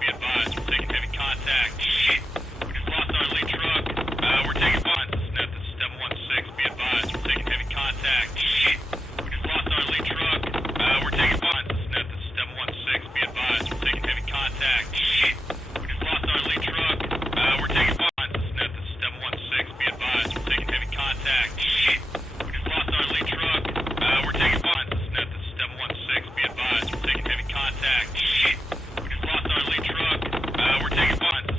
be advised. We're taking heavy contact. We just lost our lead truck. We're taking bonds. This is 716. Be advised. We're taking heavy contact. We just lost our lead truck. We're taking bonds. This is 716. Be advised. We're taking heavy contact. We just lost our lead truck. We're taking bonds. This is 716. Be advised. We're taking heavy contact. We just lost our lead truck. We're taking bonds. This is 716. Be advised. We're taking heavy contact. We just lost our lead truck. We're taking bonds.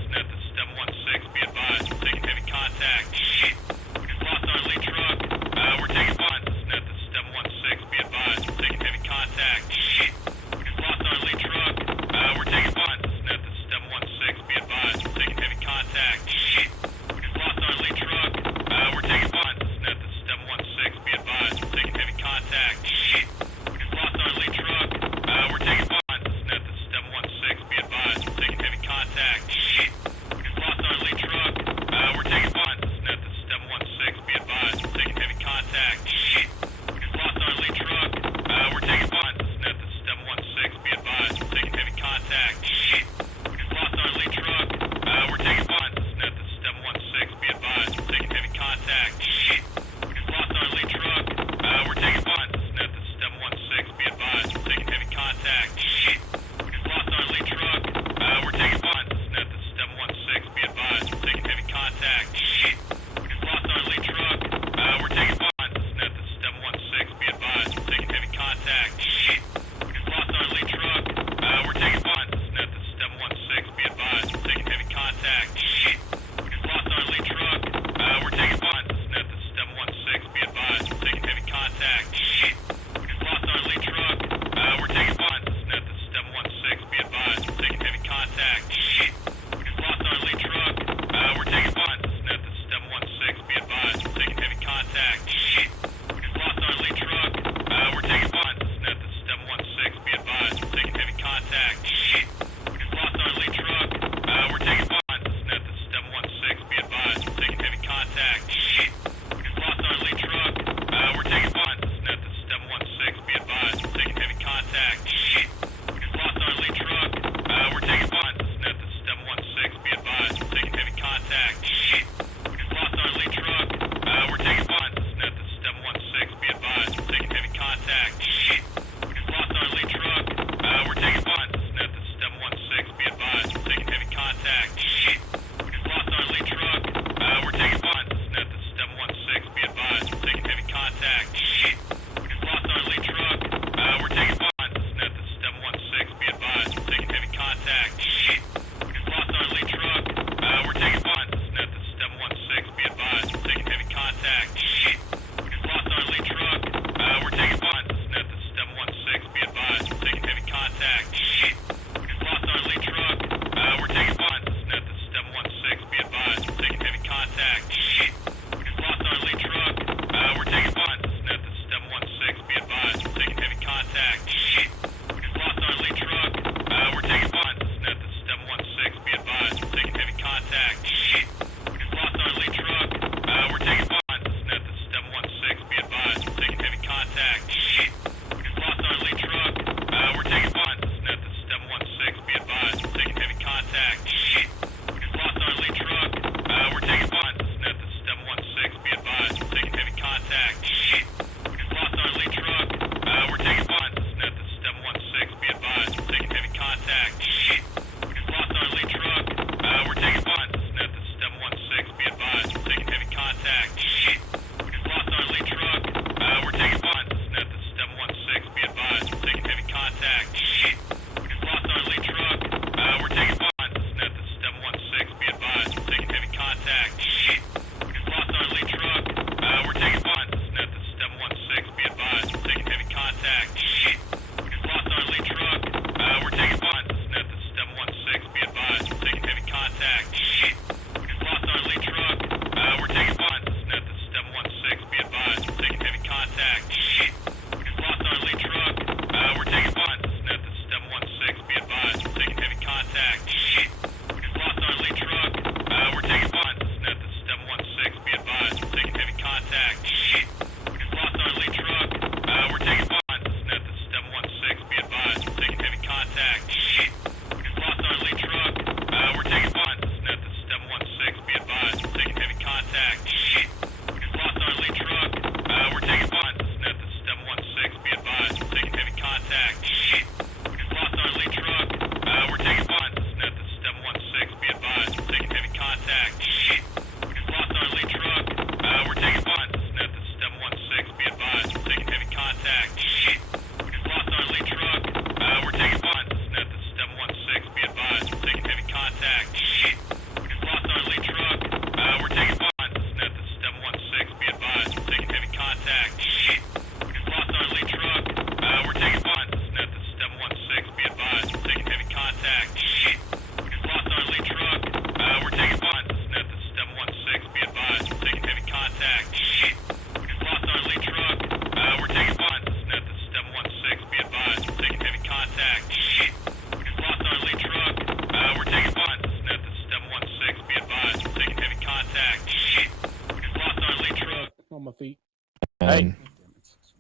Hey,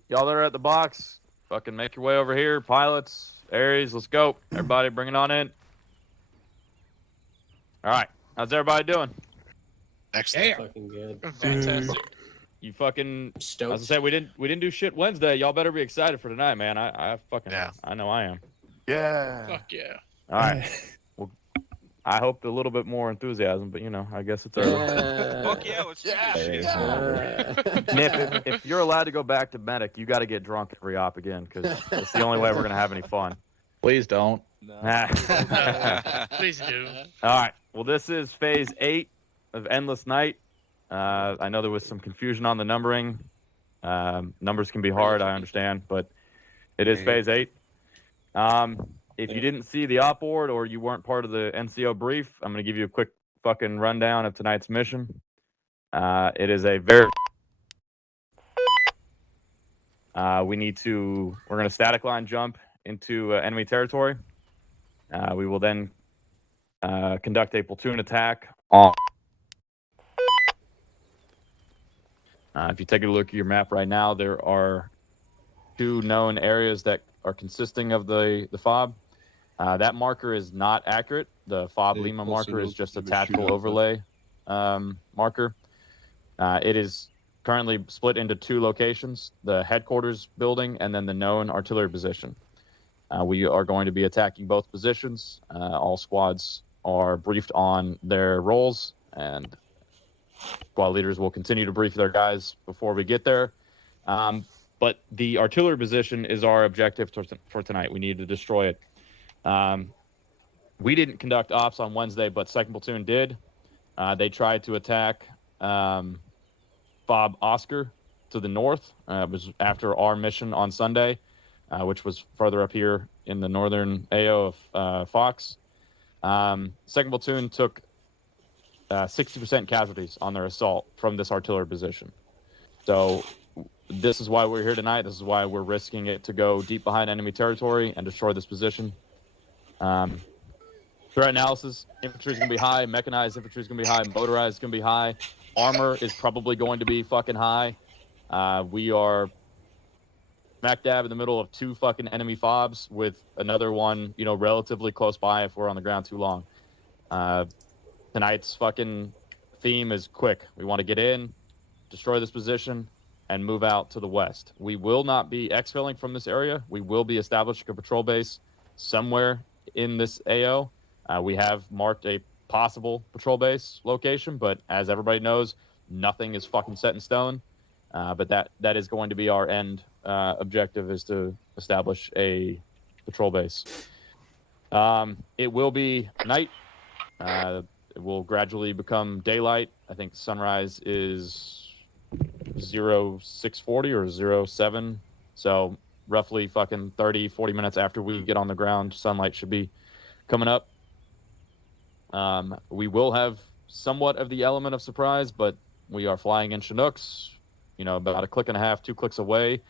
y'all that are at the box, fucking make your way over here. Pilots, Aries, let's go. Everybody, bring it on in. All right, how's everybody doing? Excellent. Fucking good. Fantastic. You fucking. Stoked. As I said, we didn't do shit Wednesday. Y'all better be excited for tonight, man. I fucking. Yeah. I know I am. Yeah. Fuck yeah. All right. Well, I hoped a little bit more enthusiasm, but I guess it's early. Fuck yeah, let's do this shit. Nip, if you're allowed to go back to medic, you got to get drunk every op again, because it's the only way we're gonna have any fun. Please don't. Please do. All right. Well, this is phase 8 of Endless Night. I know there was some confusion on the numbering. Numbers can be hard, I understand, but it is phase 8. If you didn't see the op board or you weren't part of the NCO brief, I'm going to give you a quick fucking rundown of tonight's mission. It is a very... we're going to static line jump into enemy territory. We will then conduct a platoon attack on... if you take a look at your map right now, there are 2 known areas that are consisting of the FOB. That marker is not accurate. The FOB Lima marker is just a tactical overlay marker. It is currently split into 2 locations, the headquarters building and then the known artillery position. We are going to be attacking both positions. All squads are briefed on their roles, and squad leaders will continue to brief their guys before we get there. But the artillery position is our objective for tonight. We need to destroy it. We didn't conduct ops on Wednesday, but 2nd Platoon did. They tried to attack FOB Oscar to the north. It was after our mission on Sunday, which was further up here in the northern AO of Fox. 2nd Platoon took 60% casualties on their assault from this artillery position. So this is why we're here tonight. This is why we're risking it to go deep behind enemy territory and destroy this position. Threat analysis, infantry is going to be high, mechanized infantry is going to be high, motorized is going to be high, armor is probably going to be fucking high. We are smack dab in the middle of 2 fucking enemy FOBs with another one, relatively close by if we're on the ground too long. Tonight's fucking theme is quick. We want to get in, destroy this position, and move out to the west. We will not be exfilling from this area. We will be establishing a patrol base somewhere in this AO. We have marked a possible patrol base location, but as everybody knows, nothing is fucking set in stone. But that is going to be our end objective, is to establish a patrol base. It will be night. It will gradually become daylight. I think sunrise is 0640 or 07. So roughly fucking 30-40 minutes after we get on the ground, sunlight should be coming up. We will have somewhat of the element of surprise, but we are flying in Chinooks, about a click and a half, 2 clicks away.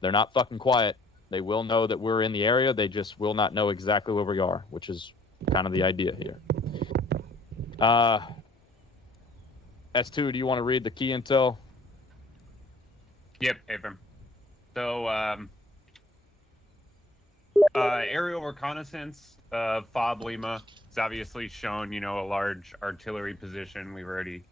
They're not fucking quiet. They will know that we're in the area. They just will not know exactly where we are, which is kind of the idea here. S2, do you want to read the key intel? Yep, Abram. So, aerial reconnaissance of FOB Lima is obviously shown, a large artillery position. We've already,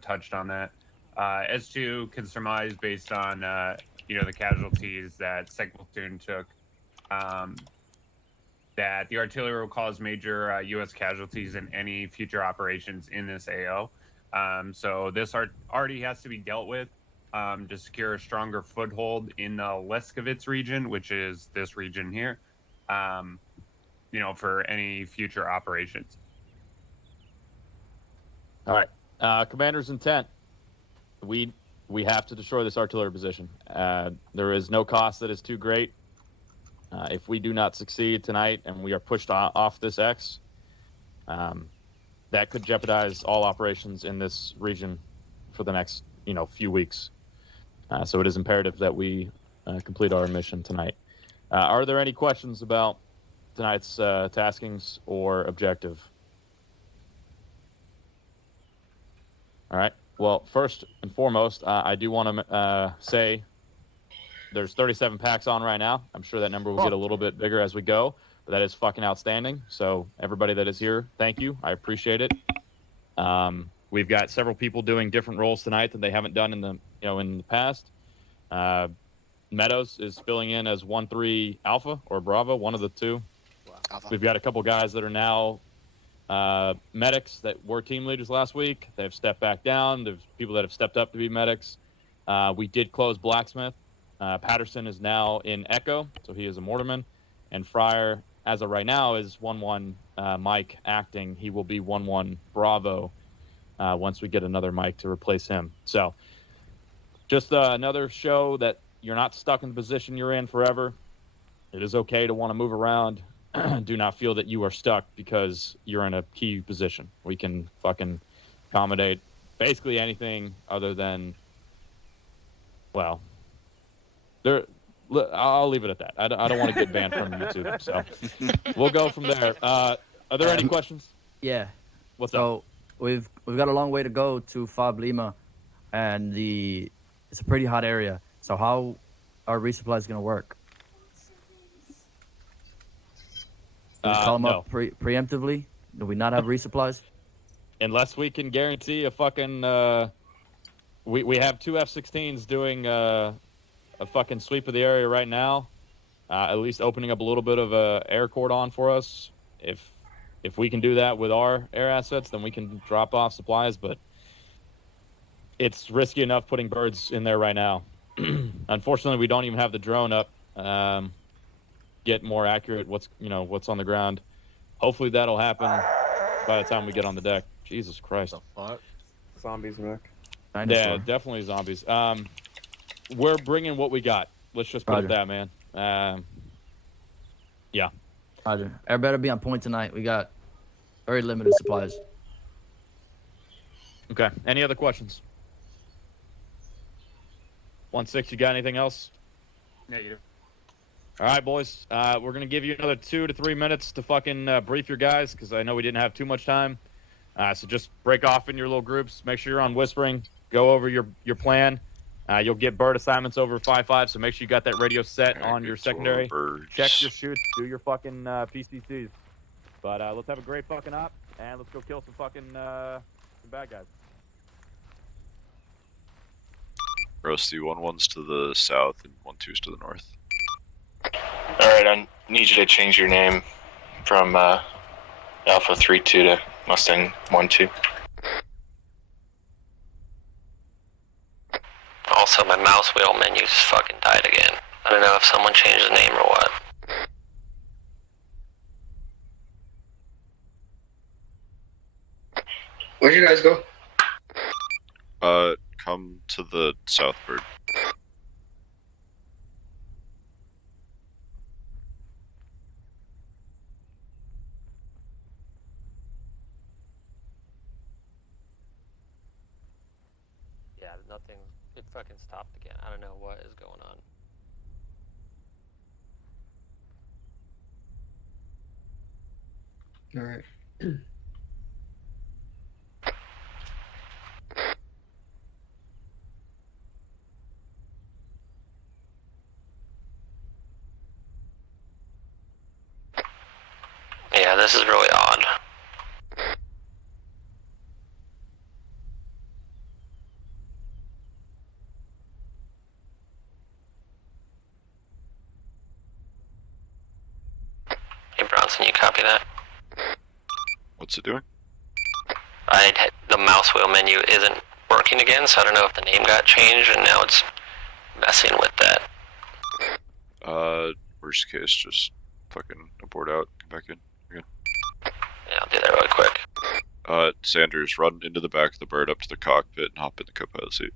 touched on that. S2 can surmise based on, the casualties that 2nd Platoon took, that the artillery will cause major U.S. casualties in any future operations in this AO. So this already has to be dealt with to secure a stronger foothold in the Leskovitz region, which is this region here, for any future operations. All right. Commander's intent. We have to destroy this artillery position. There is no cost that is too great. If we do not succeed tonight and we are pushed off this X, that could jeopardize all operations in this region for the next, few weeks. So it is imperative that we complete our mission tonight. Are there any questions about tonight's taskings or objective? All right. Well, first and foremost, I do want to say there's 37 packs on right now. I'm sure that number will get a little bit bigger as we go, but that is fucking outstanding. So everybody that is here, thank you. I appreciate it. We've got several people doing different roles tonight that they haven't done in the past. Meadows is filling in as 1-3 Alpha or Bravo, one of the two. Alpha. We've got a couple guys that are now medics that were team leaders last week. They've stepped back down. There's people that have stepped up to be medics. We did close Blacksmith. Patterson is now in Echo, so he is a Mortarman. And Fryer, as of right now, is 1-1 Mike acting. He will be 1-1 Bravo once we get another Mike to replace him. So just another show that you're not stuck in the position you're in forever. It is okay to want to move around. Do not feel that you are stuck because you're in a key position. We can fucking accommodate basically anything other than, well, I'll leave it at that. I don't want to get banned from YouTube, so we'll go from there. Are there any questions? Yeah. What's so up? we've got a long way to go to FOB Lima, and it's a pretty hot area. So how are resupplies going to work? Do we call them No. up preemptively? Do we not have resupplies? Unless we can guarantee a fucking we have two F-16s doing a fucking sweep of the area right now, at least opening up a little bit of a air cordon for us. If we can do that with our air assets, then we can drop off supplies, but it's risky enough putting birds in there right now. Unfortunately, we don't even have the drone up. Get more accurate what's on the ground. Hopefully that'll happen by the time we get on the deck. Jesus Christ. Zombies, Mick. Yeah, definitely zombies. We're bringing what we got. Let's just put it that, man. Yeah. Roger. I better be on point tonight. We got very limited supplies. Okay. Any other questions? 1-6, you got anything else? Negative. All right, boys. We're going to give you another 2 to 3 minutes to fucking brief your guys because I know we didn't have too much time. So just break off in your little groups. Make sure you're on whispering. Go over your plan. You'll get bird assignments over 5-5, so make sure you got that radio set on your secondary. Check your shoots. Do your fucking PCCs. But let's have a great fucking op, and let's go kill some fucking some bad guys. Rusty, 1-1's to the south and 1-2's to the north. Alright, I need you to change your name from Alpha 3-2 to Mustang 1-2. Also, my mouse wheel menu just fucking died again. I don't know if someone changed the name or what. Where'd you guys go? Come to the southward. Yeah, nothing. It fucking stopped again. I don't know what is going on. All right. Yeah, this is really odd. Hey Bronson, you copy that? What's it doing? The mouse wheel menu isn't working again, so I don't know if the name got changed and now it's messing with that. Worst case, just fucking abort out, come back in. You're good. Yeah, I'll do that really quick. Sanders, run into the back of the bird up to the cockpit and hop in the co-pilot seat.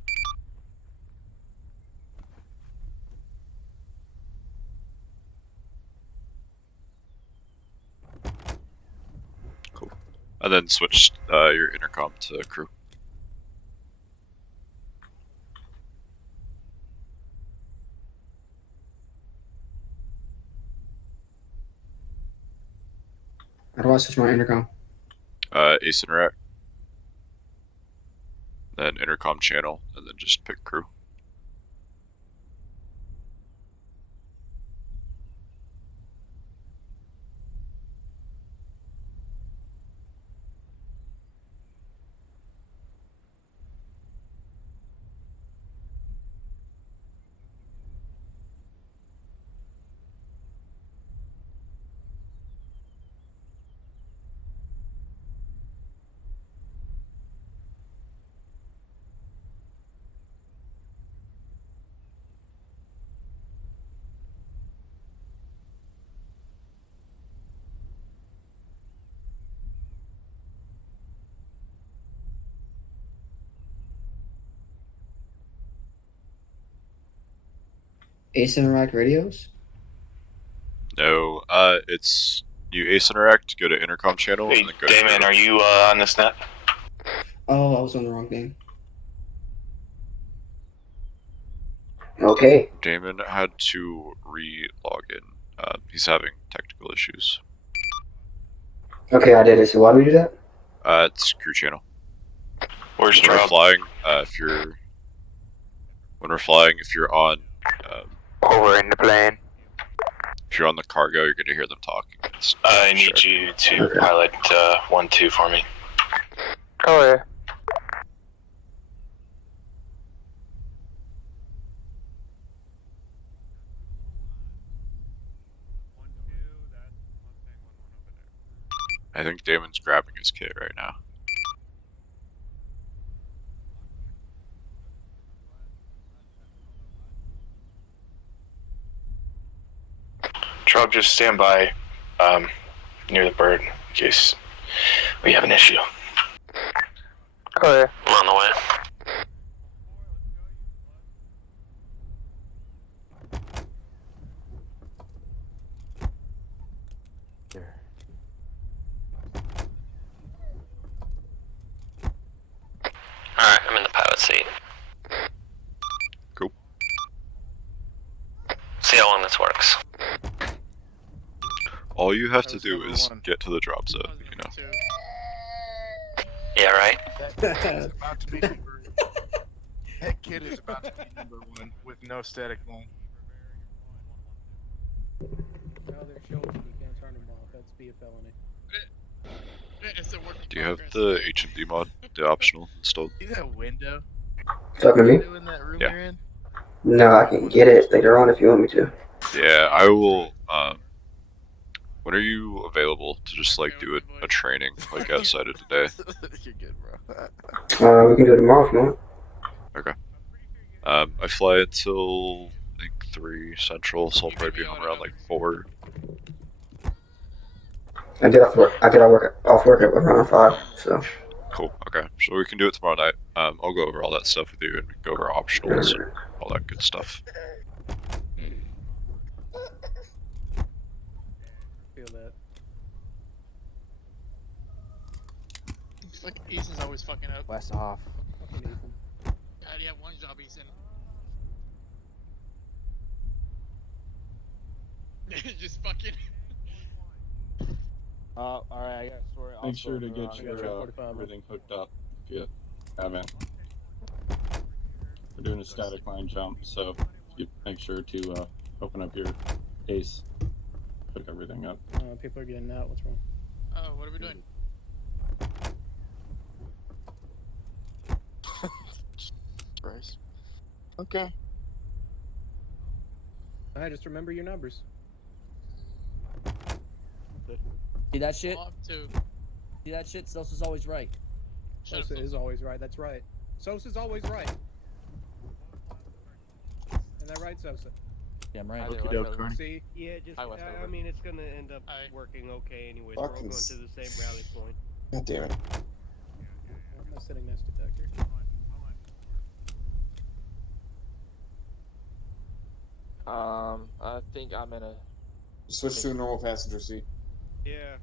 Cool. And then switch your intercom to crew. How do I switch my intercom? Ace interact. then intercom channel, and then just pick crew. Ace Interact radios? No, it's you ace interact, go to intercom channel, Hey, and then go Damon, to are you on this net? Oh, I was on the wrong thing. Okay. Damon had to re-log in. He's having technical issues. Okay, I did it. So why do we do that? It's crew channel. Where's When we're Trump? flying, if you're on, Over in the plane. if you're on the cargo, you're gonna hear them talking. I need you to pilot 1-2 for me. Oh yeah. I think Damon's grabbing his kit right now. Trump, just stand by near the bird in case we have an issue. Oh yeah. I'm on the way. Alright, I'm in the pilot seat. Cool. See how long this works. All you have to do is get to the drop zone, you know. Yeah, right? That about to be number. That kid is about to be number 1 with no static line. No, they're showing you can't turn them off. That's be a felony. Do you have the HMD mod, the optional installed? See that window? Talking to me? In that room Yeah. you're in? No, I can get it later on if you want me to. Yeah, I will. When are you available to just like do a training like outside of today? You're good, bro. We can do it tomorrow if you want. Okay. I fly until I think 3 Central, so I'll probably be home around like 4. I get off work at around 5. So. Cool. Okay. So we can do it tomorrow night. I'll go over all that stuff with you and go over optionals and all that good stuff. Feel that. Fucking Ethan's always fucking up. West off. Fucking Ethan. I already have one job, Ethan. Just fucking. All right, I got a story. Make sure to get your, your everything hooked up if you haven't. We're doing a static line jump, so you make sure to open up your ACE, hook everything up. People are getting out. What's wrong? Oh, what are we doing? Christ. Okay. Alright, just remember your numbers. See that shit? Off to. See that shit? Sosa's always right. Shut Sosa up. is always right. That's right. Sosa's always right. Isn't that right, Sosa? Yeah, I'm right. See? Yeah, just Hi, Westover. I mean, it's gonna end up Hi. working okay anyways. We're all going to the same rally point. God damn it. I'm not sitting next to Decker. I think I'm in a... Switch to a normal passenger seat. Yeah.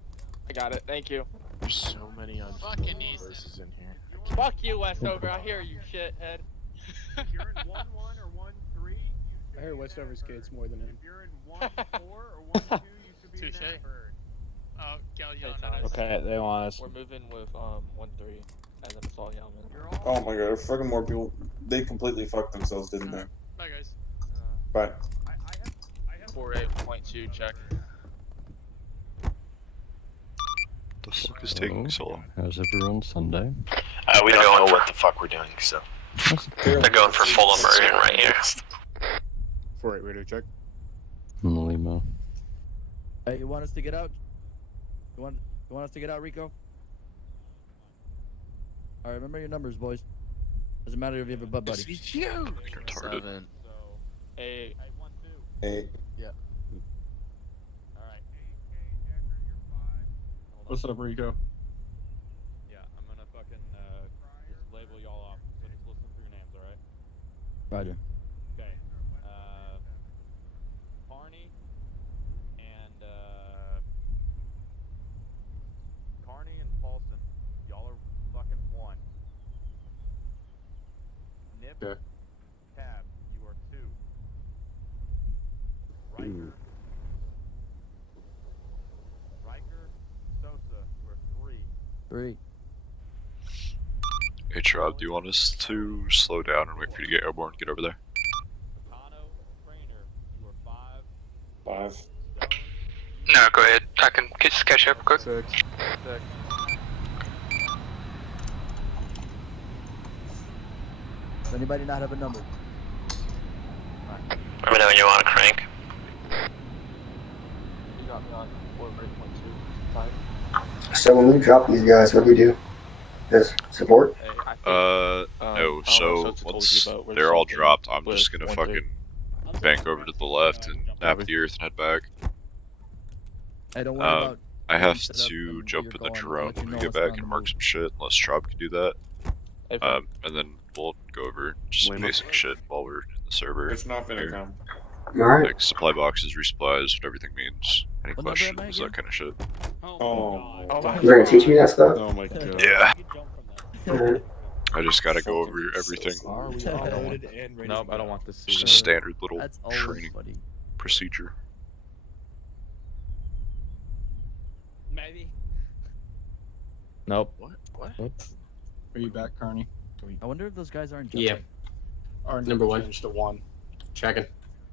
I got it, thank you. There's so many Fucking unfamiliar Ethan. voices in here. Fuck you, Westover, I hear you, shithead. If you're in 1-1 or 1-3, I heard Westover's kids more than him. if you're in 1-4 or 1-2, you should be in Touche. that bird. Oh, Gallion. Okay, they want us. We're moving with 1-3. Oh my god, fucking more people. They completely fucked themselves, didn't they? Bye, guys. Bye. 48.2 check. The fuck is taking so long? How's everyone Sunday? We don't know what the fuck we're doing, so. They're going for full immersion right here. 48 radio check. Lima. Hey, you want us to get out? You want us to get out, Rico? All right, remember your numbers, boys. Doesn't matter if you have a butt buddy. It's you. Retarded. 7. 8. 8. Yeah. All right. What's up, Rico? Yeah, I'm gonna fucking just label y'all off. So just listen for your names, all right? Roger. Okay. Carney and Paulson, y'all are fucking one. Nip, Okay. Cab, you are 2. Riker, Sosa, you are 3. 3. Hey, Trav, do you want us to slow down and wait for you to get airborne? Get over there. Nakano, Trainer, you are 5. 5. No, go ahead. I can just catch up quick. 6. Does anybody not have a number? Let me know when you want to crank. So when we drop these guys, what do we do? Just support? No, so once they're all dropped, I'm just gonna fucking bank over to the left and nap the earth and head back. Hey, don't worry about. I have to jump in the drone when we get back and mark some shit, unless Trav can do that. And then we'll go over just some basic shit while we're in the server. It's not gonna come. Alright. Like supply boxes, resupplies, what everything means. Any questions, that kind of shit. Oh. You're gonna teach me that stuff? Oh my god. Yeah. Alright. I just gotta go over everything. Nope, I don't want this. It's a standard little That's always training funny. procedure. Maybe. Nope. What? Are you back, Carney? I wonder if those guys aren't. Yeah. Our Number 1. changed to 1. Checking.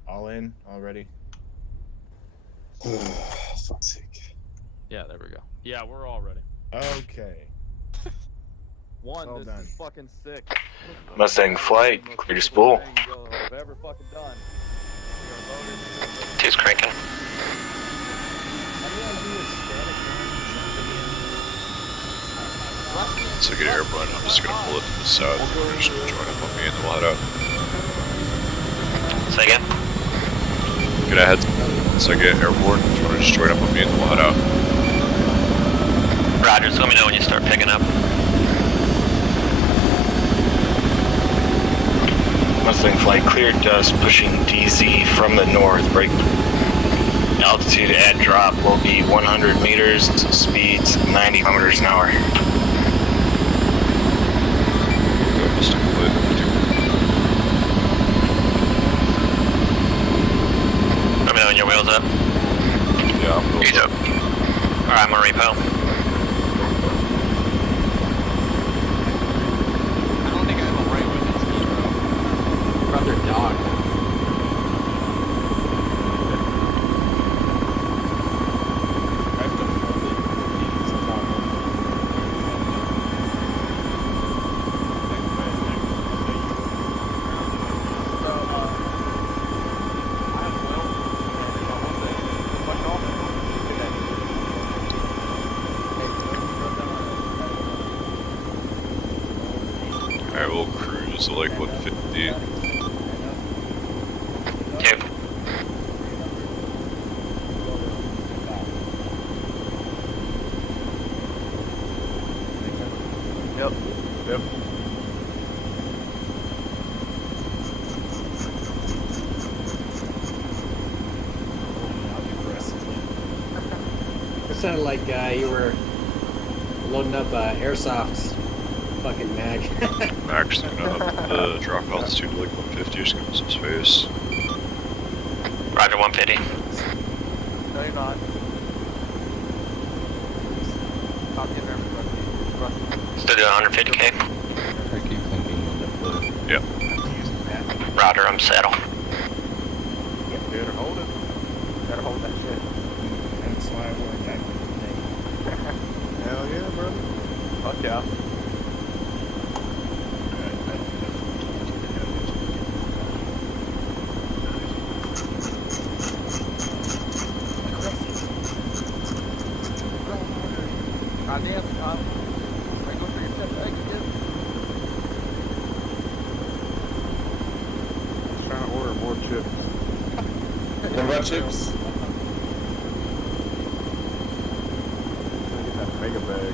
All in, all ready. Fuck's sake. Yeah, there we go. Yeah, we're all ready. Okay. 1, Well this done. is fucking sick. Mustang flight, clear to spool. I've ever fucking done. We are loaded. Two's cranking. So get airborne, I'm just gonna pull it to the south. We're just gonna join up on me and then we'll head out. Say again? Get ahead. So get airborne, if you wanna just join up on me and then we'll head out. Roger, so let me know when you start picking up. Mustang flight cleared dust pushing DZ from the north. Break altitude at drop will be 100 meters, speeds 90 kilometers an hour. Let me know when your wheels up. Yeah, I'm He's up. Alright, I'm gonna repo. I don't think I have a right with this team, bro. Brother dog. Alright, we'll cruise to like 150. Two. Yep. Yep. It sounded like you were loading up airsoft fucking mag. Maxing up the drop altitude to like 150, just give us some space. Roger, 150. No, you're not. Talk to everybody. Still doing 150K? I keep thinking window clear. Yep. Roger, I'm saddle. Better hold it. Better hold that shit. That's why I wore a jacket today. Hell yeah, brother. Fuck yeah. Goddamn, Scott. I go for your step back again. Trying to order more chips. What about chips? Get that mega bag.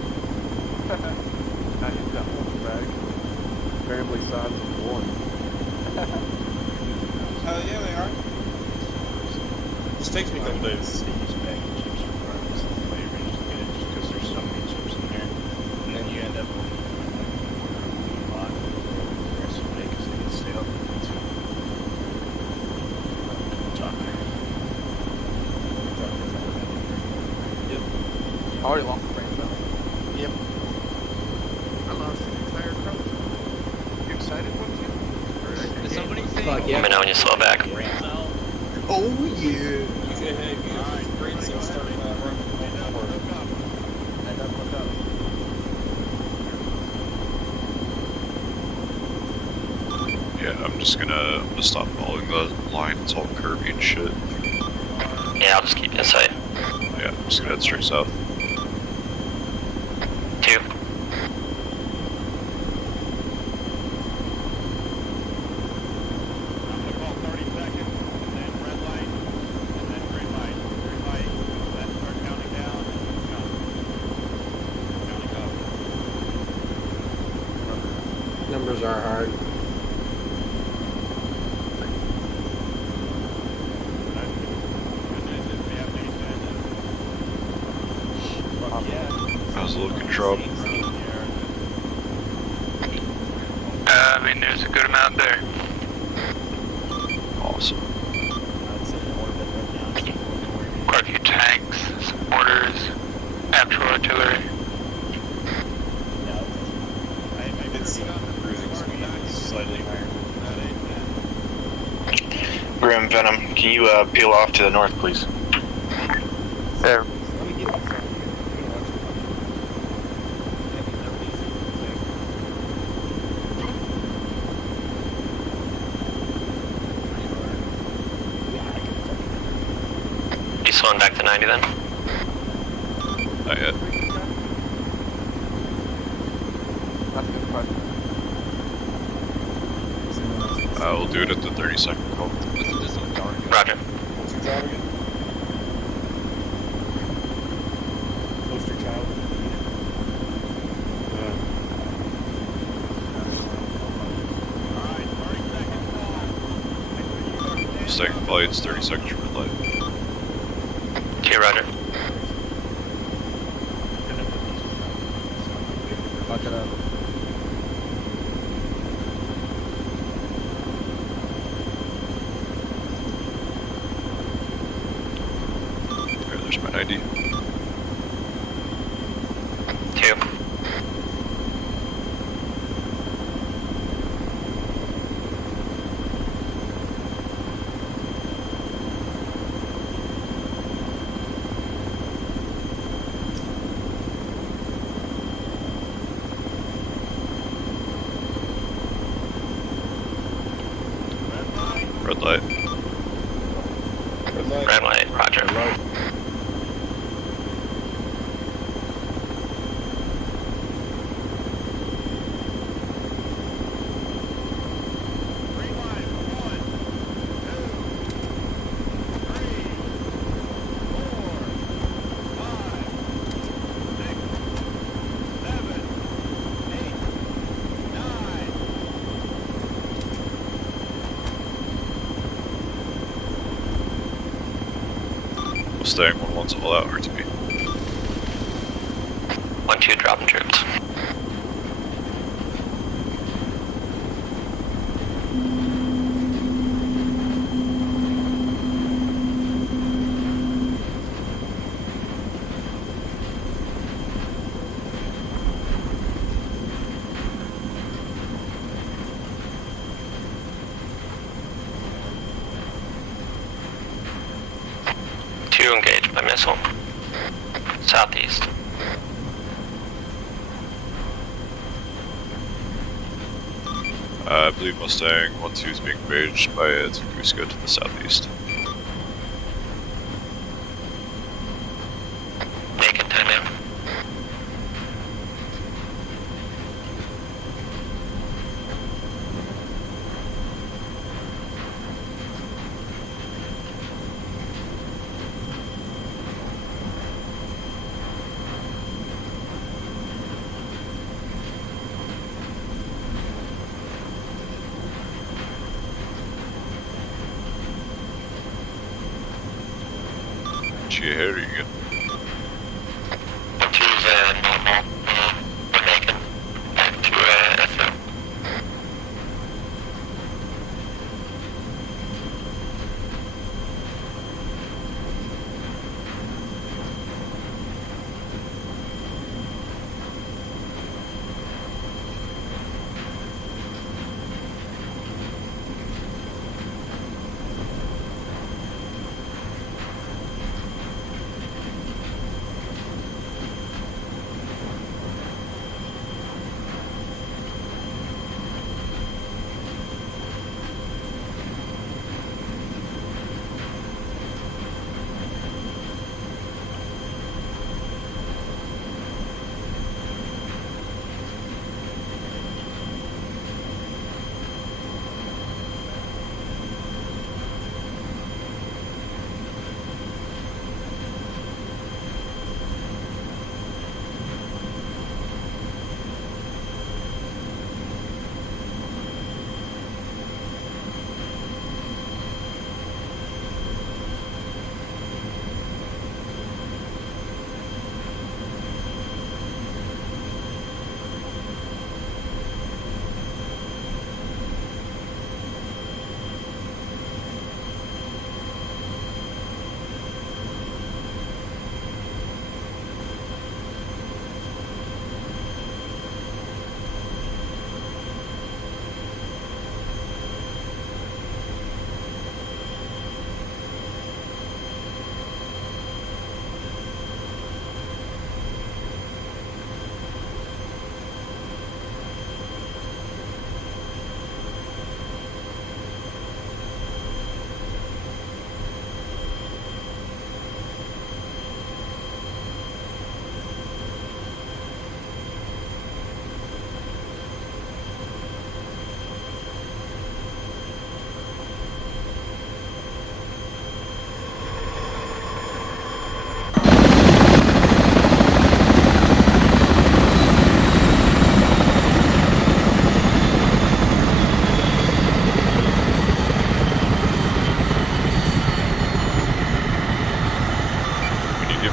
Not get that whole bag. Family size of one. Hell yeah, they are. Just takes me a couple days. I already lost the brain though. Yep. I lost the entire crowd. You excited, weren't you? Did somebody say? Let me know when you slow back. Oh yeah. You could have great stuff starting run. Yeah, I'm just gonna stop following the line. It's all curvy and shit. Yeah, I'll just keep you in sight. Yeah, I'm just gonna head straight south. 2. Numbers are hard. How's the looking drop? I mean, there's a good amount there. Awesome. Quite a few tanks, some mortars, actual artillery. It's cruising speed is slightly higher. Grim Venom, can you peel off to the north, please? There. You slowing back to 90 then? Not yet. We'll do it at the 30-second call. Roger. What's your job again? Poster child. Second flight's 30 seconds red light. Okay, Roger. Lock it up. Okay, there's my 90. 2. Red light. Red light, Roger. Staying 1-1's all out, RTB. 1-2 dropping troops. by missile. Southeast. I believe Mustang 1-2 is being engaged by a Tunguska to the southeast. Make it 10 M. Gee, here you go. Normal. We're making back to FM.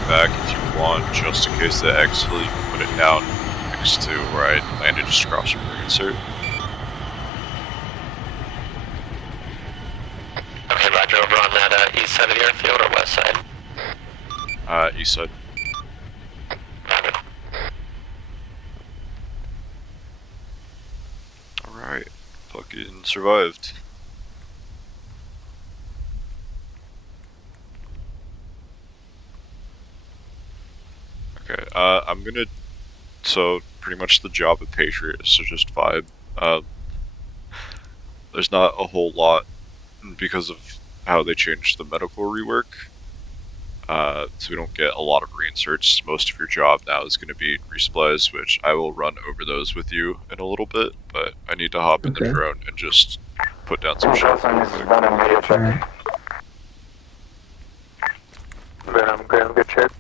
Back if you want, just in case the exfil, you can put it down next to where I landed just across from your insert. Okay, roger, over on that east side of the airfield or west side? East side. Roger. Alright, fucking survived. Okay, I'm gonna, so pretty much the job of Patriot is to just vibe. There's not a whole lot because of how they changed the medical rework. So we don't get a lot of reinserts. Most of your job now is going to be resupplies, which I will run over those with you in a little bit, but I need to hop in the drone and just put down some shit. Good check.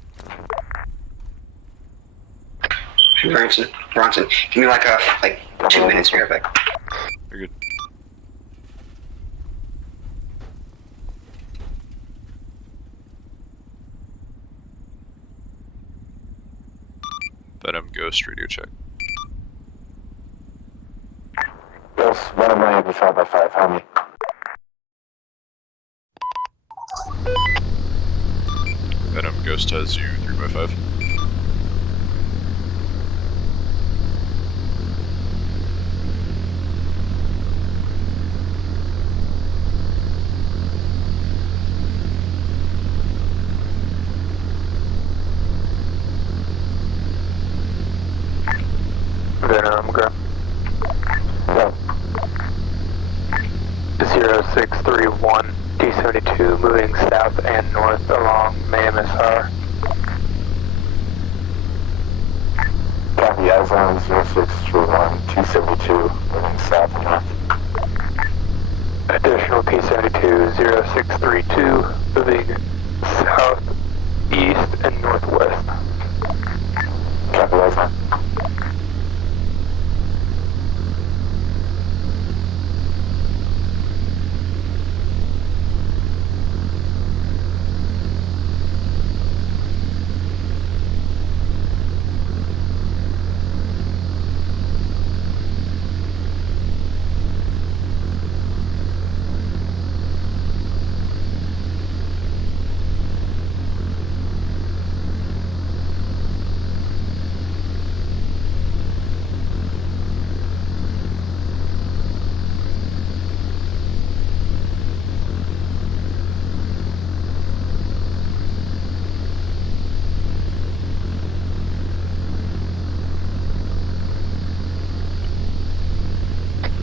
Bronson, give me like 2 minutes here, back. You're good. Venom Ghost radio check. Yes, Venom landed 5x5, how many? Venom Ghost has you 3x5. Venom, go. 0631 T72 moving south and north along MSR. Copy, Ivan 0631 T72 moving south and north. Additional T72 0632 moving south, east, and northwest. Copy, Ivan.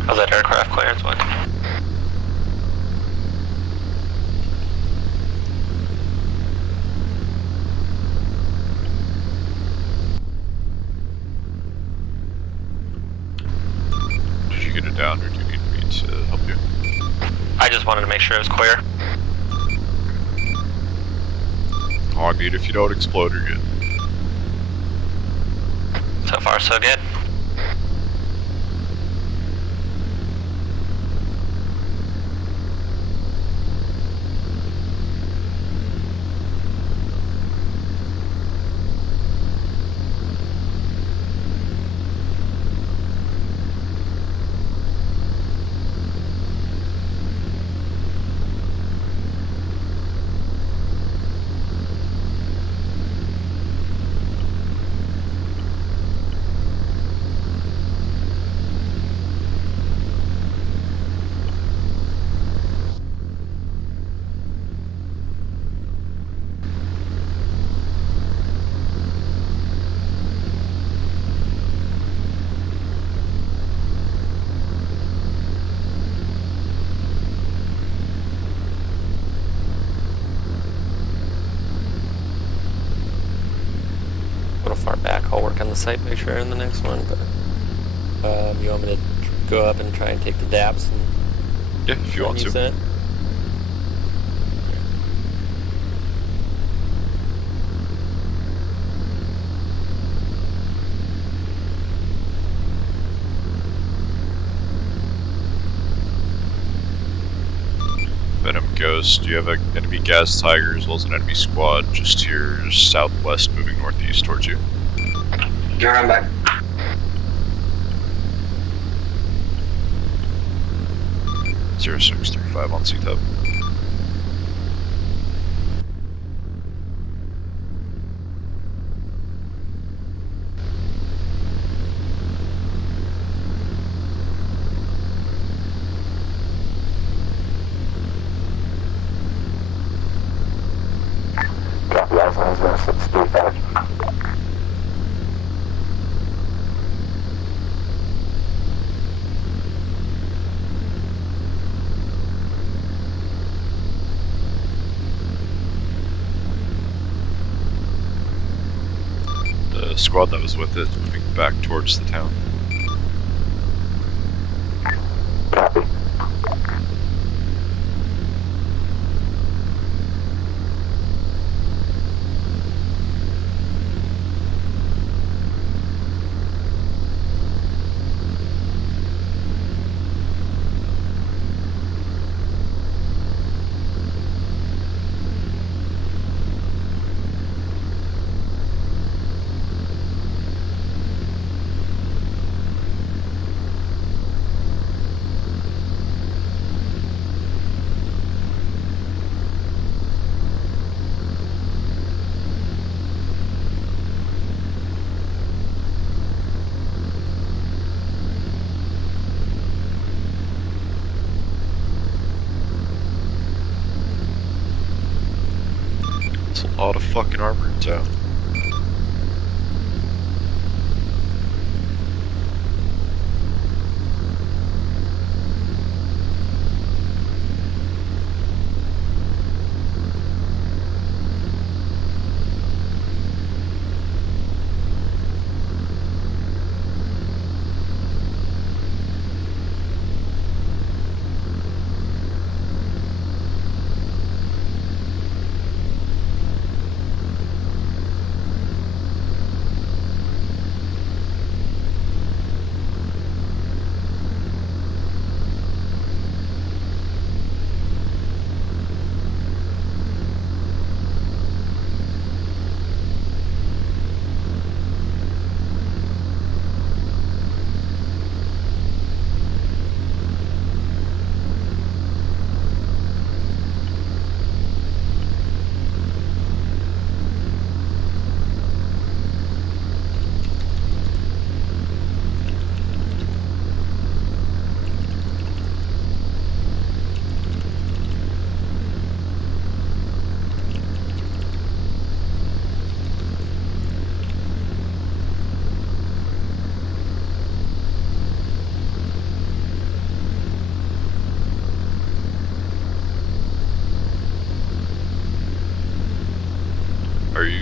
How's that aircraft clearance one? Did you get it down, or do you need me to help you? I just wanted to make sure it was clear. Oh, I mean, if you don't explode, you're good. So far, so good. A little far back, I'll work on the sight picture in the next one, but you want me to go up and try and take the DAPs and yeah, if you want to. That? Venom Ghost, you have an enemy gas tiger as well as an enemy squad just to your southwest moving northeast towards you. Get around back. 0635 on CTUB. Copy, Ivan 0635. The squad that was with it moving back towards the town. Copy. It's a lot of fucking armor in town.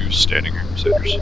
you standing here, Sanders?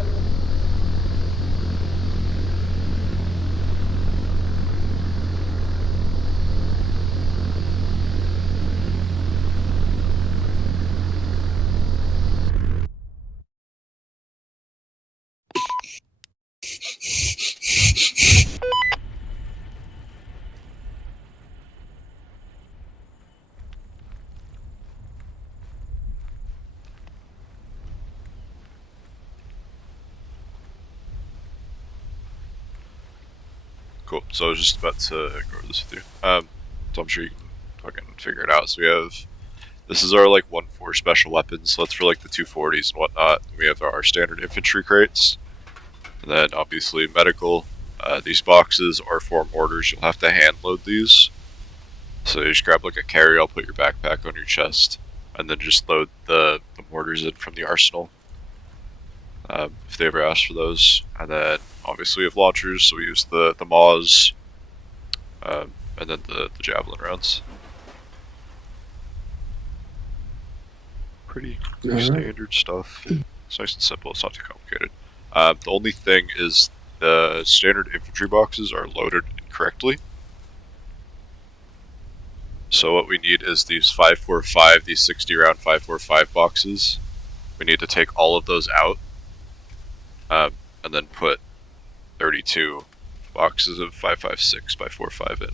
Cool. So I was just about to go over this with you. So I'm sure you can fucking figure it out. So we have, this is our like 1-4 special weapons. So that's for like the 240s and whatnot. We have our standard infantry crates, and then obviously medical. These boxes are for mortars. You'll have to hand load these. So you just grab like a carry. I'll put your backpack on your chest, and then just load the mortars in from the arsenal. If they ever ask for those. And then obviously we have launchers, so we use the Maws, and then the javelin rounds. Pretty standard stuff. It's nice and simple, it's not too complicated. The only thing is the standard infantry boxes are loaded incorrectly. So what we need is these 545, these 60 round 545 boxes. We need to take all of those out, and then put 32 boxes of 556 by 45 in,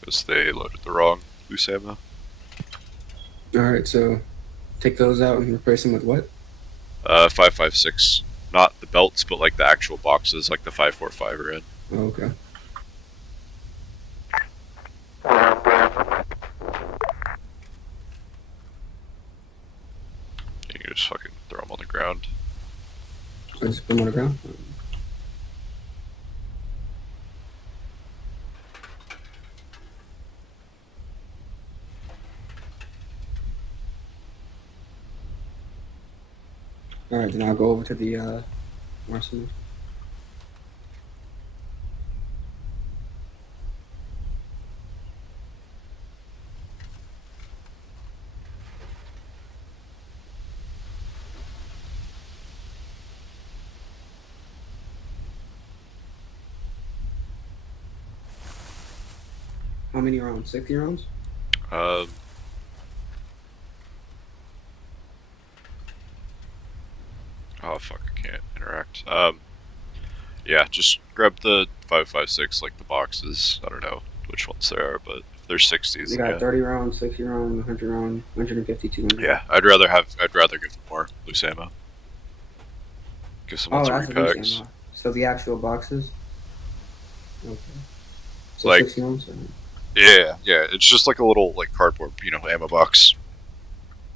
because they loaded the wrong loose ammo. Alright, so take those out and replace them with what? 556. Not the belts, but like the actual boxes, like the 545 are in. Oh, okay. You can just fucking throw them on the ground. I just put them on the ground? Alright, then I'll go over to the arsenal. How many rounds? 60 rounds? Oh fuck, I can't interact. Yeah, just grab the 556, like the boxes. I don't know which ones there are, but if there's 60s. You got yeah. 30 rounds, 60 rounds, 100 rounds, 150, 200. Yeah, I'd rather give them more loose ammo. Give some lots of repacks. So the actual boxes? Okay. So Like, 60 rounds? Or... yeah, it's just like a little like cardboard, ammo box.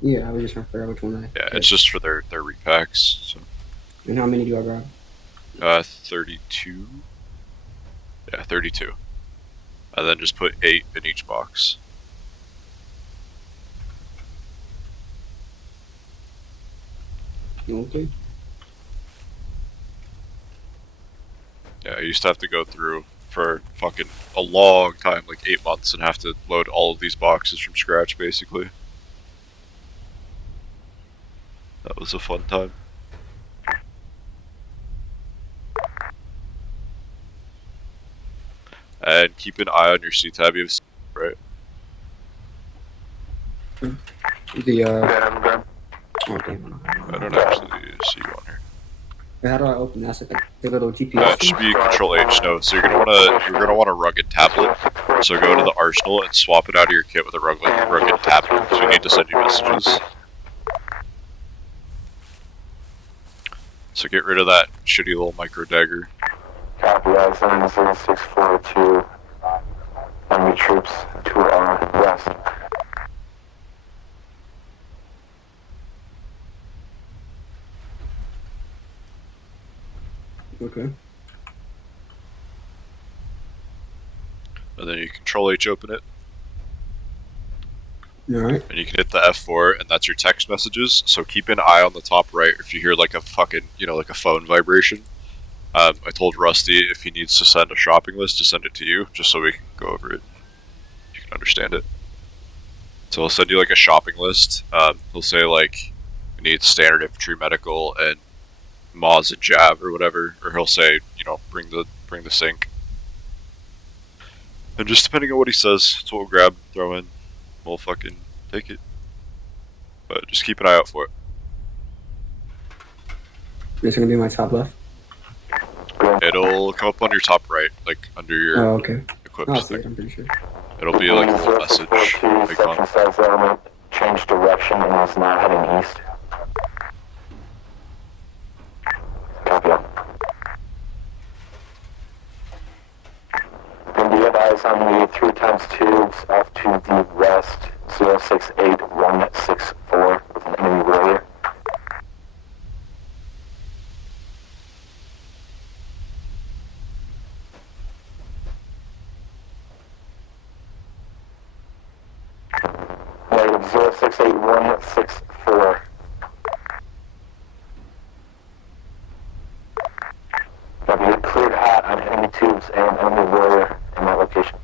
Yeah, I was just trying to figure out which one Yeah, it's just for their repacks. So. And how many do I grab? 32. Yeah, 32. And then just put 8 in each box. Okay. Yeah, I used to have to go through for fucking a long time, like 8 months, and have to load all of these boxes from scratch, basically. That was a fun time. And keep an eye on your C-tab, you have right? The, okay. I don't actually see you on here. How do I open that? Like the little GPS? It should be Control H. No, so you're gonna want a rugged tablet. So go to the arsenal and swap it out of your kit with a rugged tablet. So you need to send you messages. So get rid of that shitty little micro dagger. Copy that, 70642. Enemy troops to our west. Okay. And then you Control H open it. Alright. And you can hit the F4, and that's your text messages. So keep an eye on the top right if you hear like a fucking, like a phone vibration. I told Rusty if he needs to send a shopping list to send it to you, just so we can go over it. You can understand it. So he'll send you like a shopping list. He'll say like, needs standard infantry medical and Moz and Jav or whatever, or he'll say, you know, bring the sink. And just depending on what he says, that's what we'll grab, throw in, we'll fucking take it. But just keep an eye out for it. It's gonna be my top left. It'll come up on your top right, like under your equipped I'll see thing. it, I'm pretty sure. It'll be like a little message. Like Section 5 element changed direction and is now heading east. Copy. And do you have eyes on the 3x tubes off to the west, 068164 with an enemy warrior? Negative 068164. Copy. You're cleared hot on enemy tubes and enemy warrior in that location.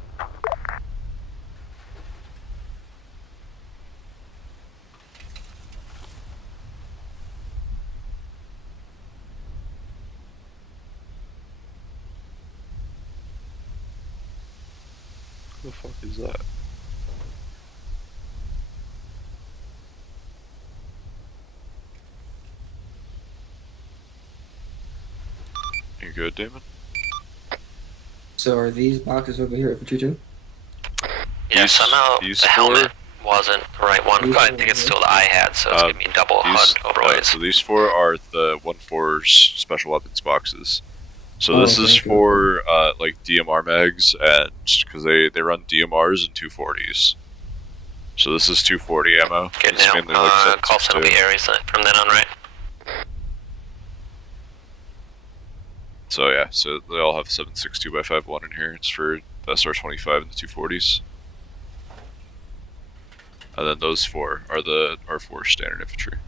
Who the fuck is that? You good, Damon? So are these boxes over here infantry too? Yeah, somehow the helmet wasn't the right one. I think it's still the I had, so it's gonna be double HUD overlays. So these 4 are the 1-4's special weapons boxes. So this is for like DMR mags, and because they run DMRs and 240s. So this is 240 ammo. Good It's now. mainly like Call some of the areas from then on, right? So yeah, so they all have 7.62x5.1 in here. It's for the SR-25 and the 240s. And then those 4 are the R4 standard infantry.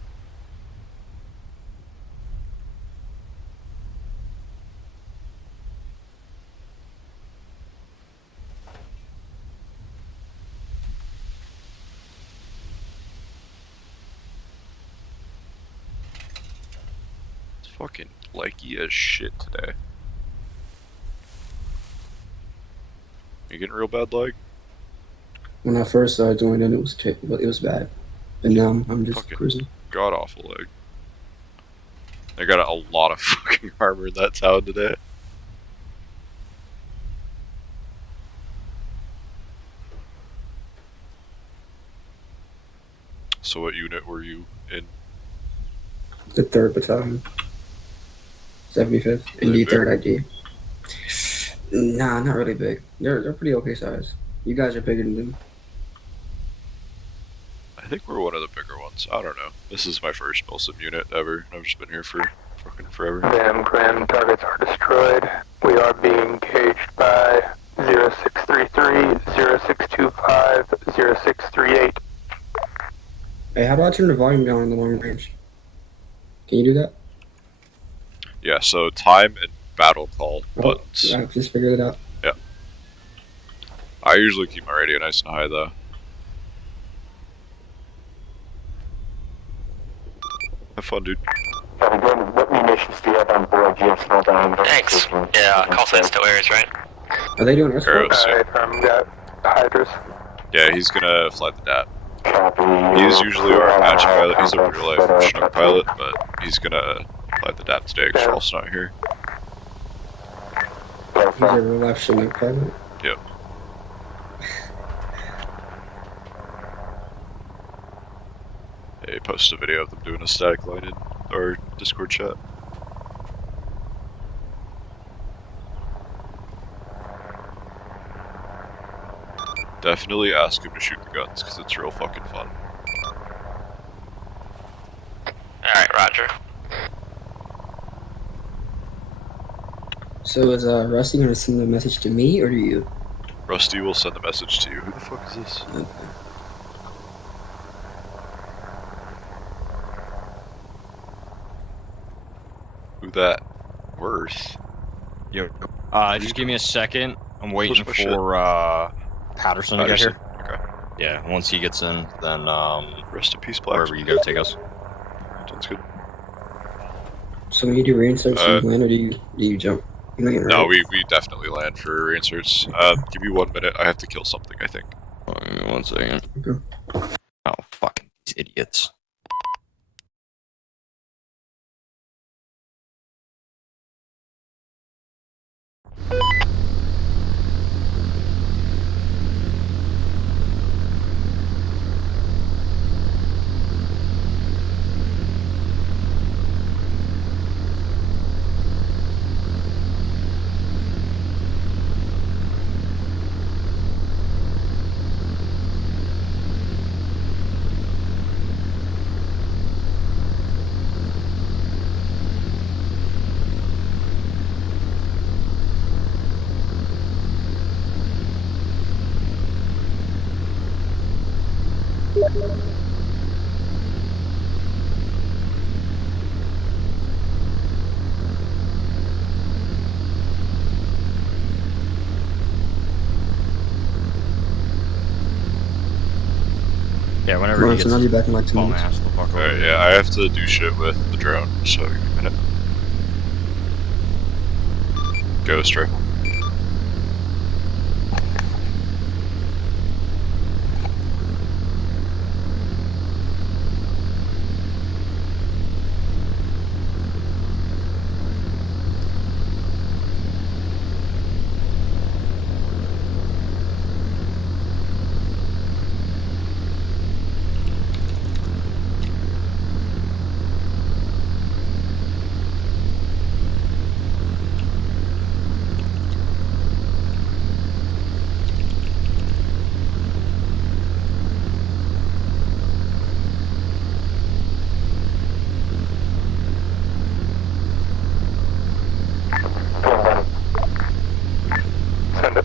It's fucking laggy as shit today. You getting real bad lag? When I first joined in, it was bad, and now I'm just cruising. God awful lag. I got a lot of fucking armor in that town today. So what unit were you in? The 3rd Battalion, 75th, and the 3rd ID. Nah, not really big. They're pretty okay size. You guys are bigger than them. I think we're one of the bigger ones. I don't know. This is my first Milsim unit ever. I've just been here for fucking forever. Them Grim targets are destroyed. We are being caged by 0633, 0625, 0638. Hey, how about I turn the volume down on the long range? Can you do that? Yeah, so time and battle call buttons. I just figured it out. Yeah. I usually keep my radio nice and high though. Have fun, dude. What munitions do you have on board? Do you have small diameter? Thanks. Yeah, call sign still airs, right? Are they doing escort? Arrows, yeah. Got hydras. Yeah, he's gonna fly the DAT. He's usually our Apache pilot. He's a real life Chinook pilot, but he's gonna fly the DAT today because Charles not here. He's a real life Chinook pilot. Yep. Hey, post a video of them doing a static line in our Discord chat. Definitely ask him to shoot the guns, because it's real fucking fun. Alright, roger. So is Rusty gonna send the message to me or to you? Rusty will send the message to you. Who the fuck is this? Okay. Who that? Worth? Yo, just give me a second. I'm waiting Push my for Patterson to get here. Okay. Yeah, once he gets in, then rest in peace, Black. wherever you go, take us. That's good. So when you do reinserts, do you land or do you jump? You land, No, right? we definitely land for reinserts. Give me 1 minute. I have to kill something, I think. Give me 1 second. Okay. Oh, fucking these idiots. Yeah, whenever he Bronson, gets I'll be his back in like 2 bum minutes. ass the fuck over Alright, here. yeah, I have to do shit with the drone, so give me a minute. Ghost rifle. Send it.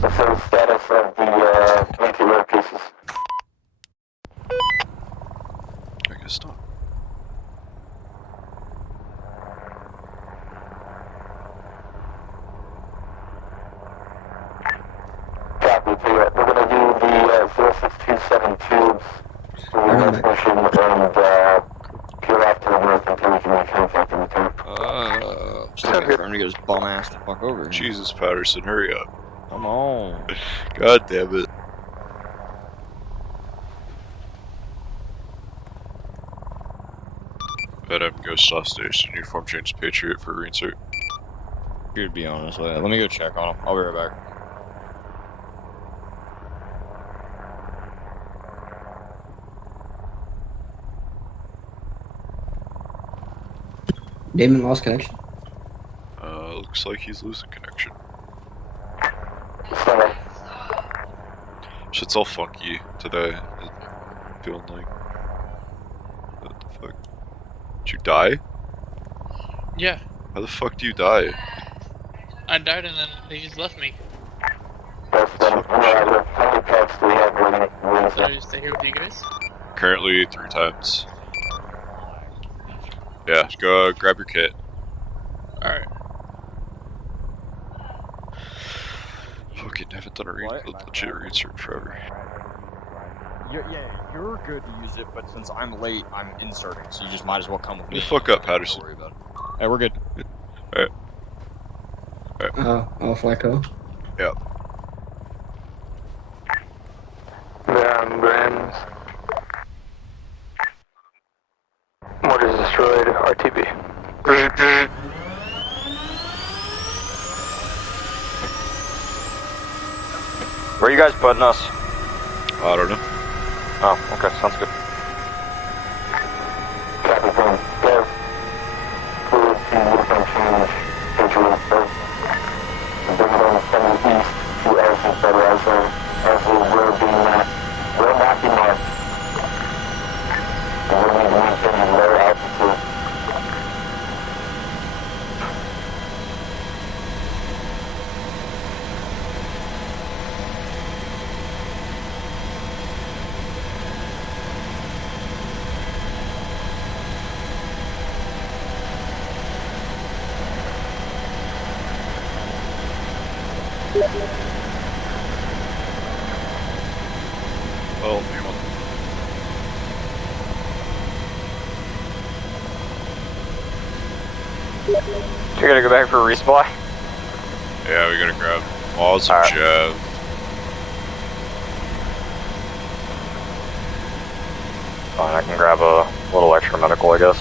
What's the status of the anti-air pieces? I guess not. Copy, tell you what, we're gonna do the 0627 tubes for the next mission and peel off to the north until we can make contact in the town. Still waiting for him to get his bum ass the fuck over here. Jesus, Patterson, hurry up. Come on. God damn it. Adam, Ghost Off Station, uniform change Patriot for reinsert. Here to be honest with you. Let me go check on him. I'll be right back. Damon lost connection. Looks like he's losing connection. Shit's all funky today. Feeling like... What the fuck? Did you die? Yeah, How the fuck do you die? I died and then they just left me. That's the how many packs do we have running? So I just stay here with you guys. Currently 3 times. Yeah, go grab your kit. Alright. Fucking haven't done a legit reinsert forever. You're good to use it, but since I'm late, I'm inserting, so you just might as well come with me. You fuck up, Patterson. Don't worry about it. Hey, we're good. Alright. Oh, Flacco. Yep. Ground Grams. Mortars destroyed. RTB. Where are you guys putting us? I don't know. Oh, okay, sounds good. Copy from Dev. Clear to uniform change Patriot first. Bring it on from the east to Edison Federal Zone as the road being mapped. Will not be marked. And we'll need to maintain a lower altitude. Oh, damn it. You gotta go back for a resupply? Yeah, we gotta grab walls and Jeff. Fine, I can grab a little extra medical, I guess.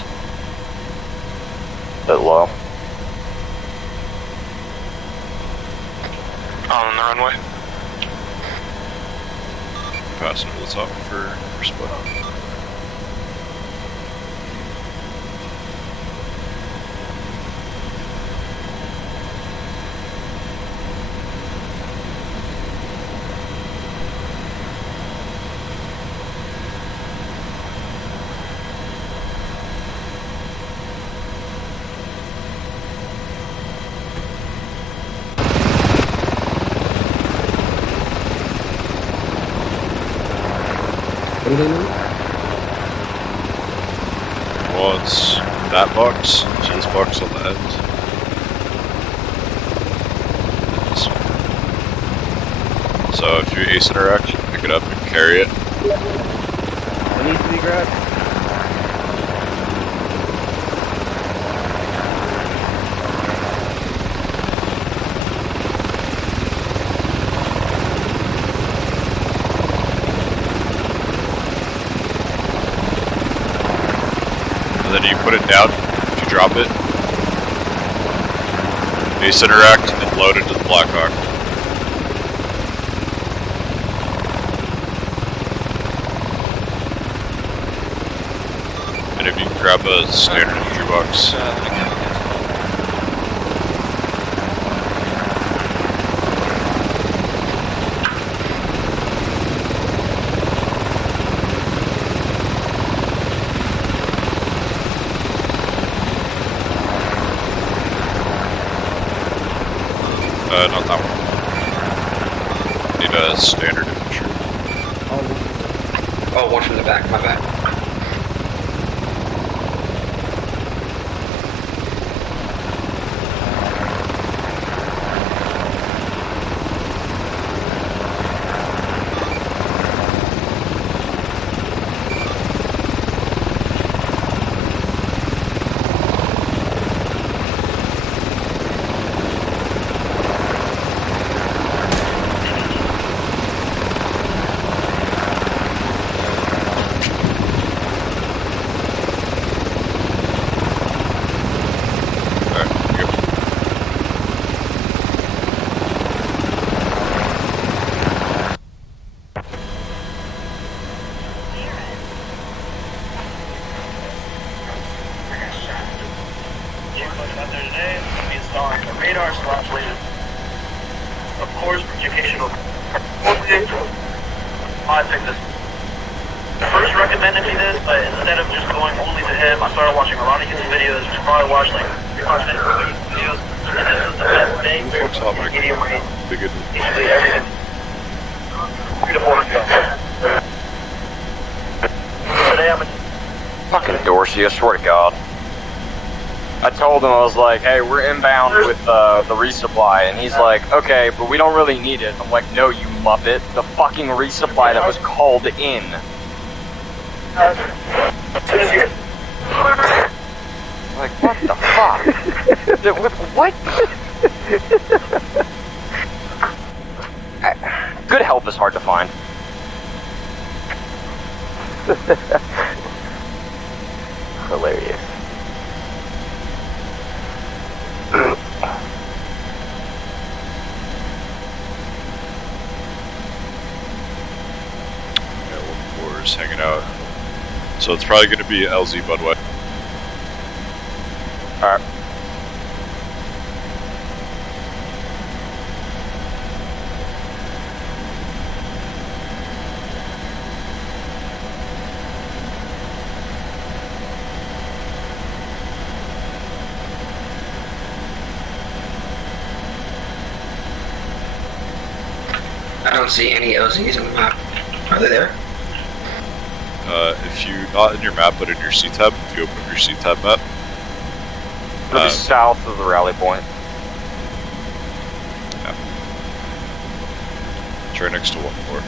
Bit low. On the runway. Passing over the top for split. What do they know? Well, it's that box, so this box on the end. This one. So if you ace interact, you can pick it up and carry it. What needs to be grabbed? And then you put it down, if you drop it, ace interact, and load into the Blackhawk. And if you can grab a standard infantry box. Not that one. Need a standard infantry. Oh, one from the back, my bad. First recommended me this, but instead of just going only to him, I started watching a lot of YouTube videos. You probably watch like 300 videos, and this is the best thing. Medium range, basically everything. 3 to 4 guns. Today I'm Fucking Dorsey, I swear to God. I told him, I was like, hey, we're inbound with the resupply, and he's like, okay, but we don't really need it. I'm like, no, you muppet. The fucking resupply that was called in. Like, what the fuck? What? Good help is hard to find. Hilarious. Hanging out. So it's probably going to be LZ Budway. Alright. I don't see any LZs on the map. Are they there? If you, not in your map, but in your C-tab, if you open up your C-tab map. It'll be south of the rally point. Yeah. It's right next to 1-4.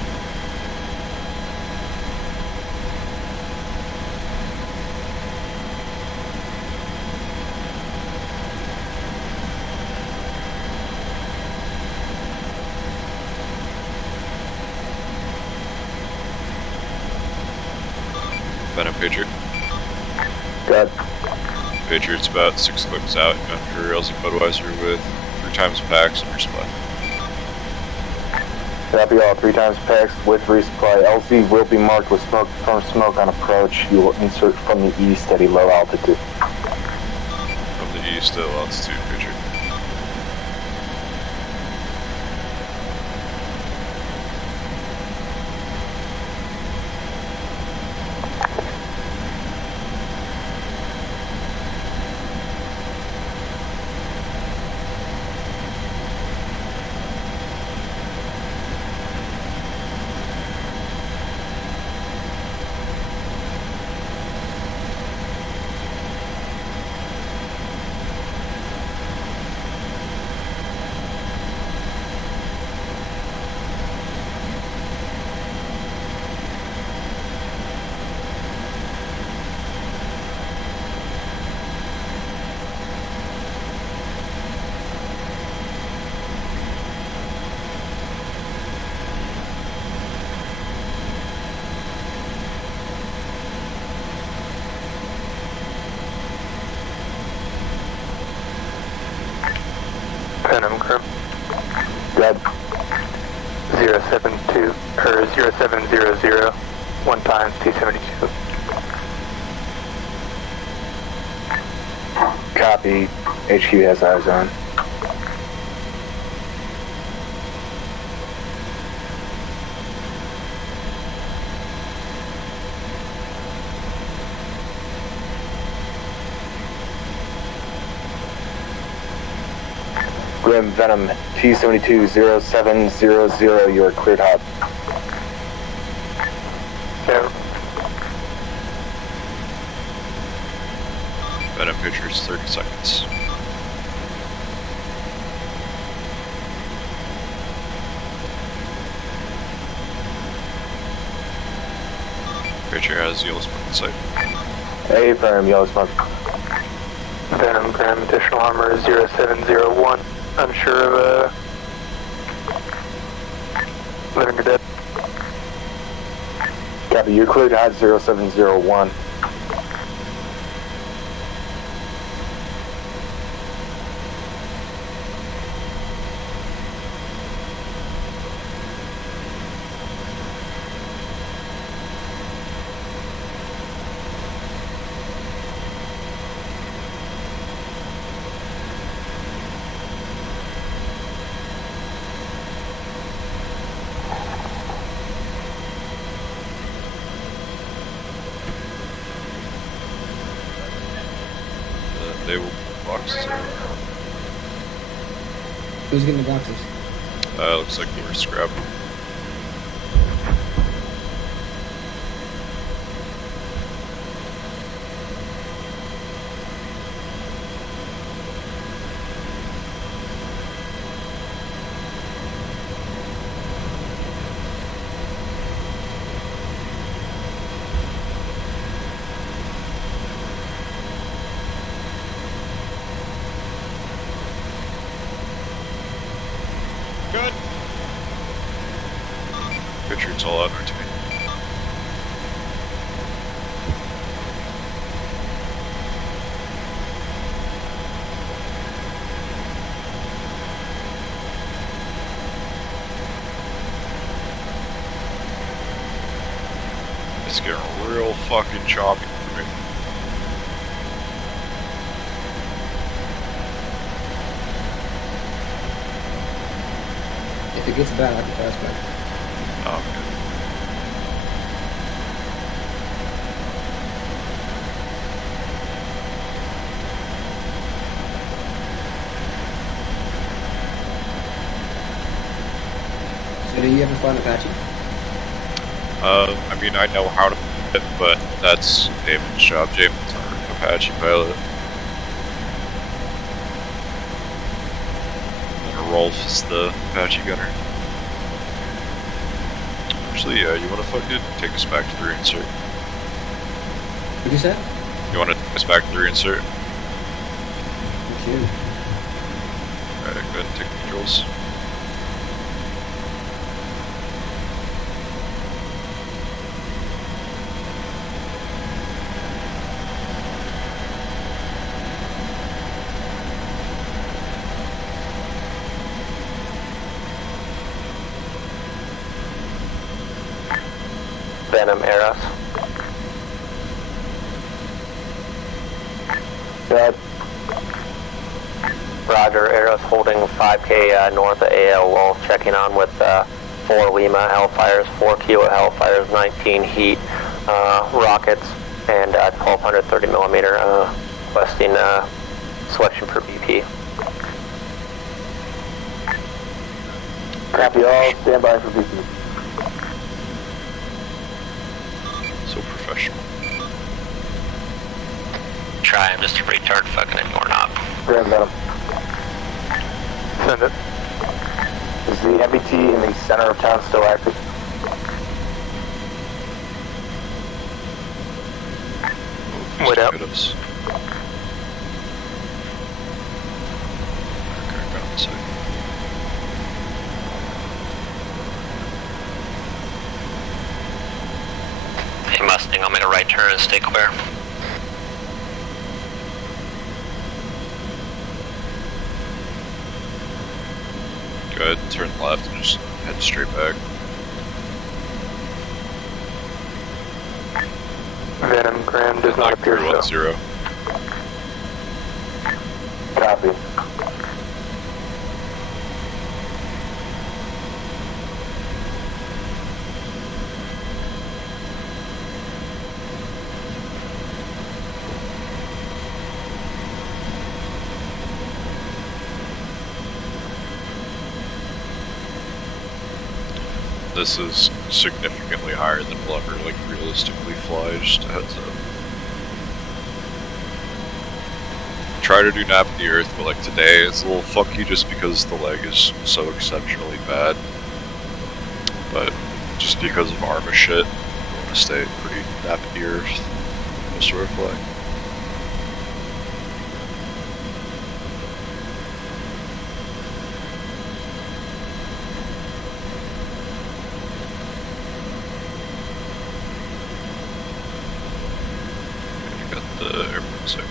Venom Patriot. Good. Patriot's about 6 clicks out. After LZ Budweiser with 3 times packs and resupply. Copy all, 3 times packs with resupply. LZ will be marked with smoke on approach. You will insert from the east at a low altitude. From the east at low altitude, Patriot. Venom Grim. Good. 072 or 0700 1 times T72. Copy. HQ has eyes on. Grim Venom T72 0700, you are cleared hot. Venom Patriot's 30 seconds. Patriot has yellow smoke in sight. Affirm, yellow smoke. Venom Grim, additional armor 0701. Unsure of living or dead. Copy, you cleared hot 0701. They will boxes. Who's getting the boxes? Looks like we're scrap. Good. Patriot's all out our team. It's getting real fucking choppy for me. If it gets bad, I can fast back. Oh, okay. So do you ever find Apache? I mean, I know how to put it, but that's Damon's job. Damon's our Apache pilot. And Rolf is the Apache gunner. Actually, you want to fucking take us back to the reinsert? What you said? You want to take us back to the reinsert? Okay. Alright, go ahead and take the controls. Venom Eros. Good. Roger, Eros holding 5K north of AL Wolf, checking on with 4 Lima Hellfires, 4 Kilo Hellfires, 19 Heat rockets, and 1230 millimeter, requesting selection for BP. Copy all, stand by for BP. So professional. Try him just a retard fucking ignore knob. Grab Venom. Send it. Is the MBT in the center of town still active? Wait up. Hey Mustang, I'll make a right turn and stay clear. Go ahead and turn left and just head straight back. Venom Graham does not appear so. 0. Copy. This is significantly higher than we'll ever like realistically fly, just a heads up. Try to do nap in the earth, but like today it's a little funky just because the leg is so exceptionally bad. But just because of Arma shit, I want to stay pretty nap in the earth most of our flying. The airport sector.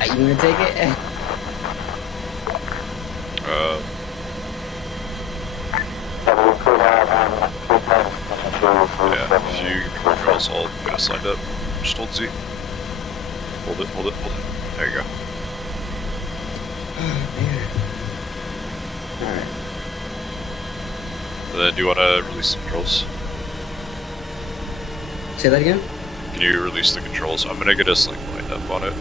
Are you gonna take it? Yeah, if you controls, I'll get us lined up. Just hold Z. Hold it, hold it, hold it. There you go. Alright. And then do you want to release the controls? Say that again? Can you release the controls? I'm gonna get us like lined up on it.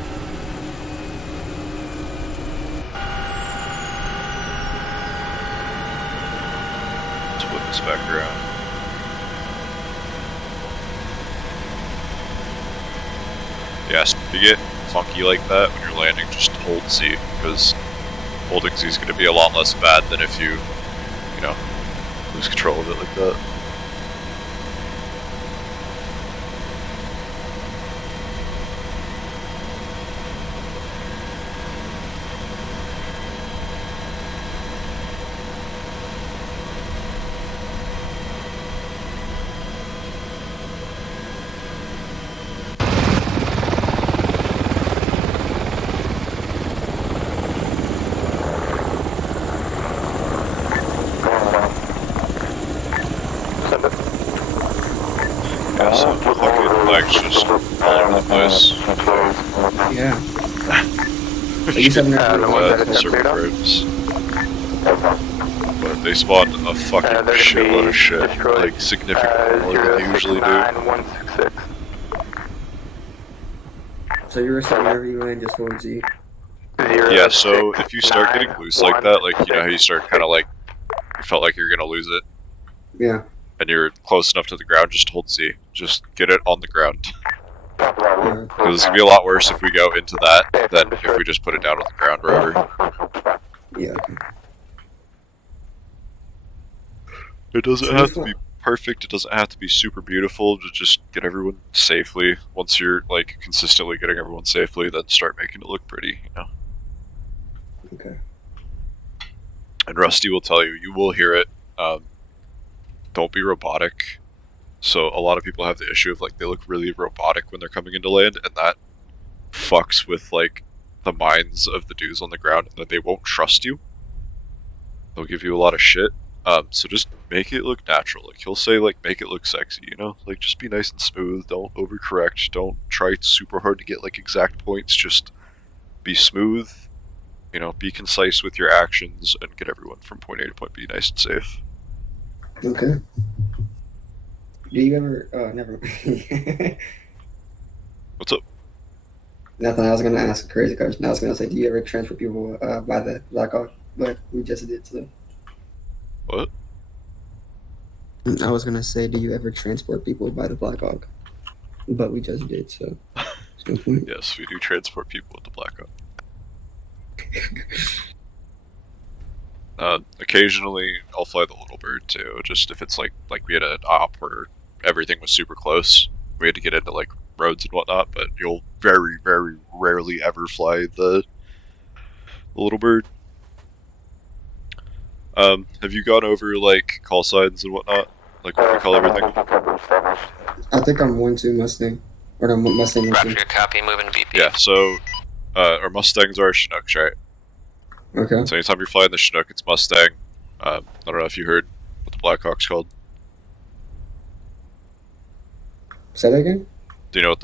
Let's flip this back around. Yeah, so if you get funky like that when you're landing, just hold Z, because holding Z is going to be a lot less bad than if you know, lose control of it like that. Yeah, so fucking flags just all over the place. Yeah. Which you said get never that circle frames. But they spawned a fucking shitload of shit, like significantly more than they usually do. So you were saying whenever you land, just hold Z. Yeah, so if you start getting loose like that, like, you know how you start kind of like, you felt like you're gonna lose it? Yeah. And you're close enough to the ground, just hold Z. Just get it on the ground. Because it's gonna be a lot worse if we go into that than if we just put it down on the ground wherever. Yeah. It doesn't have to be perfect, it doesn't have to be super beautiful, just get everyone safely. Once you're, like, consistently getting everyone safely, then start making it look pretty, you know? Okay. And Rusty will tell you, you will hear it. Don't be robotic. So a lot of people have the issue of, like, they look really robotic when they're coming into land, and that fucks with, like, the minds of the dudes on the ground, and that they won't trust you. They'll give you a lot of shit. So just make it look natural. Like, he'll say, like, make it look sexy, you know? Like, just be nice and smooth. Don't overcorrect. Don't try super hard to get, like, exact points. Just be smooth. You know, be concise with your actions and get everyone from point A to point B nice and safe. Okay. Do you ever, never mind. What's up? Nothing, I was gonna ask a crazy question. I was gonna say, do you ever transfer people, by the Black Hawk? But we just did, so. What? I was gonna say, do you ever transport people by the Black Hawk? But we just did, so. No point. Yes, we do transport people with the Black Hawk. Occasionally, I'll fly the Little Bird too, just if it's like we had an op where everything was super close. We had to get into, like, roads and whatnot, but you'll very, very rarely ever fly the Little Bird. Have you gone over, like, call signs and whatnot? Like, what we call everything? I think I'm 1-2 Mustang. Or no, Mustang 1-2. Roger, copy, moving to BP. Yeah, so, our Mustangs are Chinooks, right? Okay. So anytime you're flying the Chinook, it's Mustang. I don't know if you heard what the Black Hawk's called. Say that again? Do you know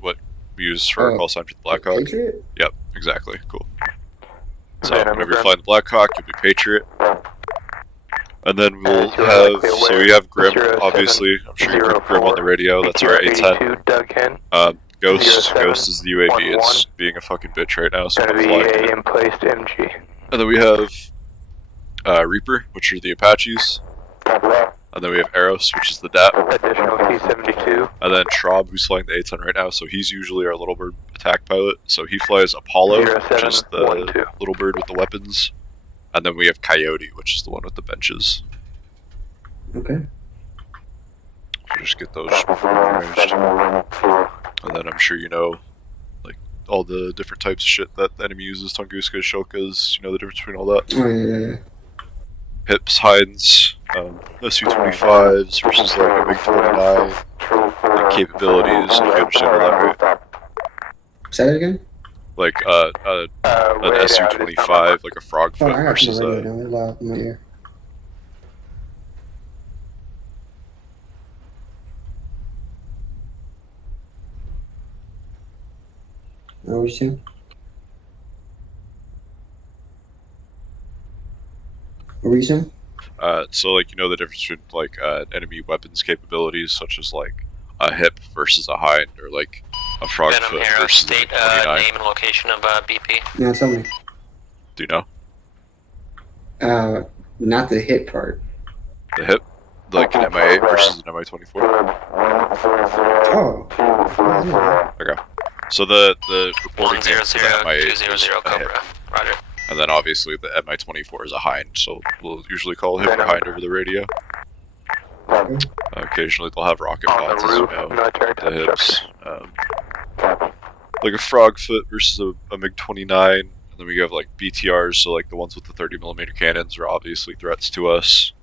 what we use for our call sign for the Black Hawk? Patriot? Yep, exactly. Cool. So whenever you're flying the Black Hawk, you'll be Patriot. And then we'll have, so we have Grim, obviously. I'm sure you heard Grim on the radio. That's our A-10. Ghost is the UAV. It's being a fucking bitch right now, so I'm flying it. And then we have Reaper, which are the Apaches. And then we have Eros, which is the DAP. And then Traub, who's flying the A-10 right now, so he's usually our Little Bird attack pilot. So he flies Apollo, which is the Little Bird with the weapons. And then we have Coyote, which is the one with the benches. Okay. So just get those arranged. And then I'm sure you know, like, all the different types of shit that the enemy uses, Tunguska, Shilkas, you know the difference between all that? Oh, yeah. Hips, Hinds, SU-25s versus, like, a MiG-29, and capabilities, if you understand all that, right? Say that again? Like, an SU-25, like a Frogfoot I got versus you right now. They're loud in my ear. What were you saying? What were you saying? So, like, you know the difference between, like, enemy weapons capabilities, such as, like, a hip versus a hind, or, like, a Frogfoot versus State, a 29. name and location of BP. Yeah, tell me. Do you know? Not the hit part. The hip? Like an MI8 versus an MI-24? Oh. Okay. So the reporting name for the MI8 is a hip. Cobra. Roger. And then obviously the MI-24 is a hind, so we'll usually call hip or hind over the radio. Occasionally they'll have rocket pods, as you know, the hips. Like a Frogfoot versus a MiG-29, and then we have, like, BTRs, so, like, the ones with the 30mm cannons are obviously threats to us.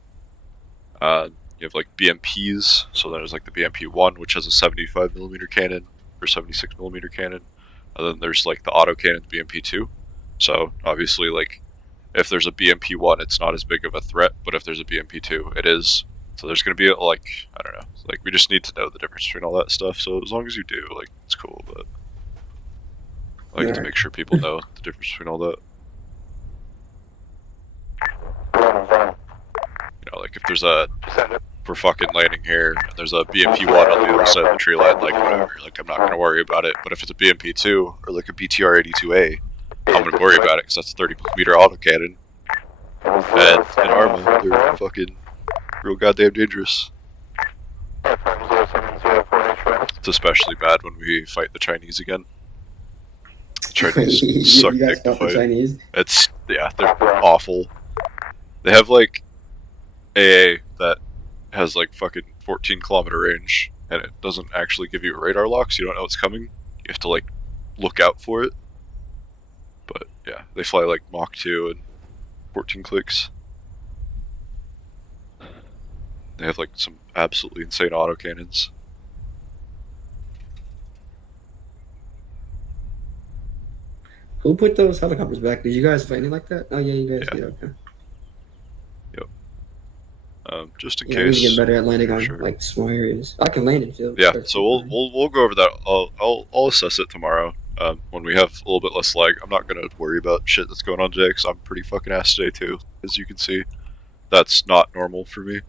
You have, like, BMPs, so there's, like, the BMP-1, which has a 75mm cannon, or 76mm cannon, and then there's, like, the autocannon BMP-2. So, obviously, like, if there's a BMP-1, it's not as big of a threat, but if there's a BMP-2, it is. So there's gonna be like, I don't know, like we just need to know the difference between all that stuff. So as long as you do, like, it's cool. But I like to make sure people know the difference between all that. You know, like if there's a, we're fucking landing here, and there's a BMP-1 on the other side of the tree line, like whatever, like I'm not gonna worry about it. But if it's a BMP-2 or like a BTR-82A, I'm gonna worry about it because that's a 30-meter autocannon. And in Arma, they're fucking real goddamn dangerous. It's especially bad when we fight the Chinese again. The Chinese suck You guys dick to fought the fight. Chinese? It's, yeah, they're awful. They have like AA that has like fucking 14-kilometer range, and it doesn't actually give you a radar lock, so you don't know what's coming. You have to like look out for it. But yeah, they fly like Mach 2 and 14 clicks. They have like some absolutely insane autocannons. Who put those helicopters back? Did you guys fight any like that? Oh yeah, you guys did. Okay. Just in Yeah, case. I need to get better at landing on sure. like small areas. I can land in field. Yeah, so we'll go over that. I'll assess it tomorrow. When we have a little bit less lag. I'm not gonna worry about shit that's going on today because I'm pretty fucking ass today too. As you can see, that's not normal for me.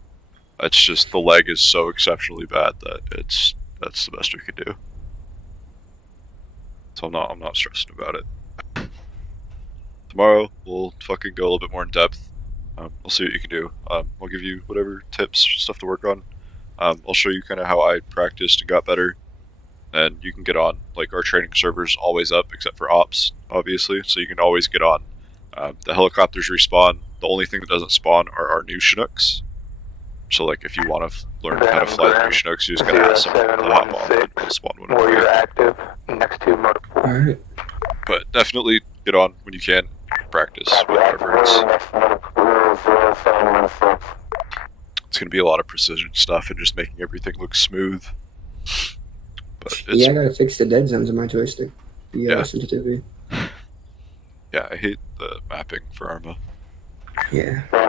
It's just the lag is so exceptionally bad that that's the best we can do. So I'm not stressing about it. Tomorrow we'll fucking go a little bit more in depth. We'll see what you can do. I'll give you whatever tips, stuff to work on. I'll show you kind of how I practiced and got better. And you can get on. Like, our training server's always up, except for ops, obviously, so you can always get on. The helicopters respawn. The only thing that doesn't spawn are our new Chinooks. So, like, if you want to learn how to fly the new Chinooks, you just gotta ask someone to hop on and we'll spawn one. Warrior active, next to motor. Alright. But definitely get on when you can. Practice with preference. It's gonna be a lot of precision stuff and just making everything look smooth. But it's, yeah, I gotta fix the dead zones in my joystick. The Yeah. sensitivity. Yeah, I hate the mapping for Arma. Yeah. But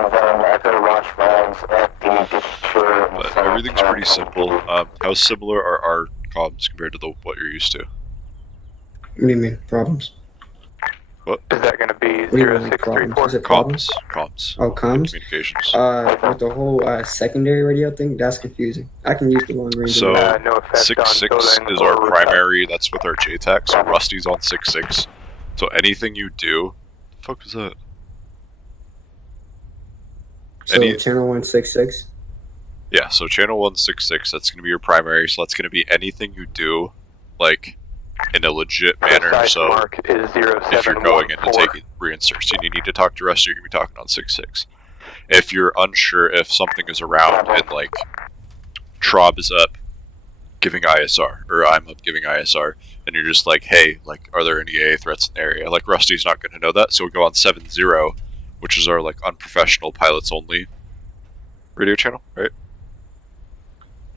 everything's pretty simple. How similar are our comms compared to what you're used to? What do you mean problems? What? Is that going to be What do you mean, like, problems? Is it problems? Comms. Oh, comms. Communications. With the whole secondary radio thing, that's confusing. I can use the long range. So no effect 6.6 on is building our or primary. That's with our JTAC. So Rusty's on 6.6. So anything you do, the fuck was that? So channel 166. Yeah, so channel 166, that's going to be your primary, so that's going to be anything you do, like, in a legit manner. So mark is if you're going in to take reinserts and you need to talk to Rusty, you're going to be talking on 6.6. If you're unsure if something is around and, like, Trob is up giving ISR, or I'm up giving ISR, and you're just like, hey, like, are there any AA threats in the area? Like, Rusty's not going to know that, so we go on 7.0, which is our, like, unprofessional pilots only radio channel, right?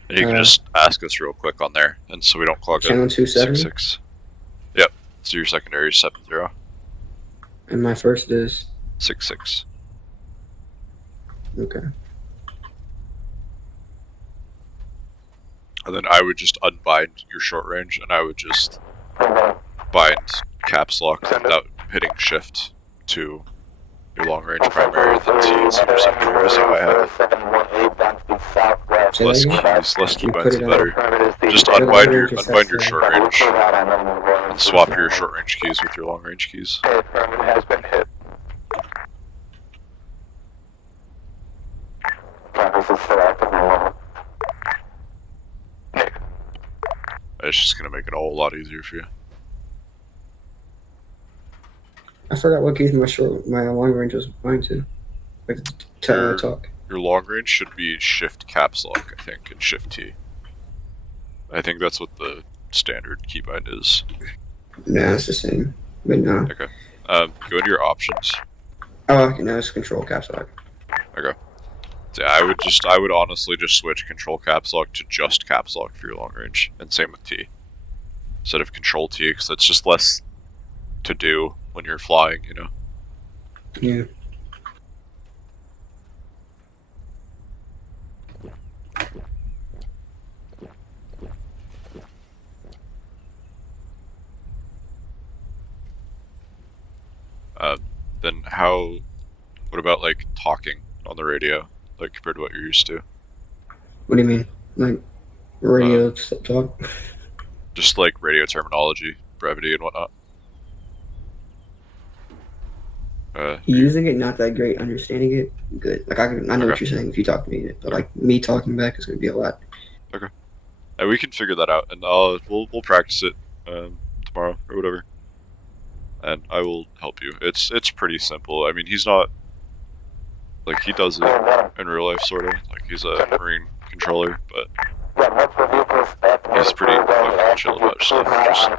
And you can just ask us real quick on there, and so we don't clog Channel 270? 6.6. Yep, so your secondary is 7.0. And my first is 6.6. Okay. And then I would just unbind your short range, and I would just bind caps lock without hitting shift to your long range primary, then T and your secondary is how I have it. Less key binds the better. Just unbind your short range and swap your short range keys with your long range keys. has been hit. It's just gonna make it a whole lot easier for you. I forgot what keys my long range was bind to. Like to talk. Your long range should be shift caps lock, I think, and shift T. I think that's what the standard keybind is. Nah, it's the same. But no. Okay. Go into your options. Oh, okay, no, it's control caps lock. Okay. So I would honestly just switch control caps lock to just caps lock for your long range, and same with T. Instead of control T, because that's just less to do when you're flying, you know? Yeah. Then what about like talking on the radio, like compared to what you're used to? What do you mean? Like radio talk? Just like radio terminology, brevity and whatnot. Using it, not that great. Understanding it, good. Like I know what you're saying if you talk to me, but like me talking back is gonna be a lot. Okay. We can figure that out, and we'll practice it tomorrow or whatever. And I will help you. It's pretty simple. I mean, he's not like he does it in real life, sort of. Like he's a Marine controller, but he's pretty fucking chill about stuff. Just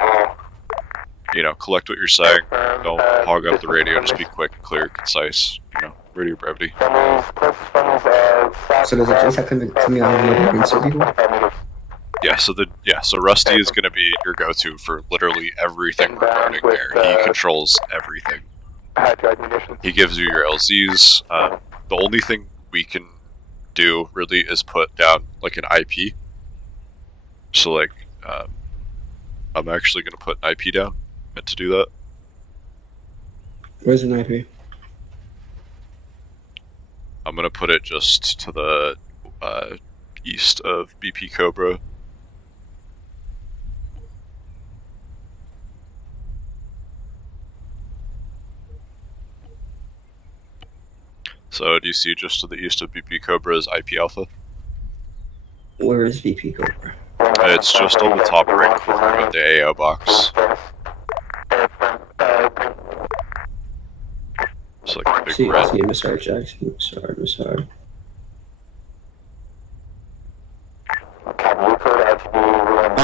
collect what you're saying. Don't hog up the radio. Just be quick, clear, concise. Radio brevity. So does it just have to me on the insert people? Yeah. So Rusty is going to be your go-to for literally everything regarding there. He controls everything. He gives you your LZs. The only thing we can do really is put down like an IP. So like, I'm actually going to put an IP down and to do that. Where's an IP? I'm going to put it just to the east of BP Cobra. So do you see just to the east of BP Cobra's IP Alpha? Where is BP Cobra? It's just on the top right corner of the AO box. It's like a big red. Sorry, Jackson. Sorry.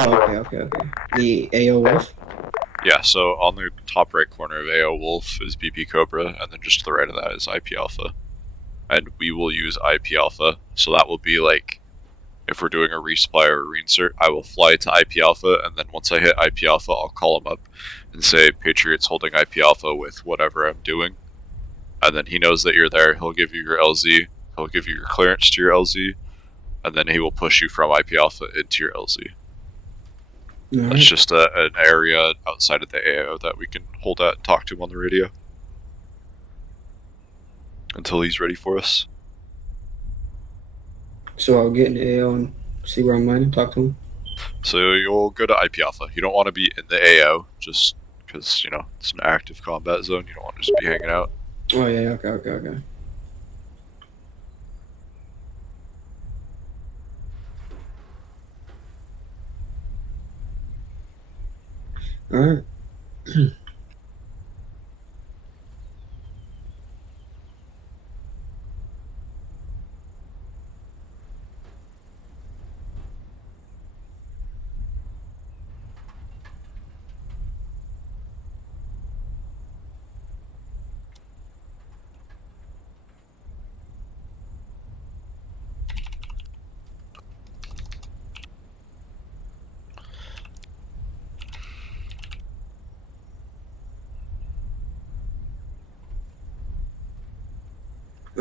Oh, okay. The AO Wolf? Yeah, so on the top right corner of AO Wolf is BP Cobra, and then just to the right of that is IP Alpha. And we will use IP Alpha, so that will be like, if we're doing a resupply or a reinsert, I will fly to IP Alpha, and then once I hit IP Alpha, I'll call him up and say, Patriot's holding IP Alpha with whatever I'm doing. And then he knows that you're there, he'll give you your LZ, he'll give you your clearance to your LZ, and then he will push you from IP Alpha into your LZ. Right. That's just an area outside of the AO that we can hold at and talk to him on the radio. Until he's ready for us. So I'll get in the AO and see where I'm at and talk to him? So you'll go to IP Alpha. You don't want to be in the AO, just because, it's an active combat zone. You don't want to just be hanging out. Oh, yeah, okay. Alright.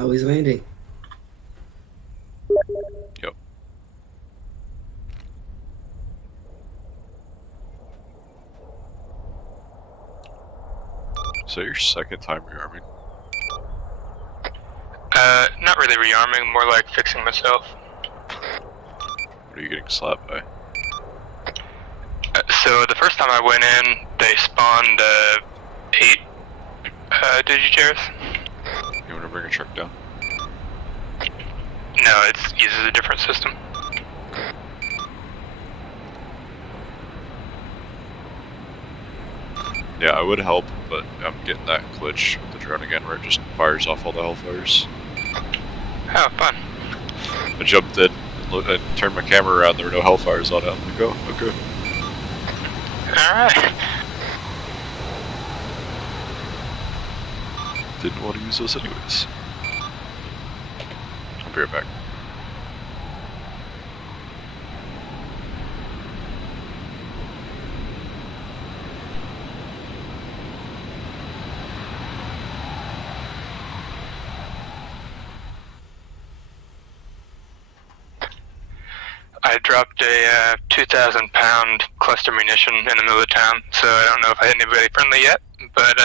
Oh, he's landing. Yep. So your second time rearming? Not really rearming, more like fixing myself. What are you getting slapped by? So the first time I went in, they spawned 8 Digichairs. You want to bring a truck down? No, it uses a different system. Yeah, I would help, but I'm getting that glitch with the drone again where it just fires off all the Hellfires. Oh, fun. I jumped in and turned my camera around, there were no Hellfires on it. I'm like, oh, okay. Alright. Didn't want to use those anyways. I'll be right back. I dropped a 2,000-pound cluster munition in the middle of town, so I don't know if I hit anybody friendly yet, but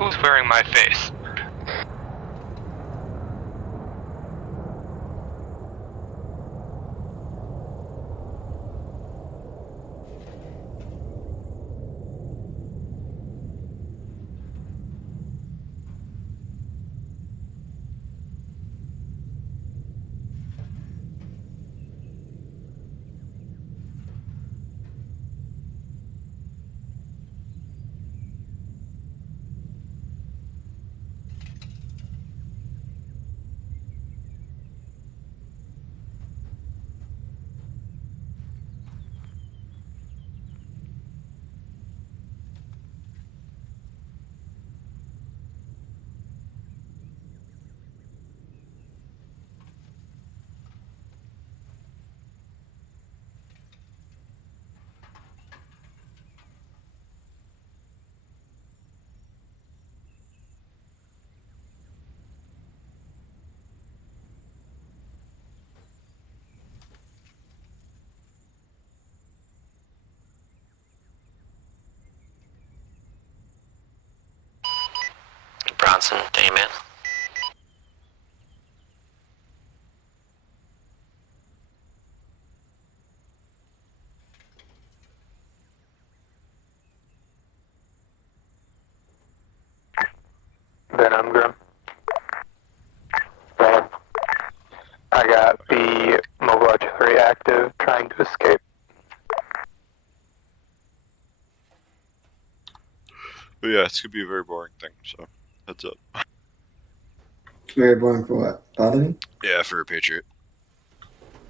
Who's wearing my face? Bronson, Damon. Then I'm Grim. I got the mobile artillery active, trying to escape. But yeah, it's gonna be a very boring thing, so heads up. Very boring for what? Bothering? Yeah, for a Patriot.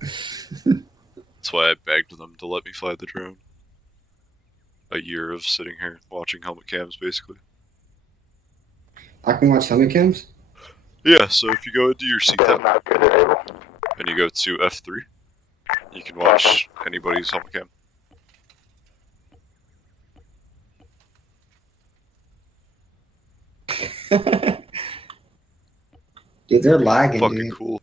That's why I begged them to let me fly the drone. A year of sitting here watching helmet cams, basically. I can watch helmet cams? Yeah, so if you go into your CTEP and you go to F3, you can watch anybody's helmet cam. Dude, they're lagging, Fucking dude. cool.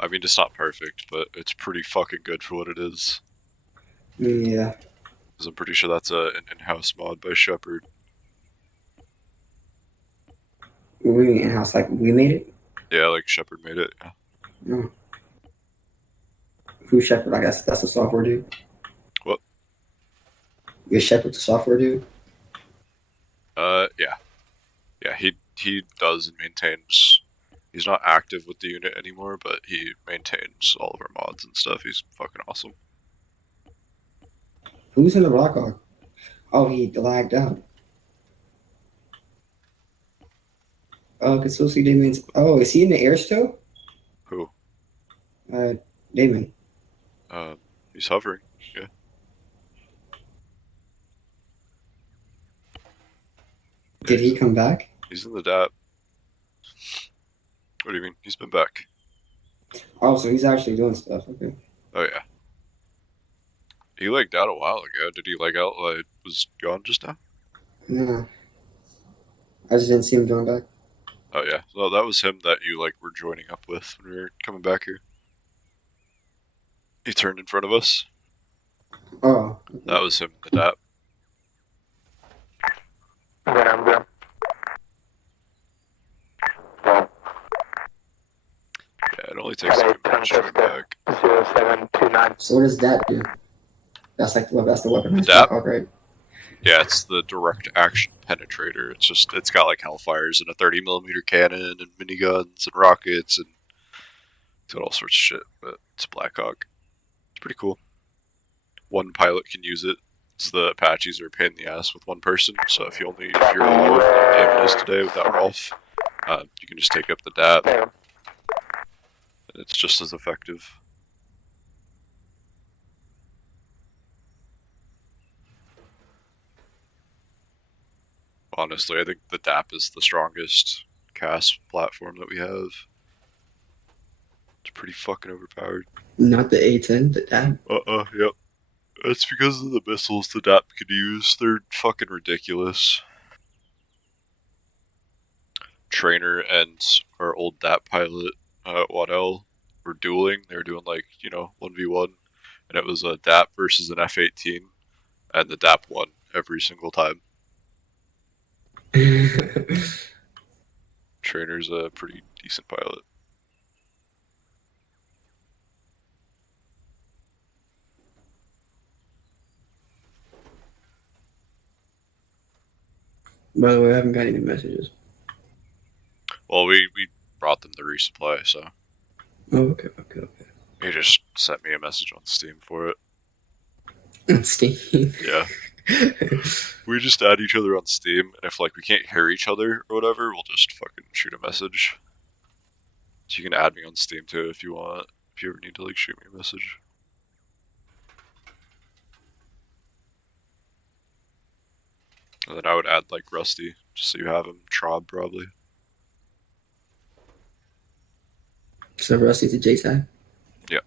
I mean, it's not perfect, but it's pretty fucking good for what it is. Yeah. Because I'm pretty sure that's an in-house mod by Shepard. We mean in-house, like we made it? Yeah, like Shepard made it, yeah. No. Who's Shepard? I guess that's a software dude. What? Is Shepard the software dude? Yeah. Yeah, he does and maintains. He's not active with the unit anymore, but he maintains all of our mods and stuff. He's fucking awesome. Who's in the Blackhawk? Oh, he lagged out. Oh, I can still see Damon's. Oh, is he in the air still? Who? Damon. He's hovering, yeah. Did he come back? He's in the DAP. What do you mean? He's been back. Oh, so he's actually doing stuff. Okay. Oh, yeah. He legged out a while ago. Did he leg out while I was gone just now? No. I just didn't see him join back. Oh, yeah. No, that was him that you, like, were joining up with when we were coming back here. He turned in front of us. Oh. Okay. That was him in the DAP. Then I'm Grim. Yeah, it only takes like a minute to come back. 0729. So what does that do? That's like that's the weapon. DAP? Right? Yeah, it's the direct action penetrator. It's got like Hellfires and a 30mm cannon and miniguns and rockets and it's got all sorts of shit, but it's Blackhawk. It's pretty cool. One pilot can use it. The Apaches are a pain in the ass with one person, so if you're alone, like Damon is today without Rolf, you can just take up the DAP. And it's just as effective. Honestly, I think the DAP is the strongest CAS platform that we have. It's pretty fucking overpowered. Not the A10, the DAP. Yep. It's because of the missiles the DAP could use. They're fucking ridiculous. Trainer and our old DAP pilot, Waddell, were dueling. They were doing like, 1v1 and it was a DAP versus an F-18, and the DAP won every single time. Trainer's a pretty decent pilot. By the way, I haven't got any messages. Well, we brought them the resupply, so. Oh, okay. He just sent me a message on Steam for it. On Steam? Yeah. We just add each other on Steam, and if like we can't hear each other or whatever, we'll just fucking shoot a message. So you can add me on Steam too if you want. If you ever need to like shoot me a message. And then I would add like Rusty, just so you have him. Trob probably. So Rusty's a JTAG? Yeah.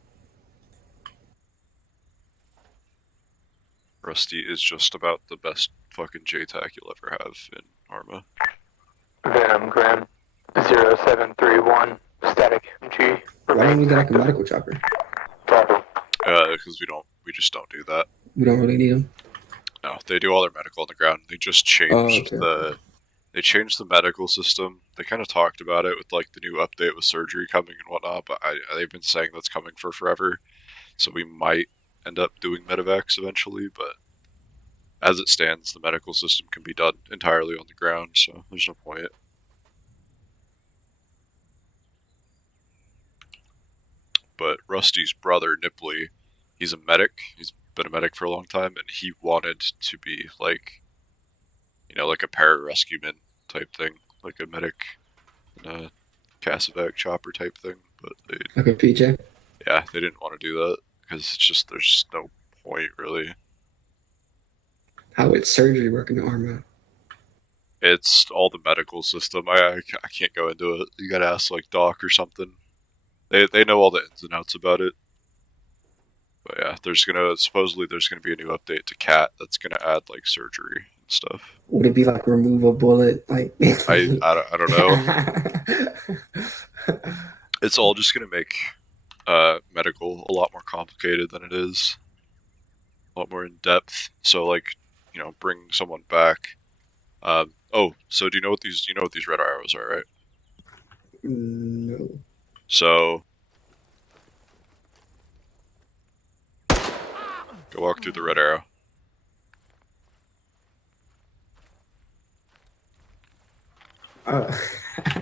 Rusty is just about the best fucking JTAC you'll ever have in Arma. Venom Grim 0731 static MG. Why don't we get like a medical chopper? Because we just don't do that. We don't really need them. No, they do all their medical on the ground. They just changed they changed the medical system. They kind of talked about it with like the new update with surgery coming and whatnot, but they've been saying that's coming for forever. So we might end up doing medevacs eventually, but as it stands, the medical system can be done entirely on the ground, so there's no point. But Rusty's brother, Nipley, he's a medic. He's been a medic for a long time, and he wanted to be like, you know, like a pararescueman type thing, like a medic in a Casavac chopper type thing. But they, like a PJ? Yeah, they didn't want to do that because it's just there's no point really. How would surgery work in the Arma? It's all the medical system. I can't go into it. You gotta ask like Doc or something. They know all the ins and outs about it. But yeah, supposedly there's gonna be a new update to CAT that's gonna add like surgery and stuff. Would it be like remove a bullet? Like I don't know. It's all just gonna make medical a lot more complicated than it is. A lot more in depth. So like, you know, bring someone back. So do you know what these red arrows are, right? No. So go walk through the red arrow.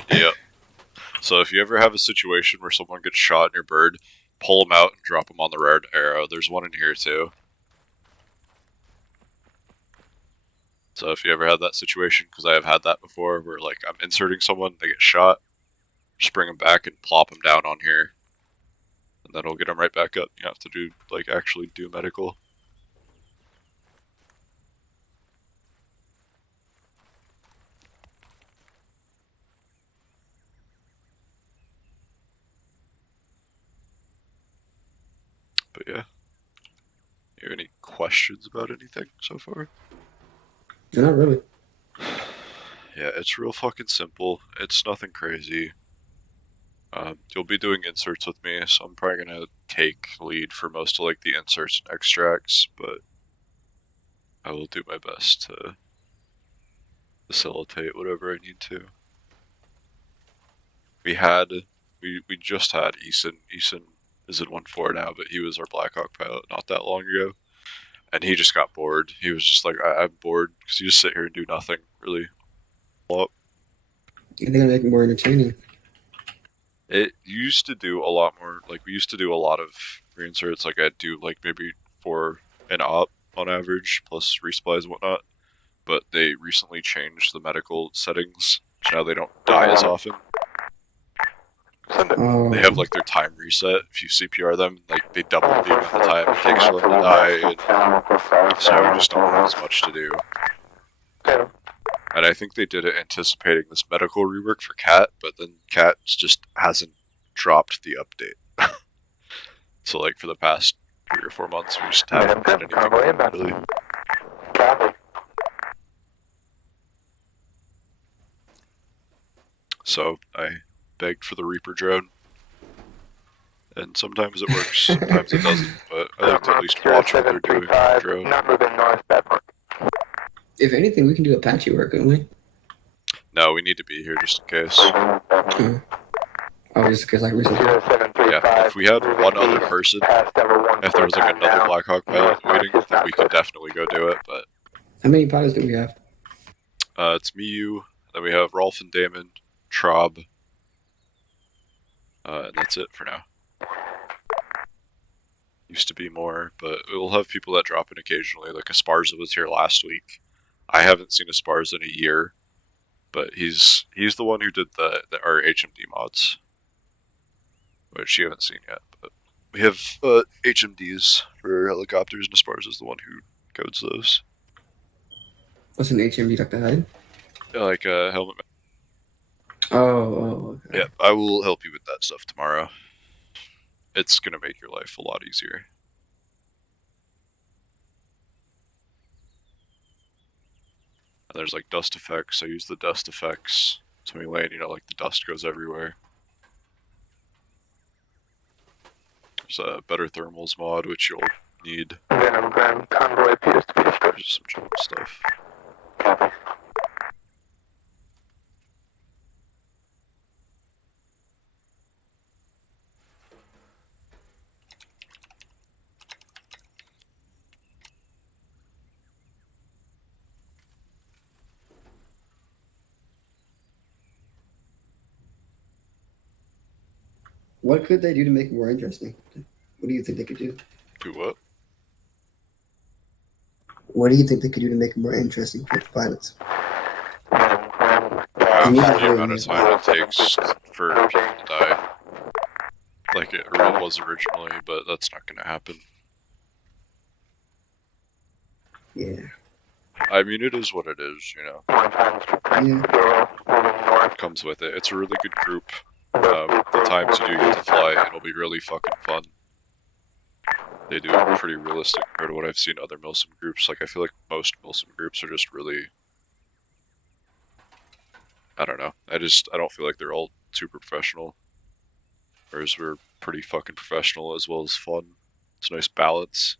Yep. So if you ever have a situation where someone gets shot in your bird, pull them out and drop them on the red arrow. There's one in here too. So if you ever had that situation, because I have had that before, where like I'm inserting someone, they get shot, just bring them back and plop them down on here, and then we'll get them right back up. You have to do like actually do medical. But yeah, you have any questions about anything so far? Not really. Yeah, it's real fucking simple. It's nothing crazy. You'll be doing inserts with me, so I'm probably gonna take lead for most of like the inserts and extracts, but I will do my best to facilitate whatever I need to. We just had Eason. Eason is in 1-4 now, but he was our Blackhawk pilot not that long ago. And he just got bored. He was just like, I'm bored, because you just sit here and do nothing, really. Well, They're gonna make it more entertaining. It used to do a lot more, like we used to do a lot of reinserts, like I'd do like maybe 4 an op on average, plus resupplies and whatnot. But they recently changed the medical settings, so now they don't die as often. They have like their time reset. If you CPR them, like they double the amount of time it takes for them to die, and so now we just don't have as much to do. And I think they did it anticipating this medical rework for CAT, but then CAT just hasn't dropped the update. So like for the past 3 or 4 months, we just haven't had anything really. So I begged for the Reaper drone, And sometimes it works, sometimes it doesn't, but I like to at least watch what they're doing on the drone. Not moving north, Bedford. If anything, we can do Apache work, couldn't we? No, we need to be here just in case. Oh, just because like recently. Yeah, if we had one other person, if there was like another Blackhawk pilot waiting, then we could definitely go do it, but... How many pilots do we have? It's me, you, then we have Rolf and Damon, Traub, and that's it for now. Used to be more, but we'll have people that drop in occasionally, like Esparza was here last week. I haven't seen Esparza in a year, but he's the one who did our HMD mods, which you haven't seen yet, but we have HMDs for helicopters, and Esparza is the one who codes those. What's an HMD, Dr. Hyde? Like a helmet. Oh, okay. Yeah, I will help you with that stuff tomorrow. It's gonna make your life a lot easier. And there's like dust effects. I use the dust effects. So when we land, you know, like the dust goes everywhere. There's a better thermals mod, which you'll need. Venom Grand convoy appears to be destroyed. There's some jump stuff. Copy. What could they do to make it more interesting? What do you think they could do? Do what? What do you think they could do to make it more interesting for the pilots? The amount of time it takes for people to die. Like it was originally, but that's not gonna happen. Yeah. I mean, it is what it is, you know. Yeah. It comes with it. It's a really good group. The times you do get to fly, it'll be really fucking fun. They do it pretty realistic compared to what I've seen other Milsim groups. Like, I feel like most Milsim groups are just really... I don't know. I don't feel like they're all super professional. Whereas we're pretty fucking professional as well as fun. It's a nice balance.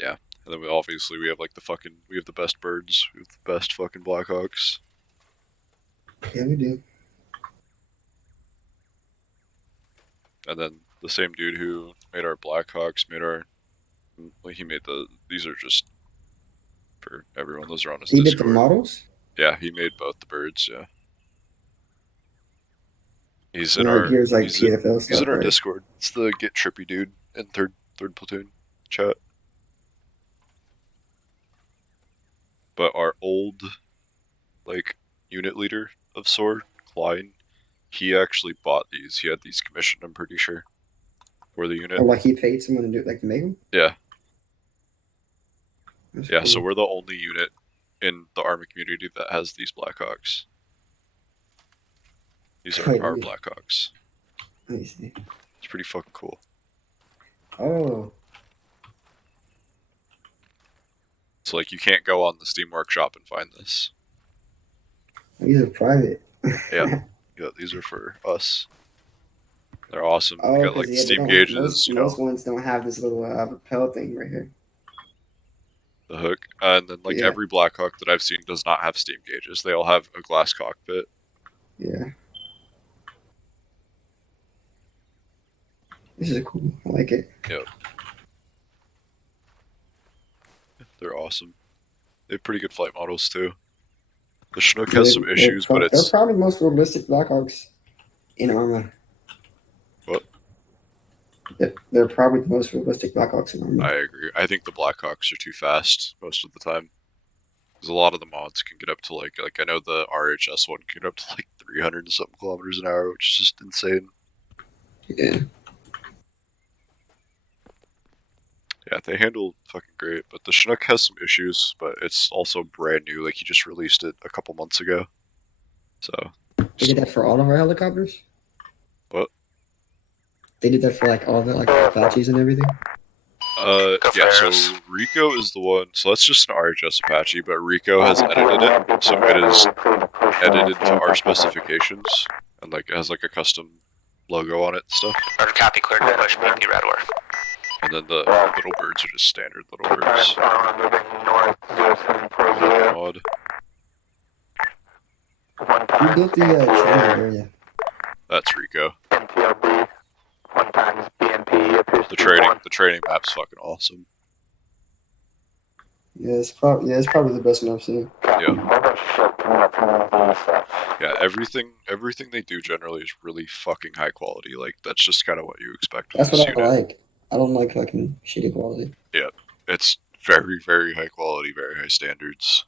Yeah. And then we have like we have the best birds. We have the best fucking Blackhawks. Yeah, we do. And then the same dude who made our Blackhawks these are just for everyone. Those are on his He Discord. did the models? Yeah, he made both the birds, yeah. He's in And, our here's, like, he's PFL in stuff, our right? Discord. It's the Get Trippy dude in third platoon chat. But our old like unit leader of SOAR, Klein, he actually bought these. He had these commissioned, I'm pretty sure, for the unit. Or like he paid someone to do it, like to make them? Yeah. That's Yeah, cool. so we're the only unit in the Army community that has these Blackhawks. These are our Blackhawks. Let me see. It's pretty fucking cool. Oh. So like you can't go on the Steam Workshop and find this. These are private. Yeah. Yeah, these are for us. They're awesome. Oh, They got like steam gauges, most ones don't have this little propel thing right here. The hook. And then like Yeah. every Blackhawk that I've seen does not have steam gauges. They all have a glass cockpit. Yeah. This is cool. I like it. Yep. They're awesome. They have pretty good flight models too. The Chinook has some issues, but it's... They're probably the most realistic Blackhawks in Arma. What? They're probably the most realistic Blackhawks in Arma. I agree. I think the Blackhawks are too fast most of the time. Because a lot of the mods can get up to like I know the RHS one can get up to like 300 and something kilometers an hour, which is just insane. Yeah. Yeah, they handle fucking great, but the Chinook has some issues, but it's also brand new. Like, he just released it a couple months ago. So. They did that for all of our helicopters? What? They did that for like all of it, like Apaches and everything? Yeah, so Rico is the one, so that's just an RHS Apache, but Rico has edited it, so it is edited to our specifications, And like it has like a custom logo on it and stuff. Roger, copy, cleared to push BMP radar. And then the little birds are just standard little birds. Mod. Who built the training area? That's Rico. NTLB. 1 times BMP appears The to be 1. training map's fucking awesome. Yeah, it's probably the best one I've seen. Yeah, everything they do generally is really fucking high quality. Like that's just kind of what you expect from That's this what I unit. like. I don't like fucking shitty quality. Yeah, it's very, very high quality, very high standards.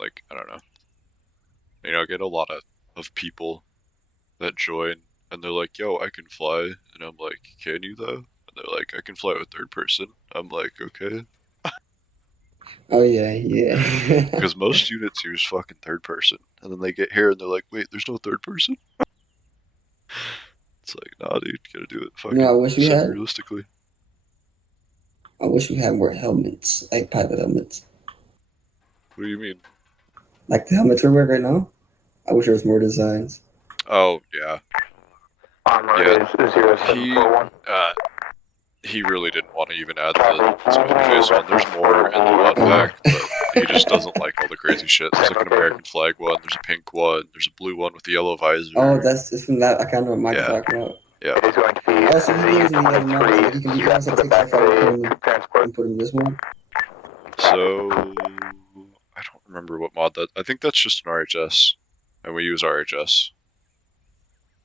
Like, I don't know. You know, I get a lot of people that join and they're like, yo, I can fly. And I'm like, can you though? And they're like, I can fly with third person. I'm like, okay. Oh yeah, yeah. Because most units use fucking third person. And then they get here and they're like, wait, there's no third person? It's like, nah, dude, you gotta do it fucking I wish we had. semi-realistically. I wish we had more helmets, like pilot helmets. What do you mean? Like the helmets we're wearing right now. I wish there was more designs. Oh, yeah. He really didn't want to even add the zoom interface one. There's more in the mod pack, but he just doesn't like all the crazy shit. There's like an American flag one, there's a pink one, there's a blue one with the yellow visor. Oh, that's from that. I kind of know what Mike's talking about. Yeah. It is going to be Oh, so he goes in the other mod, so he can do that. So take that file and put him in this one. So I don't remember what mod that. I think that's just an RHS, and we use RHS.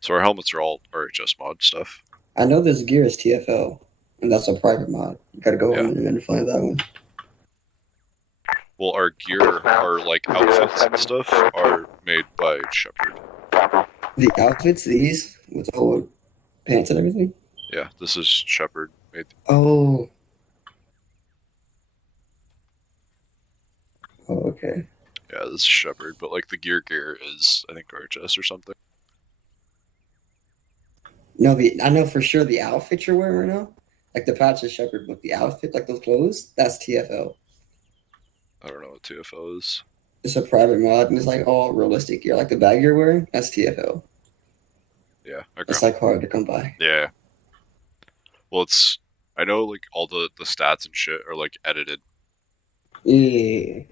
So our helmets are all RHS mod stuff. I know this gear is TFL, and that's a private mod. You gotta go in and then find that one. Well, our gear, our like outfits and stuff, are made by Shepard. The outfits, these with all the pants and everything. Yeah, this is Shepard made. Oh. Oh, okay. Yeah, this is Shepard, but like the gear is, I think, RHS or something. No, I know for sure the outfit you're wearing right now, like the patch is Shepard, but the outfit, like those clothes, that's TFL. I don't know what TFL is. It's a private mod, and it's like all realistic gear. Like the bag you're wearing, that's TFL. Yeah, okay. It's like hard to come by. Yeah. Well, I know like all the stats and shit are like edited. Yeah.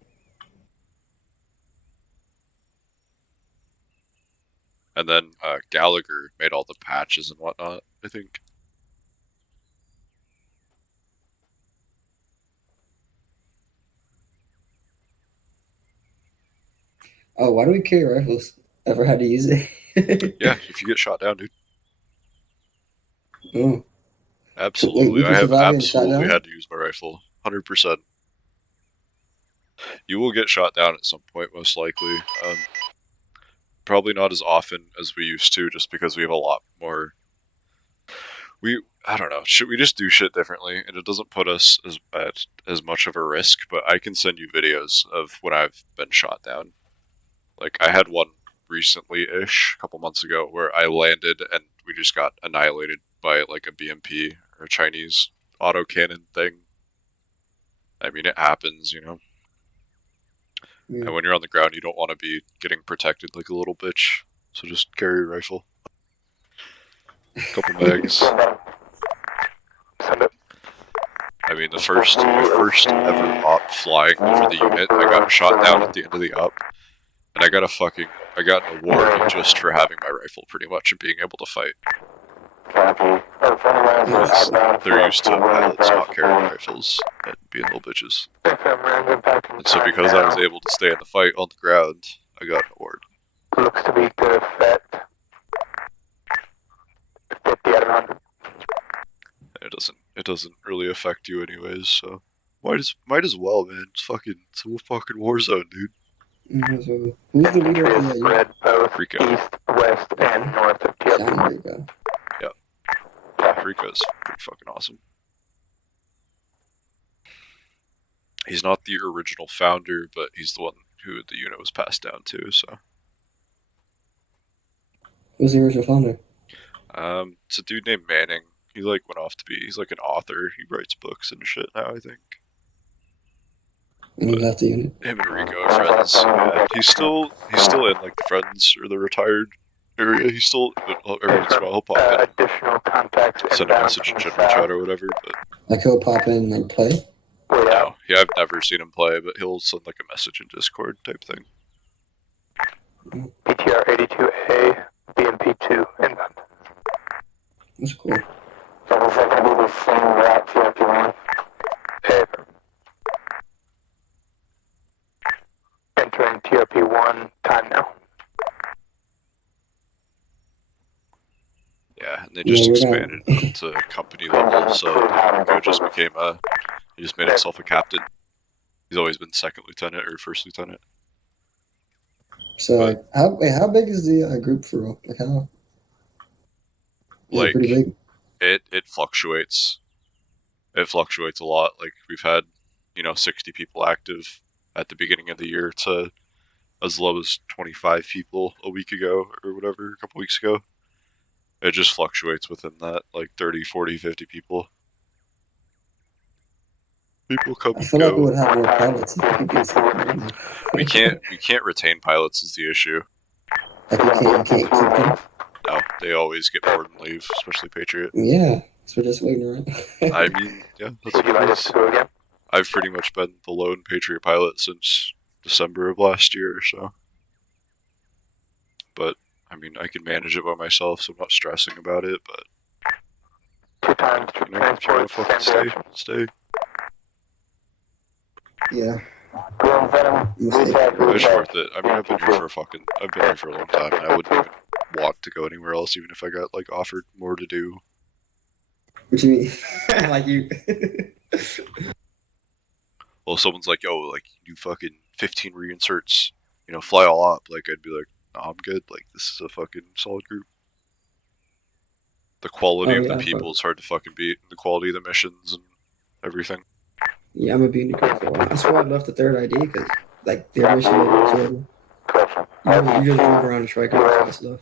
And then Gallagher made all the patches and whatnot, I think. Oh, why do we carry rifles? Ever had to use it? Yeah, if you get shot down, dude. Oh. Absolutely. Wait, I have absolutely had to use my rifle. 100%. You will get shot down at some point, most likely. Probably not as often as we used to, just because we have a lot more. I don't know. We just do shit differently, and it doesn't put us at as much of a risk. But I can send you videos of when I've been shot down. Like I had one recently-ish, a couple months ago, where I landed and we just got annihilated by like a BMP or a Chinese autocannon thing. I mean, it happens, you know. Yeah. And when you're on the ground, you don't want to be getting protected like a little bitch. So just carry a rifle. A couple mags. I mean, the first ever op flying for the unit, I got shot down at the end of the op. And I got an award just for having my rifle, pretty much, and being able to fight. They're used to pilots not carrying rifles and being little bitches. And so because I was able to stay in the fight on the ground, I got an award. Looks to be good effect. 50 out of 100. It doesn't really affect you anyways, so might as well, man. It's a fucking war zone, dude. Who's the leader of the Spread both Rico. east, west, and north of TLB. Rico. Yep. Yeah, Rico's pretty fucking awesome. He's not the original founder, but he's the one who the unit was passed down to, so. Who's the original founder? It's a dude named Manning. He he's like an author. He writes books and shit now, I think. And he left the unit. Him and Rico are friends. Yeah, he's still in like the friends or the retired area. He's still every once in a while he'll pop in, Additional contacts send a message in general chat or whatever. But Like he'll pop in and play. no, yeah, I've never seen him play, but he'll send like a message in Discord type thing. PTR 82A, BMP2 inbound. That's cool. So is that gonna be the same route TRP1? Paper. Entering TRP1 time now. Yeah, and they just Yeah, expanded up to company level, so Rico just became he just made himself a captain. He's always been second lieutenant or first lieutenant. So like, how big is the group for real? Like how? Is it pretty big? It fluctuates. It fluctuates a lot. Like we've had, 60 people active at the beginning of the year to as low as 25 people a week ago or whatever, a couple weeks ago. It just fluctuates within that, like 30, 40, 50 people. People come I and feel like we go. would have more pilots if we could get some. We can't retain pilots is the issue. Like you can't keep them. No, they always get bored and leave, especially Patriot. Yeah, so we're just waiting around. I mean, yeah, that's what it is. I've pretty much been the lone Patriot pilot since December of last year or so. But, I mean, I can manage it by myself, so I'm not stressing about it, but... if you want to fucking stay. Yeah. It's worth it. I mean, I've been here for a long time, and I wouldn't even want to go anywhere else, even if I got, like, offered more to do. What you mean? Like you... Well, if someone's like, yo, like, you do fucking 15 reinserts, fly all up, like, I'd be like, no, I'm good, like, this is a fucking solid group. The quality of the people is hard to fucking beat, the quality of the missions and everything. Yeah, I'm gonna be in the group for a while. That's why I left the third ID, because, like, their mission is horrible. You just move around and strike out and stuff.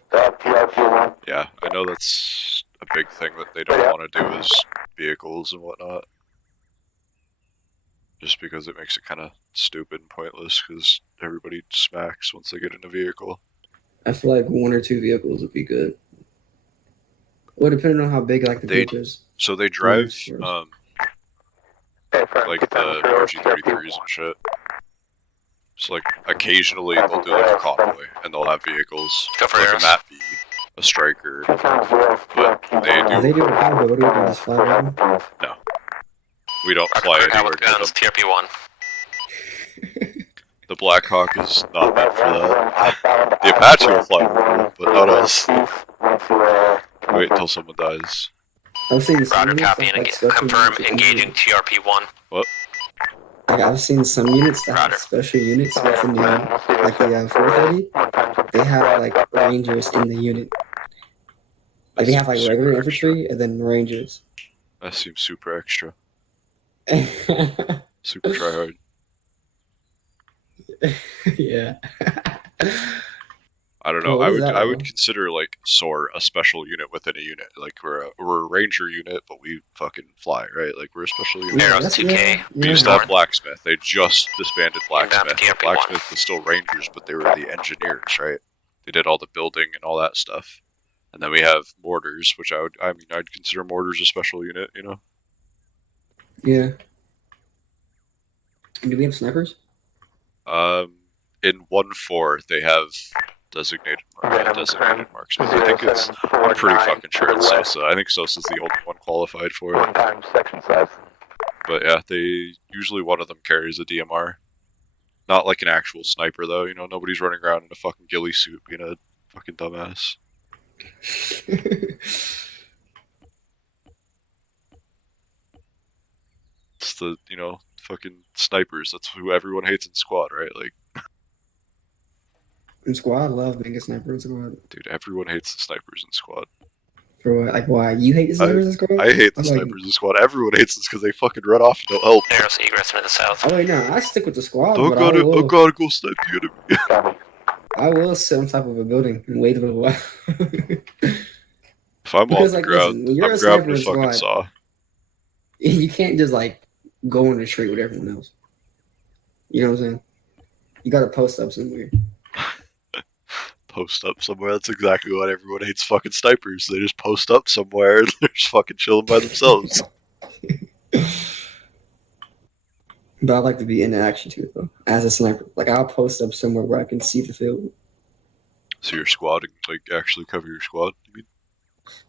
Yeah, I know that's a big thing that they don't want to do is vehicles and whatnot. Just because it makes it kind of stupid and pointless, because everybody smacks once they get in a vehicle. I feel like 1 or 2 vehicles would be good. Well, depending on how big, like, the group is. So they drive, like the RG-33s and shit. So, like, occasionally they'll do, like, a convoy, and they'll have vehicles. Like a Mat B, a Striker, but they do... If they do a convoy, what do we do, just fly around? No. We don't fly anywhere near them. TRP-1. The Black Hawk is not meant for that. The Apache will fly over, but not us. Wait until someone dies. I've seen Roger, copy and confirm engaging TRP-1. What? Like, I've seen some units that have special units within the unit. Like the 430, they have, like, Rangers in the unit. Like, they have, like, regular infantry and then Rangers. That seems super extra. Super tryhard. Yeah. I don't know. I would consider like SOAR a special unit within a unit. Like we're a ranger unit, but we fucking fly, right? Like we're a special unit. Arrows 2K. We used to have Blacksmith. They just disbanded Blacksmith. Blacksmith was still Rangers, but they were the engineers, right? They did all the building and all that stuff. And then we have mortars, which I'd consider mortars a special unit, Yeah. And do we have snipers? In 1-4, they have designated marksmen. I think I'm pretty fucking sure it's Sosa. I think Sosa's the only one qualified for it. But yeah, usually one of them carries a DMR. Not like an actual sniper though, nobody's running around in a fucking ghillie suit being a fucking dumbass. It's the, fucking snipers. That's who everyone hates in squad, right? Like, in squad, I love being a sniper in squad. Dude, everyone hates the snipers in squad. For what? Like, why? You hate the snipers in squad? I hate the snipers in squad. Everyone hates us because they fucking run off and don't help. Arrows egress into the south. Oh, wait, no, I stick with the squad. I gotta go snipe the enemy. I will sit on top of a building and wait a little while. If I'm on the ground, listen, I'm grabbing a fucking saw. You can't just, like, go in the street with everyone else. You know what I'm saying? You gotta post up somewhere. Post up somewhere. That's exactly what everyone hates fucking snipers. They just post up somewhere and they're just fucking chilling by themselves. But I like to be in action too, though. As a sniper, like I'll post up somewhere where I can see the field. So your squad, like, actually cover your squad? You mean?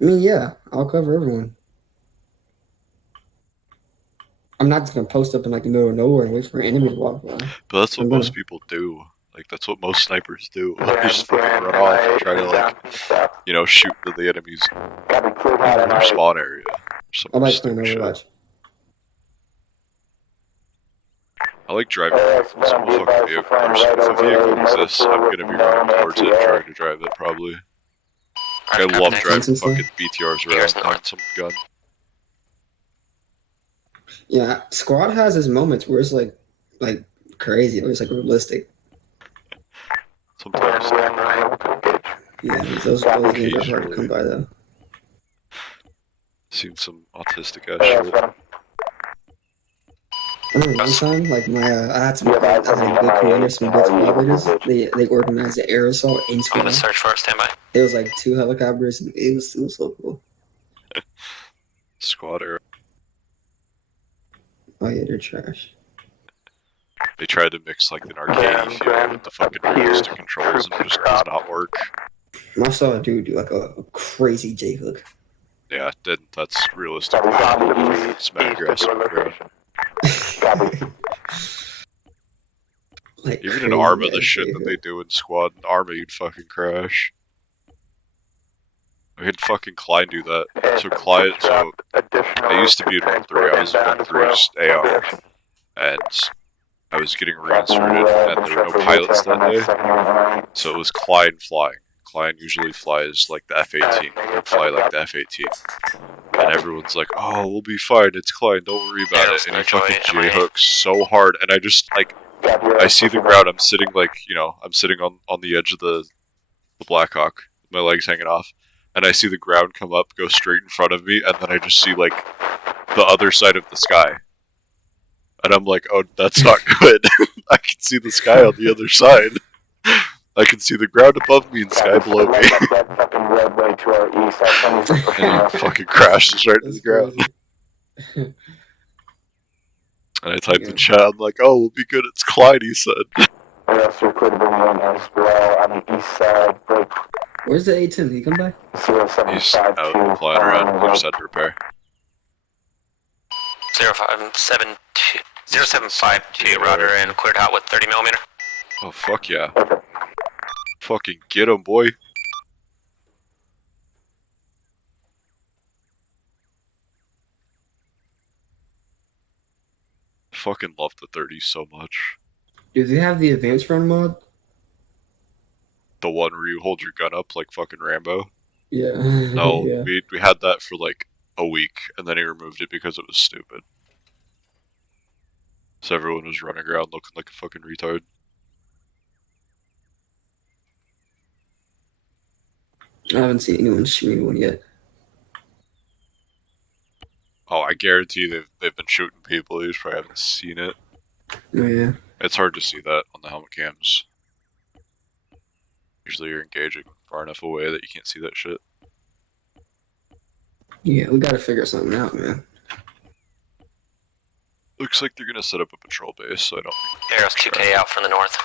I mean, yeah, I'll cover everyone. I'm not just gonna post up in like the middle of nowhere and wait for an enemy to walk by. But that's what most people do. Like, that's what most snipers do. They just fucking run off and try to, like, you know, shoot into the enemy's their spawn area. I like playing Overwatch. I like driving a fucking vehicle. If a vehicle exists, I'm gonna be running towards it and trying to drive it, probably. I love driving fucking BTRs around on some gun. Yeah, Squad has its moments where it's like crazy. It's like realistic. Sometimes. Yeah, those games are hard to come by though. Seen some autistic ass shit. I remember one time, like I had some good commanders, some good squad leaders. They organized the air assault in squad. I'm gonna search for a standby. There was like 2 helicopters, and it was so cool. Squad air. Oh yeah, they're trash. They tried to mix like an arcade feel with the fucking realistic controls, and it just does not work. I saw a dude do like a crazy J hook. Yeah, that's realistic. Smack your ass on the ground. Like even in Arma, the shit that they do in Squad, in Arma, you'd fucking crash. I had fucking Klein do that. So Klein, I used to be in 1-3. I was in 1-3's AR, and I was getting reinserted, and there were no pilots that day. So it was Klein flying. Klein usually flies like the F-18. He'll fly like the F-18. And everyone's like, oh, we'll be fine, it's Klein, don't worry about it. And he fucking J-hooks so hard, and I just, like, I see the ground, I'm sitting, like, you know, I'm sitting on the edge of the Blackhawk, my legs hanging off, and I see the ground come up, go straight in front of me, and then I just see, like, the other side of the sky. And I'm like, oh, that's not good. I can see the sky on the other side. I can see the ground above me and sky below me. And he fucking crashes right into the ground. And I typed in chat, I'm like, oh, we'll be good, it's Clyde, he said. Where's the A10? Did he come back? He's out flying around, he just had to repair. 0752 router and cleared out with 30mm. Oh, fuck yeah. Fucking get him, boy. Fucking love the 30 so much. Do they have the advanced run mod? The one where you hold your gun up like fucking Rambo? Yeah. No, yeah. we had that for like a week, and then he removed it because it was stupid. So everyone was running around looking like a fucking retard. I haven't seen anyone shooting one yet. Oh, I guarantee they've been shooting people, you just probably haven't seen it. Oh yeah. It's hard to see that on the helmet cams. Usually you're engaging far enough away that you can't see that shit. Yeah, we gotta figure something out, man. Looks like they're gonna set up a patrol base, so I don't think... Arrows 2K out from the north.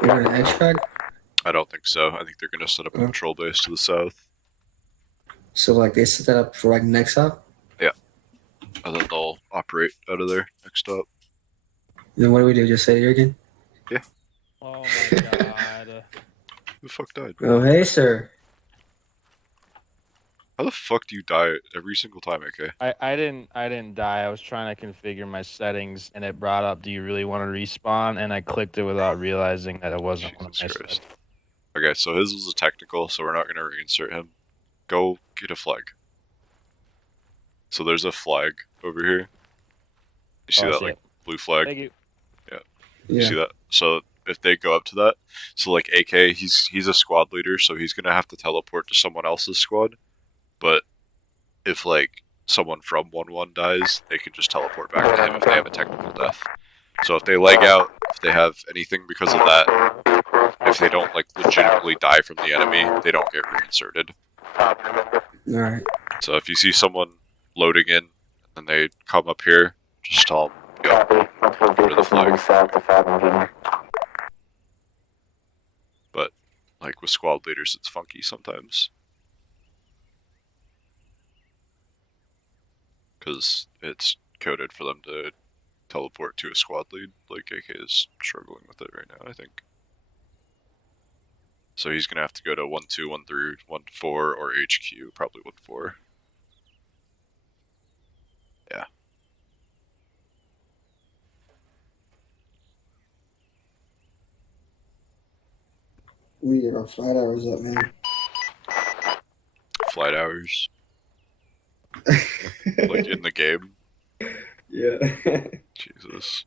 We're gonna extract? I don't think so. I think they're gonna set up a patrol base to the south. So like they set that up for like next stop? Yeah. And then they'll operate out of there next stop. Then what do we do? Just say it again? Yeah. Oh my god. Who the fuck died? Oh hey sir. How the fuck do you die every single time, AK? I didn't die. I was trying to configure my settings, and it brought up, "Do you really want to respawn?" And I clicked it without realizing that it wasn't one of my settings. Okay, so his was a technical, so we're not gonna reinsert him. Go get a flag. So there's a flag over here. You see that like blue flag? Thank you. Yeah. Yeah. You see that? So if they go up to that, so like AK, he's a squad leader, so he's gonna have to teleport to someone else's squad. But if like someone from 1-1 dies, they can just teleport back to him if they have a technical death. So if they leg out, if they have anything because of that, if they don't like legitimately die from the enemy, they don't get reinserted. Alright. So if you see someone loading in and then they come up here, just tell them, yo, go to the flag. But like with squad leaders, it's funky sometimes. Because it's coded for them to teleport to a squad lead. Like AK is struggling with it right now, I think. So he's gonna have to go to 1-2, 1-3, 1-4, or HQ, probably 1-4. Yeah. We get our flight hours up, man. Flight hours. Like in the game. Yeah. Jesus.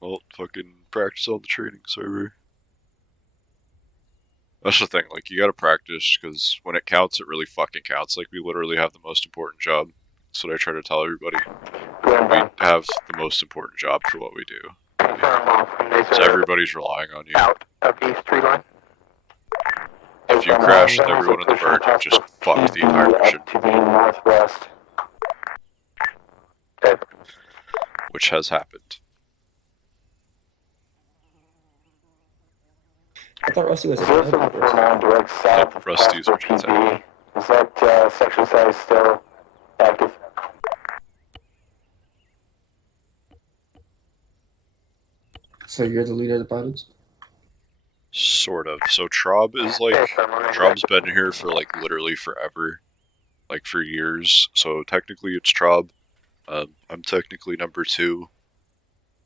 Well, fucking practice on the training server. That's the thing, like, you gotta practice, because when it counts, it really fucking counts. Like, we literally have the most important job. That's what I try to tell everybody. We have the most important job for what we do. So everybody's relying on you. Out of East Tree Line. If you crash with everyone in the bird, you just fucked the entire mission. To the northwest. Which has happened. I thought Rusty was a 0749 direct south of Rusty's PB. Is that section size still active? So you're the leader of the pilots? Sort of. So Traub is like, Traub's been here for like literally forever. Like for years. So technically it's Traub. I'm technically number 2.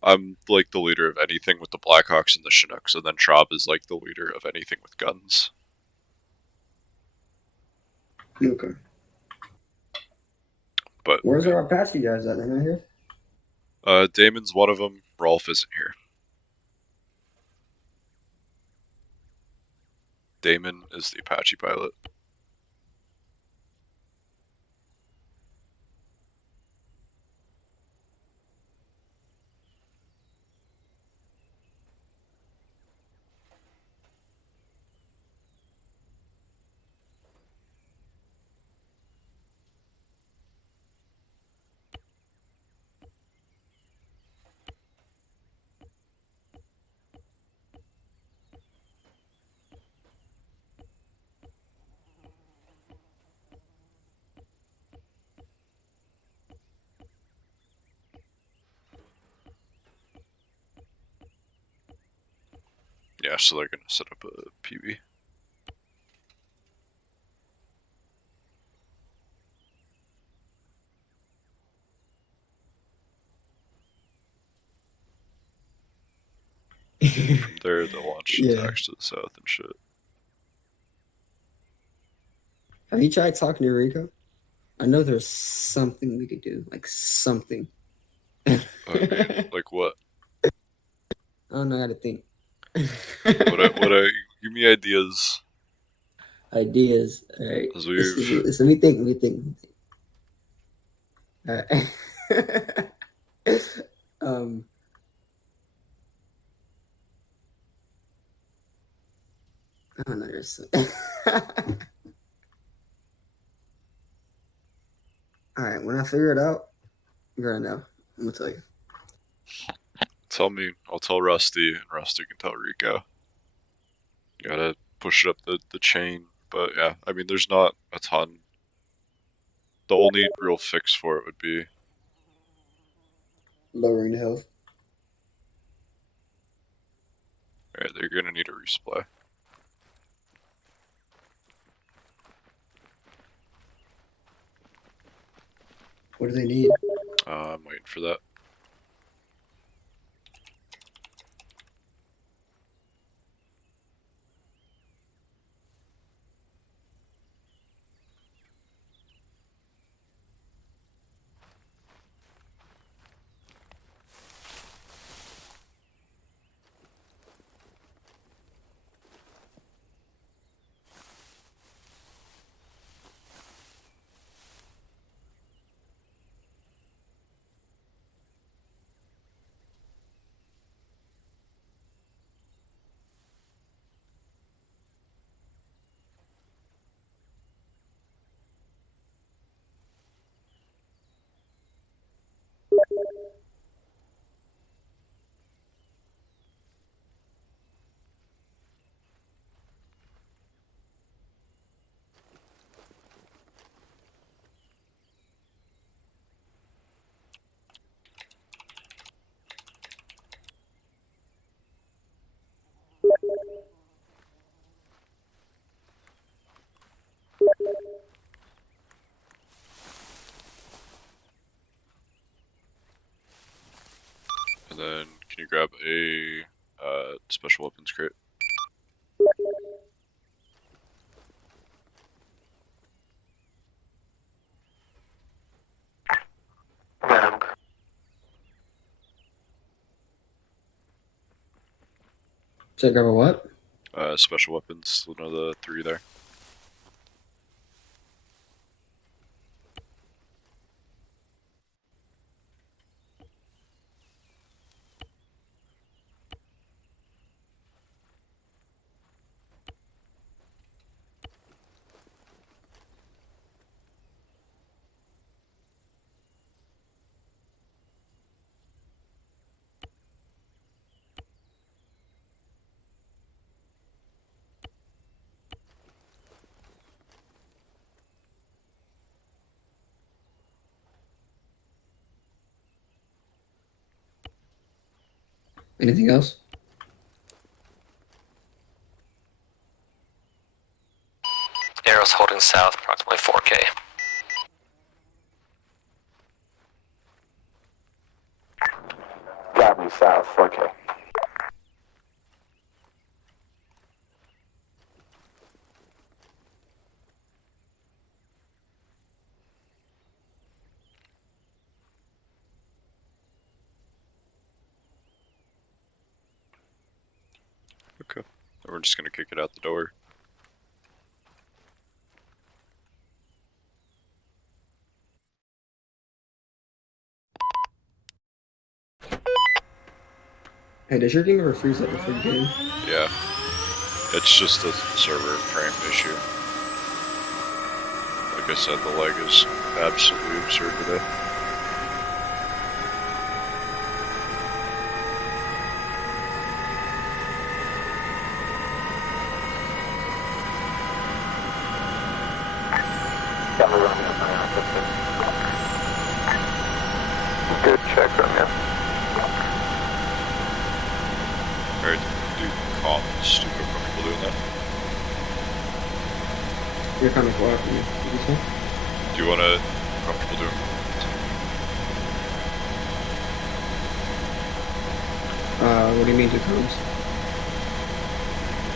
I'm like the leader of anything with the Blackhawks and the Chinooks, and then Traub is like the leader of anything with guns. Okay. But where's our Apache guys at? They're not here? Damon's one of them. Rolf isn't here. Damon is the Apache pilot. Yeah, so they're gonna set up a PB. From there, they'll launch attacks to the south and shit. Have you tried talking to Rico? I know there's something we could do. Like something. I mean, like what? I don't know how to think. Give me ideas. Ideas. Alright. Let me think. Alright. I don't know. Alright, when I figure it out, you're gonna know. I'm gonna tell you. Tell me, I'll tell Rusty, and Rusty can tell Rico. You gotta push it up the chain, but yeah, I mean, there's not a ton. The only real fix for it would be lowering the health. Alright, they're gonna need a resupply. What do they need? I'm waiting for that. then can you grab a special weapons crate? So grab a what? Special weapons, one of the 3 there. Anything else? Arrow's holding south, approximately 4K. Got me south, 4K. Okay. Then we're just gonna kick it out the door. Hey, does your game ever freeze up before you get in? Yeah. It's just a server frame issue. Like I said, the lag is absolutely absurd today. Good check from you. Alright, dude, calm, stupid comfortable doing that. You're kind of quiet for me. What did you say? Do you wanna comfortable doing? What do you mean to comms?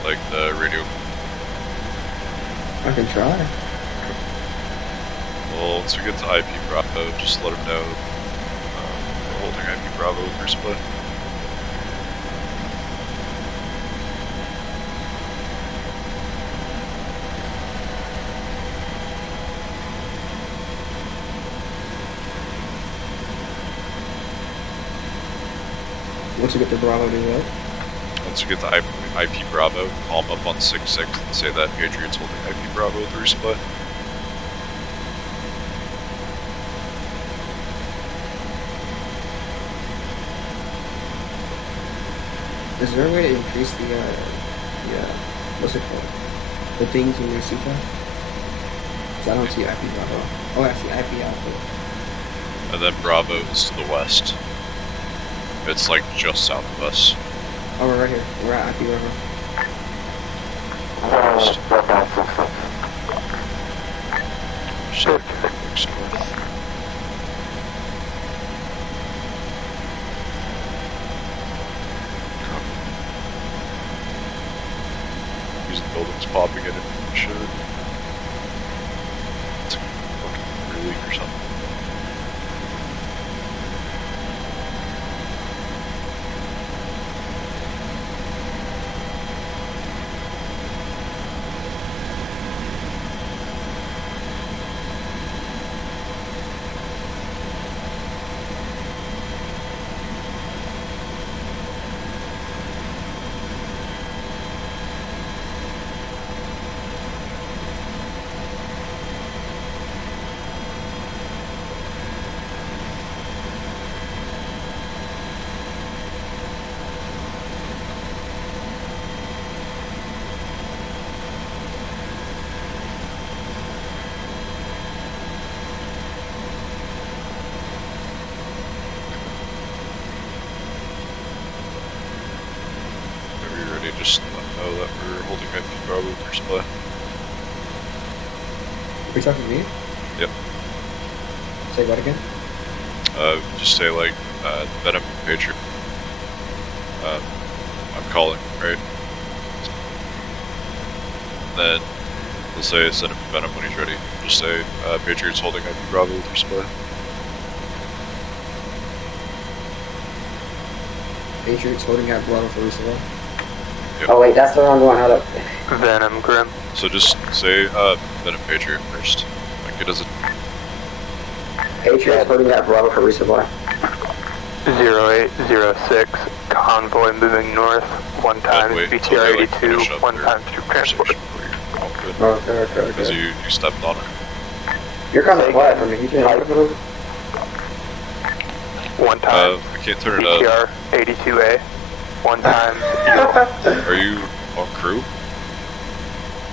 Like the radio? I can try. Well, once we get to IP Bravo, just let them know we're holding IP Bravo with resupply. Once you get the Bravo, do what? Once we get to IP Bravo, call them up on 6-6 and say that Patriot's holding IP Bravo with resupply. Is there a way to increase the what's it called? The things in your CFA? Because I don't see IP Bravo. Oh, I see IP Alpha. And then Bravo is to the west. It's like just south of us. Oh, we're right here. We're at IP Bravo. Shit, looks north. These buildings popping in and shit. It's a fucking relief or something. Just let them know that we're holding IP Bravo with resupply. Are you talking to me? Yep. Say what again? Just say like, Venom and Patriot I'm calling, right? Then let's say send him Venom when he's ready. Just say Patriot's holding IP Bravo with resupply. Patriots holding out Bravo for resupply. Yep. Oh wait, that's the wrong one. Hold up. Venom Grim. So just say Venom Patriot first. Like it doesn't. Patriots holding out Bravo for resupply. 0806, convoy moving north, 1 times BTR 82, 1 times troop transport. Okay. Because you stepped on it. You're kind of quiet for me. You can hide a little bit. 1 time I can't turn it up. BTR 82A, 1 time Are you on crew?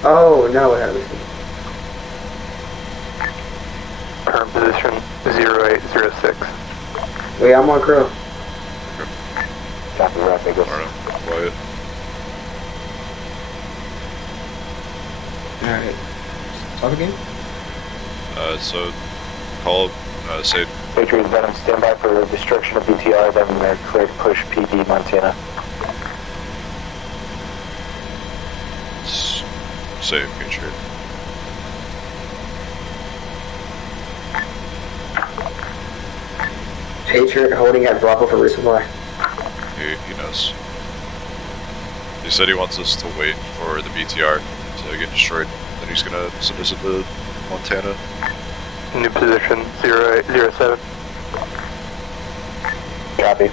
Oh, now what happens? current position 0806. Wait, I'm on crew. Copy, rapid. Alright, quiet. Alright. Talk again? So call, say Patriots Venom, stand by for destruction of BTR, then they're clear to push PD Montana. say Patriot. Patriot holding at Bravo for resupply. He knows. He said he wants us to wait for the BTR to get destroyed. Then he's gonna send us into Montana. New position 0807. Copy.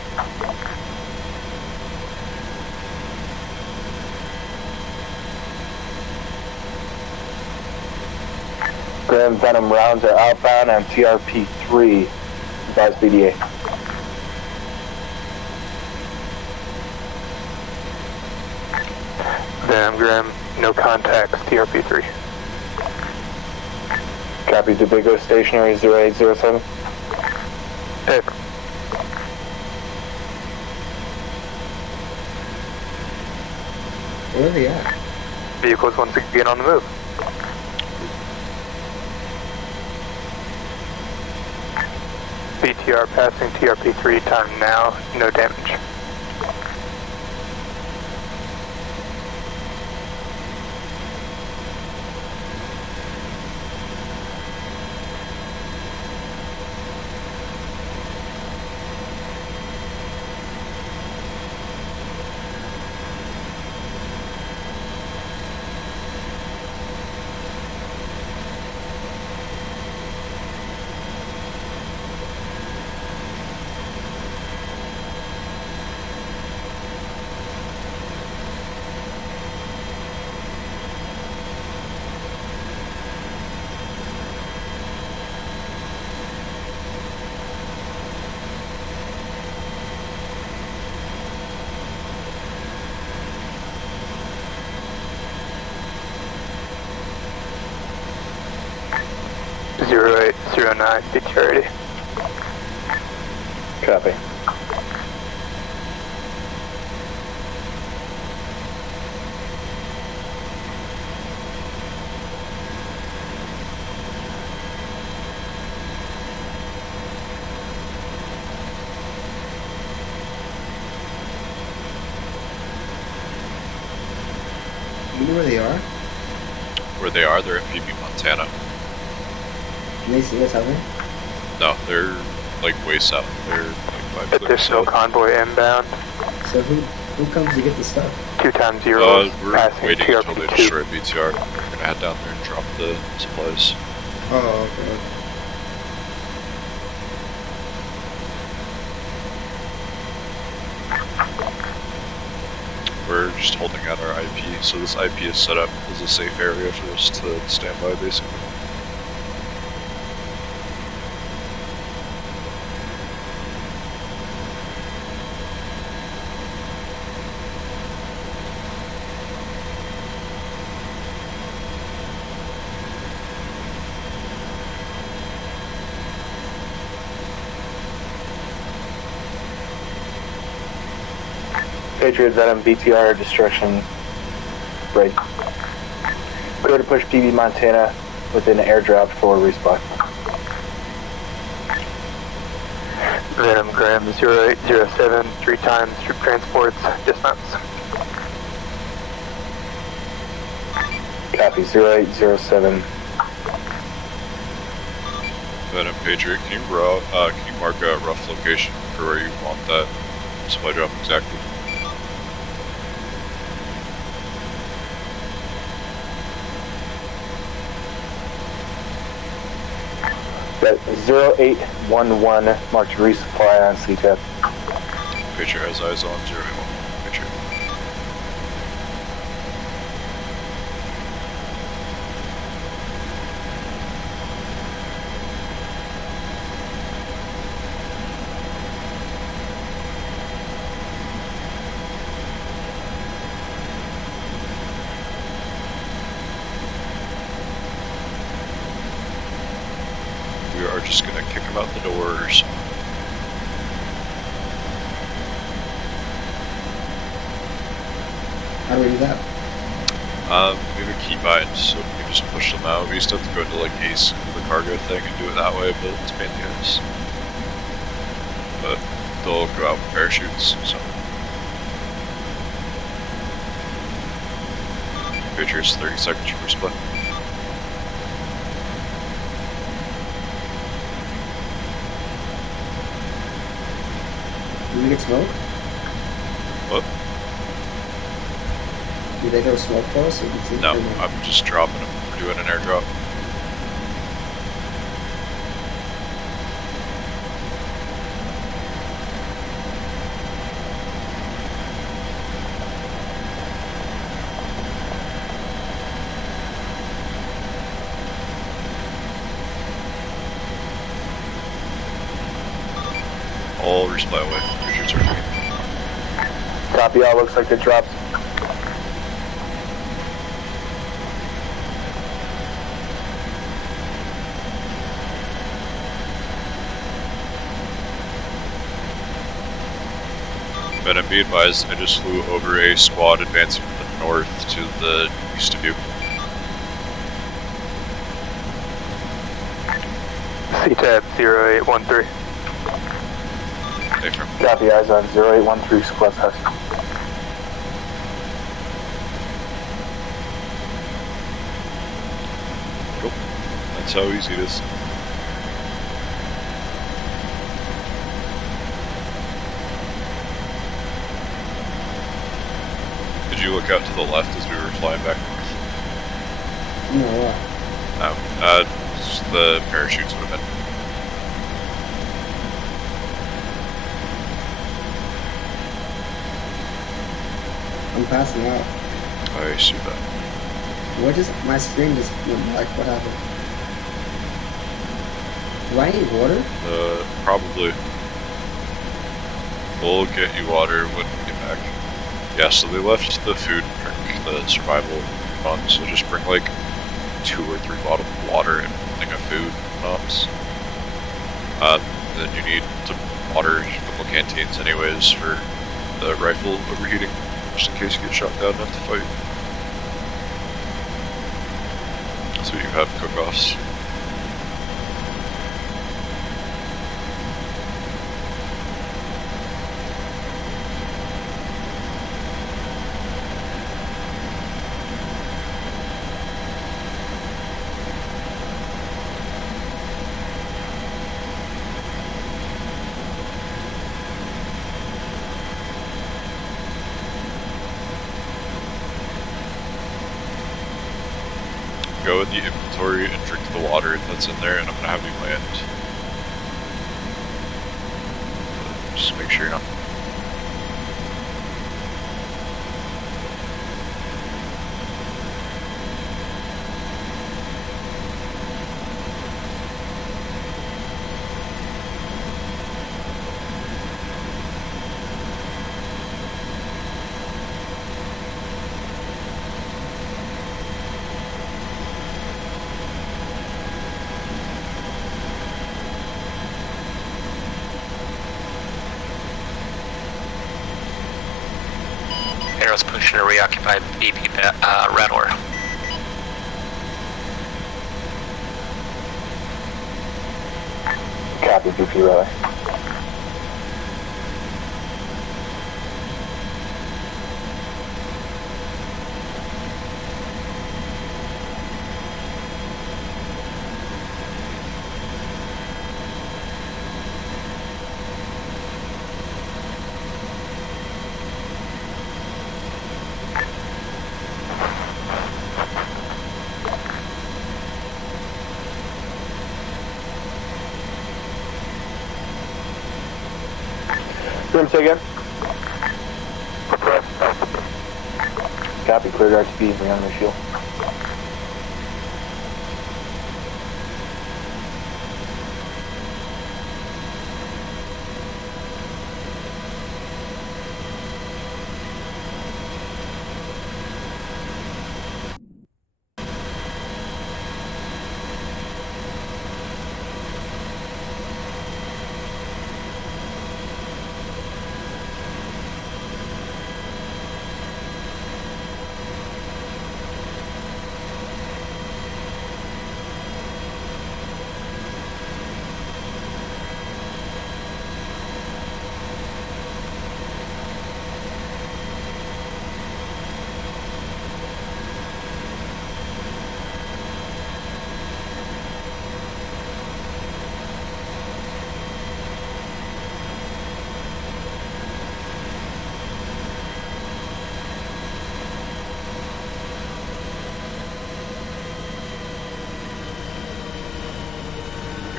Grand Venom rounds are outbound on TRP-3. Advise BDA. Venom Grim, no contacts, TRP-3. Copy, Dubigo stationary 0807. Hey. Where are they at? Vehicles once again on the move. BTR passing TRP-3, time now, no damage. .0809, BTR 80. Copy. You know where they are? Where they are, they're in PB Montana. Can they see us out there? No, they're like way south. They're like 5 Additional convoy inbound. So who comes to get the stuff? 2 times 0. We're passing waiting until they TRP-2. destroy BTR. We're gonna head down there and drop the supplies. Oh, okay. We're just holding out our IP, so this IP is set up as a safe area for us to stand by, basically. Patriot Venom BTR destruction rate. Clear to push PB Montana within airdrop for resupply. Venom Graham 0807, 3 times troop transports, dismounts. Copy, 0807. Venom Patriot, can you mark a rough location for where you want that supply drop exactly? Got 0811 marked resupply on CTEP. Patriot has eyes on 081. Patriot. We are just gonna kick him out the doors. How do we do that? We have a key bind, so we can just push them out. We used to have to go into like ACE for the cargo thing and do it that way, but it's a pain in the ass. But they'll go out with parachutes, so. Patriots, 30 seconds for split. Do we get smoke? What? Do they throw smoke for us? Or do you No, I'm just dropping them. We're doing an airdrop. All resupply away. Patriots are taking. Copy, all looks like the drops. Venom, be advised, I just flew over a squad advancing from the north to the east of you. CTAB 0813. Affirm. Copy, eyes on 0813 squad house. Cool. That's how easy it is. Did you look out to the left as we were flying back north? No. No. The parachutes would have been. I'm passing out. I see that. What just, my screen just went black. What happened? Do I need water? Probably. We'll get you water when we get back. Yeah, so they left the food and drink, the survival fund, so just bring like 2 or 3 bottles of water and a thing of food bombs. Then you need some water, a couple canteens anyways for the rifle overheating, just in case you get shot down enough to fight. So you have cook-offs. Go in the inventory and drink the water that's in there, and I'm gonna have you land. Just make sure you're not. Arrow's pushing to reoccupy BP Rattler. Copy, BP Rally. Grim, say again. Copy, clear RTB, bring on refuel.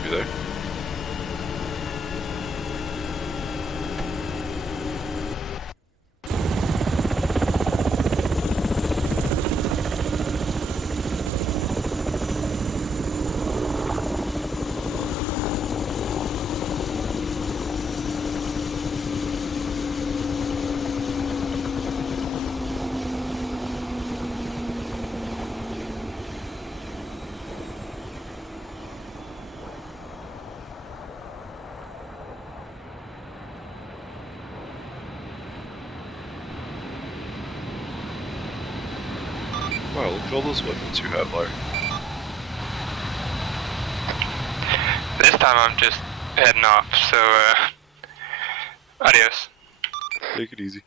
There. Wow, look at all those weapons you have, Larry. This time I'm just heading off, so, adios. Take it easy.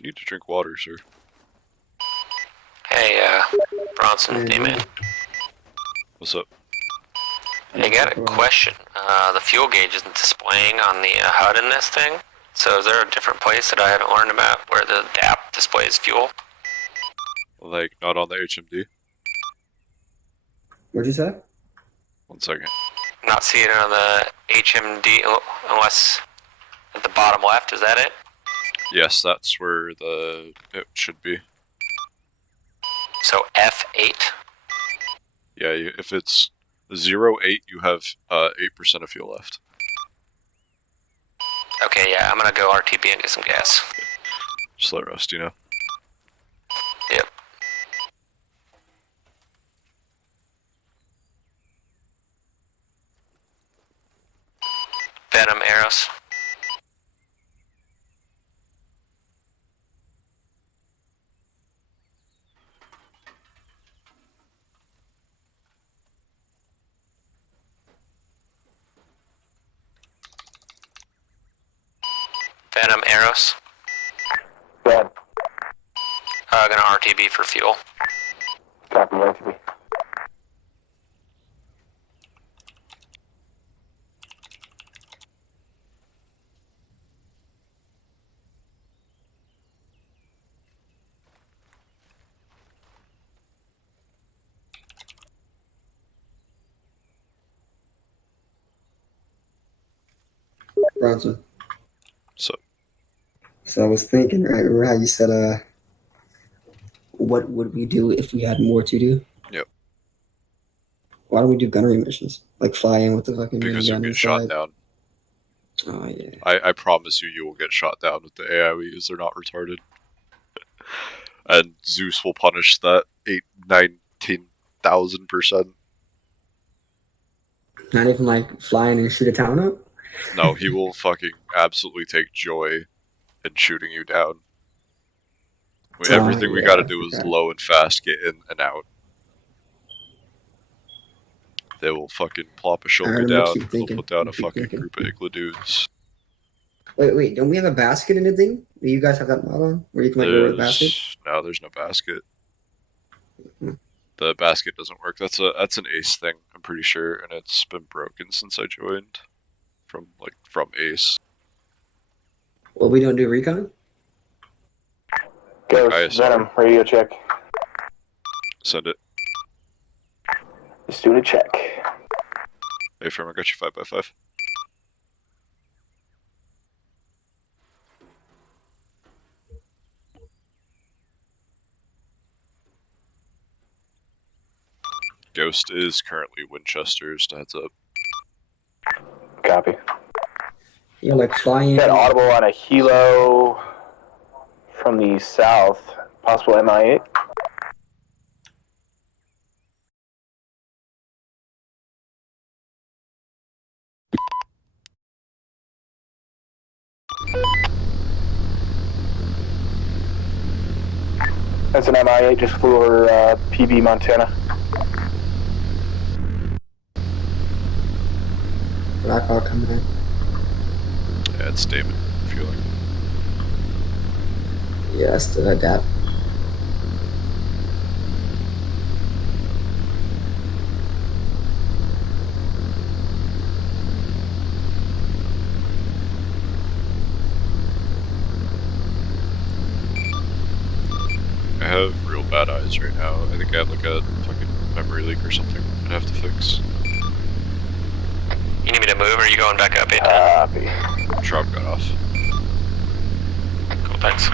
You need to drink water, sir. Hey, Bronson, D-Man. What's up? I got a question. The fuel gauge isn't displaying on the HUD in this thing. So is there a different place that I haven't learned about where the DAP displays fuel? Like, not on the HMD? What'd you say? 1 second. Not seeing it on the HMD unless at the bottom left, is that it? Yes, that's where it should be. So F8? Yeah, if it's 08, you have 8% of fuel left. Okay, yeah, I'm gonna go RTB and get some gas. Just let Rusty know. Yep. Venom arrows. Venom arrows. Bad. Gonna RTB for fuel. Copy, RTB. Bronson. So I was thinking, right? Remember how you said, what would we do if we had more to do? Yep. Why don't we do gunnery missions? Like fly in with the fucking because you'll minigun get shot inside? down. Oh, yeah. I promise you will get shot down with the AIWs. They're not retarded. And Zeus will punish that 19,000%. Not even like flying and shoot a town up? No, he will fucking absolutely take joy in shooting you down. Everything we gotta do is low and fast get in and out. They will fucking plop a shoulder down, they'll put down a fucking group of Igla dudes. Wait, don't we have a basket in the thing? Do you guys have that mod on? Where you can like lower the basket? No, there's no basket. The basket doesn't work. That's an Ace thing, I'm pretty sure, and it's been broken since I joined. From Ace. Well, we don't do recon? Ghost, Venom, radio check. Send it. Just doing a check. Hey, firm, I got you 5x5. Ghost is currently Winchester's, heads up. Copy. Yeah, like flying. Got audible on a helo from the south, possible MI8. That's an MI8, just flew over PB, Montana. Blackhawk coming in. Yeah, it's Damon fueling. Yeah, that's the adapt. I have real bad eyes right now. I think I have like a fucking memory leak or something I'd have to fix. You need me to move, or are you going back up? Copy. Drop got off. Cool, thanks.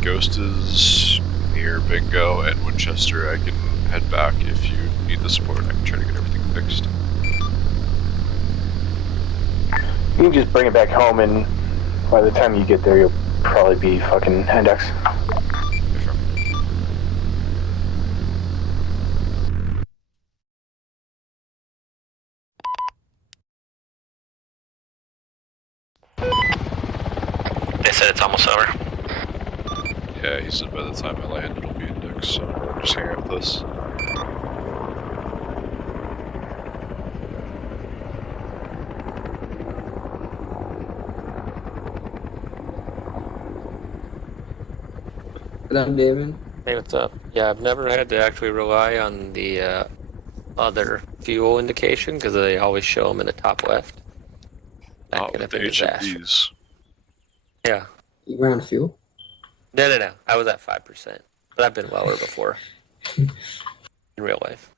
Ghost is near Bingo and Winchester. I can head back if you need the support. I can try to get everything fixed. You can just bring it back home, and by the time you get there, you'll probably be fucking index. They said it's almost over. Yeah, he said by the time I land it'll be indexed, so I'm just hanging out with this. What up, David? Hey, what's up? Yeah, I've never had to actually rely on the other fuel indication because they always show them in the top left. That Not could with have the been disaster. HMDs. Yeah. You ran fuel? No. I was at 5%, but I've been lower before in real life.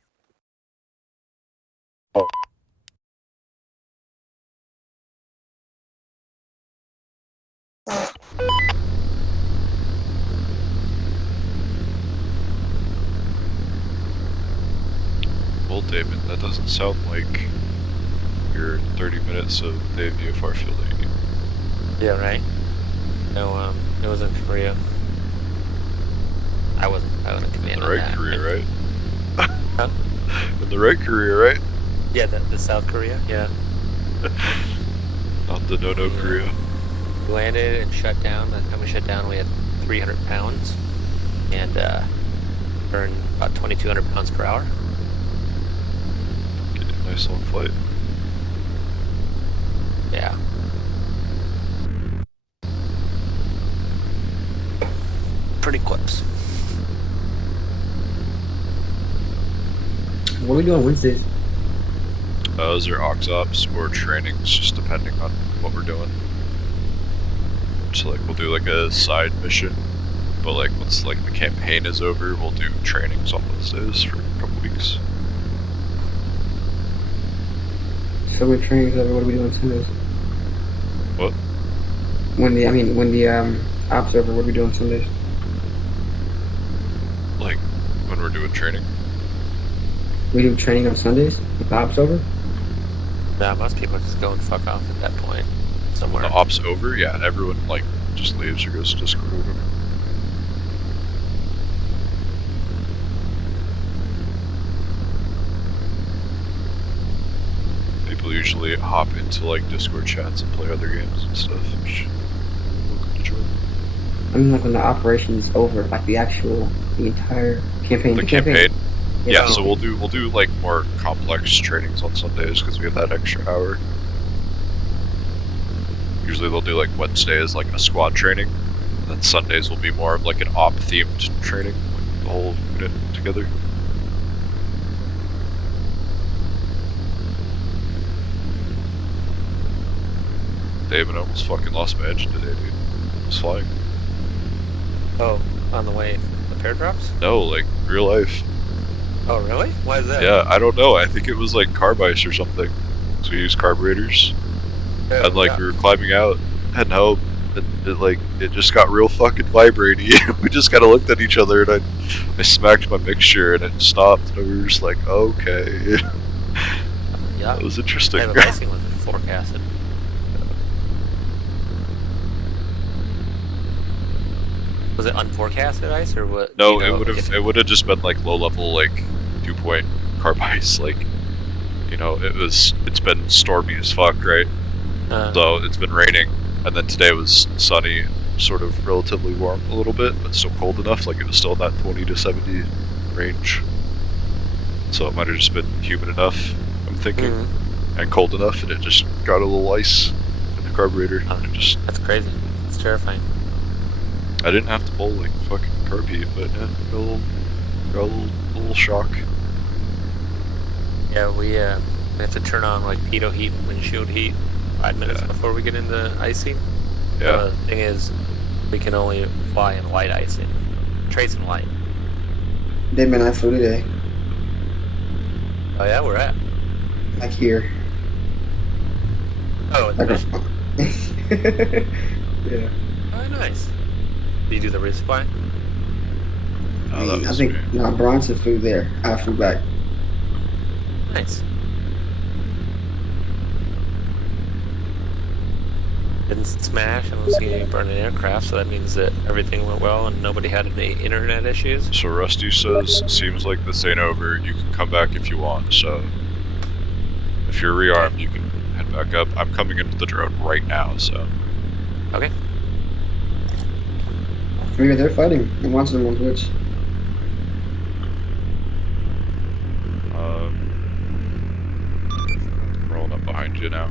Well, David, that doesn't sound like your 30 minutes of the VFR fuel that you need. Yeah, right. No, it was in Korea. I wasn't in command. In the right on that. Korea, right? Huh? In the right Korea, right? Yeah, the South Korea. Yeah. Not the no-no Korea. We landed and shut down. By the time we shut down, we had 300 pounds and burned about 2,200 pounds per hour. Get a nice long flight. Yeah. Pretty close. What are we doing Wednesdays? Those are aux ops or trainings, just depending on what we're doing. So like we'll do like a side mission, but like once like the campaign is over, we'll do trainings on Wednesdays for a couple weeks. So we're trainings over. What are we doing Sundays? What? When the ops over, what are we doing Sundays? Like when we're doing training. We do training on Sundays with the ops over? Nah, most people just go and fuck off at that point. Somewhere. The ops over? Yeah, everyone like just leaves or goes to Discord or whatever. People usually hop into like Discord chats and play other games and stuff, which you're welcome to join. I mean, like when the operation is over, like the entire campaign. The campaign? Yeah, so we'll do like more complex trainings on Sundays because we have that extra hour. Usually they'll do like Wednesdays like a squad training, and then Sundays will be more of like an op themed training, like the whole unit together. Damon, I almost fucking lost my engine today, dude. I was flying. Oh, on the way, the pair drops? No, like, real life. Oh, really? Why is that? Yeah, I don't know. I think it was like carb ice or something. So we used carburetors. Oh, And like yeah. we were climbing out, heading home, and it just got real fucking vibraty. We just kind of looked at each other, and I smacked my mixture, and it stopped, and we were just like, okay. Yeah. That was interesting. Type of icing was forecasted. Was it unforecasted ice or what? No, you know, it would have just been like low level, like 2-point carb ice. Like, you know, it's been stormy as fuck, right? So it's been raining, and then today was sunny, sort of relatively warm a little bit, but still cold enough. Like it was still in that 20 to 70 range. So it might have just been humid enough, I'm thinking, and cold enough, and it just got a little ice in the carburetor. And just that's crazy. It's terrifying. I didn't have to pull like fucking carb heat, but yeah, got a little shock. Yeah, we have to turn on like pitot heat and windshield heat 5 minutes before we get into icing. Yeah. The thing is, we can only fly in light icing. Trace and light. Damon, I flew today. Oh yeah, where at? Like here. Oh, in the mission. Yeah. Oh, nice. Did you do the resupply? I think no, Bronson flew there. I flew back. Nice. Didn't smash. I don't see any burning aircraft, so that means that everything went well and nobody had any internet issues. So Rusty says, seems like this ain't over. You can come back if you want. So if you're rearmed, you can head back up. I'm coming into the drone right now, so. Okay. Maybe they're fighting. I'm watching them on Twitch. I'm rolling up behind you now.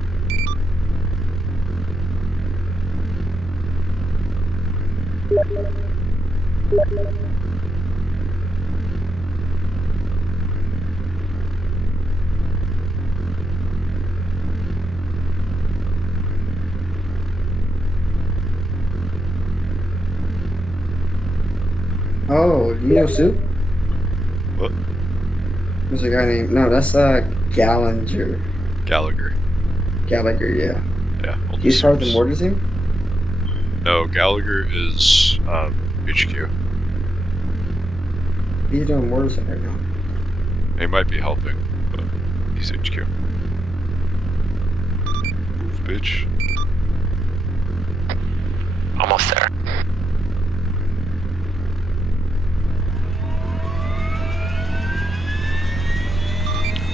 Oh, you know Sue? What? There's a guy named that's Gallagher. Gallagher. Gallagher, yeah. Yeah. He's part of the mortar team? No, Gallagher is HQ. He's doing mortar stuff right now. He might be helping, but he's HQ. Move, bitch. Almost there.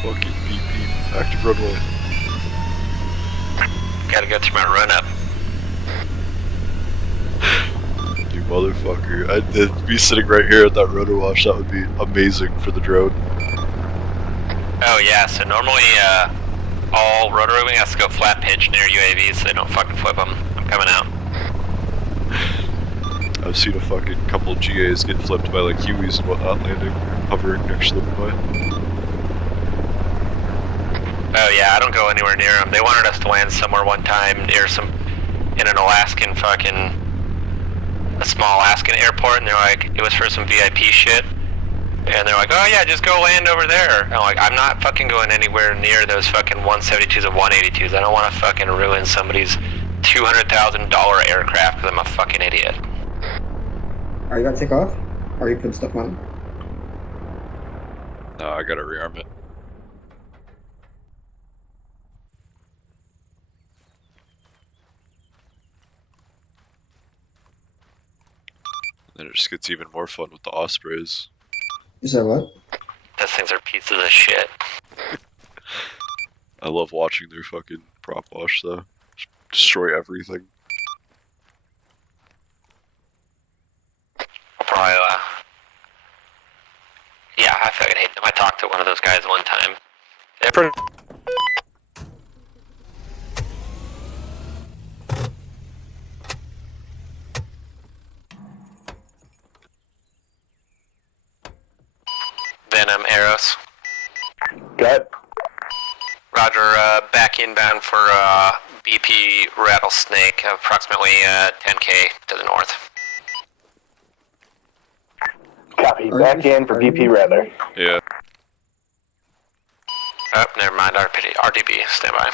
Fucking BP. Active runway. Gotta go through my run up. You motherfucker. I'd be sitting right here at that rotor wash. That would be amazing for the drone. Oh yeah, so normally all rotor roving has to go flat pitch near UAVs so they don't fucking flip them. I'm coming out. I've seen a fucking couple of GAs get flipped by like Hueys and whatnot landing, hovering next to the runway. Oh yeah, I don't go anywhere near them. They wanted us to land somewhere one time near in an Alaskan a small Alaskan airport, and they're like, it was for some VIP shit. And they're like, oh yeah, just go land over there. And I'm like, I'm not fucking going anywhere near those fucking 172s and 182s. I don't want to fucking ruin somebody's $200,000 aircraft because I'm a fucking idiot. Are you gonna take off? Or are you putting stuff on? No, I gotta rearm it. Then it just gets even more fun with the Ospreys. You said what? Those things are pieces of shit. I love watching their fucking prop wash though. Just destroy everything. I'll probably, yeah, I fucking hate them. I talked to one of those guys one time. They're pretty... Venom, Arrows. Got. Roger, back inbound for BP Rattlesnake, approximately 10K to the north. Copy. Back in for BP Rattler. Yeah. Oh, never mind. RDB, stand by.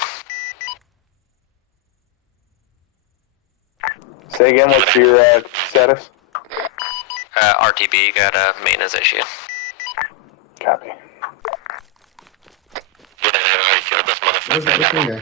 Say again, what's your status? RTB got a maintenance issue. Copy. Where's the other guy?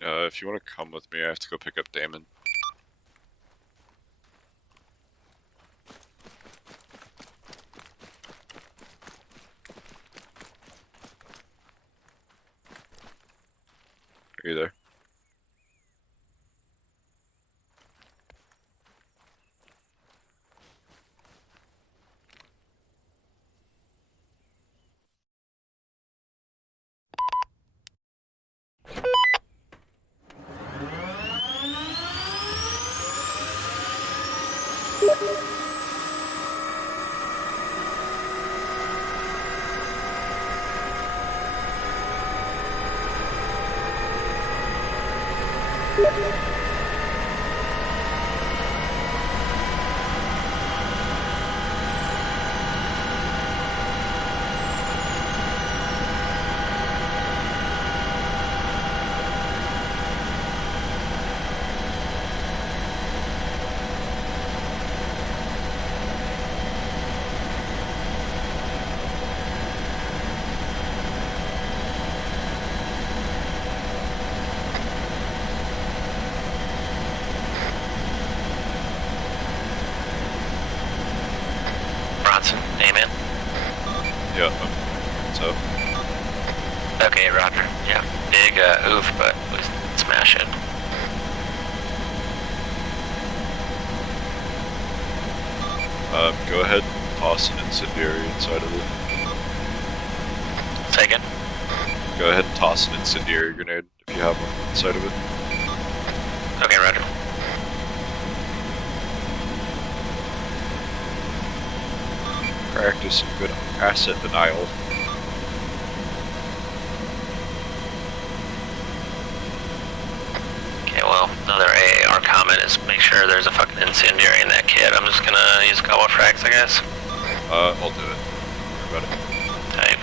If you want to come with me, I have to go pick up Damon. Are you there? Amen. Yeah. So. Okay, Roger. Yeah. Big oof, but we smash it. Go ahead and toss an incendiary inside of it. Take it. Go ahead and toss an incendiary grenade if you have one inside of it. Okay, Roger. Practice some good asset denial. Okay, well, another AAR comment is make sure sure there's a fucking incendiary in that kit. I'm just gonna use a couple of frags, I guess. I'll do it. Don't worry about it. Type.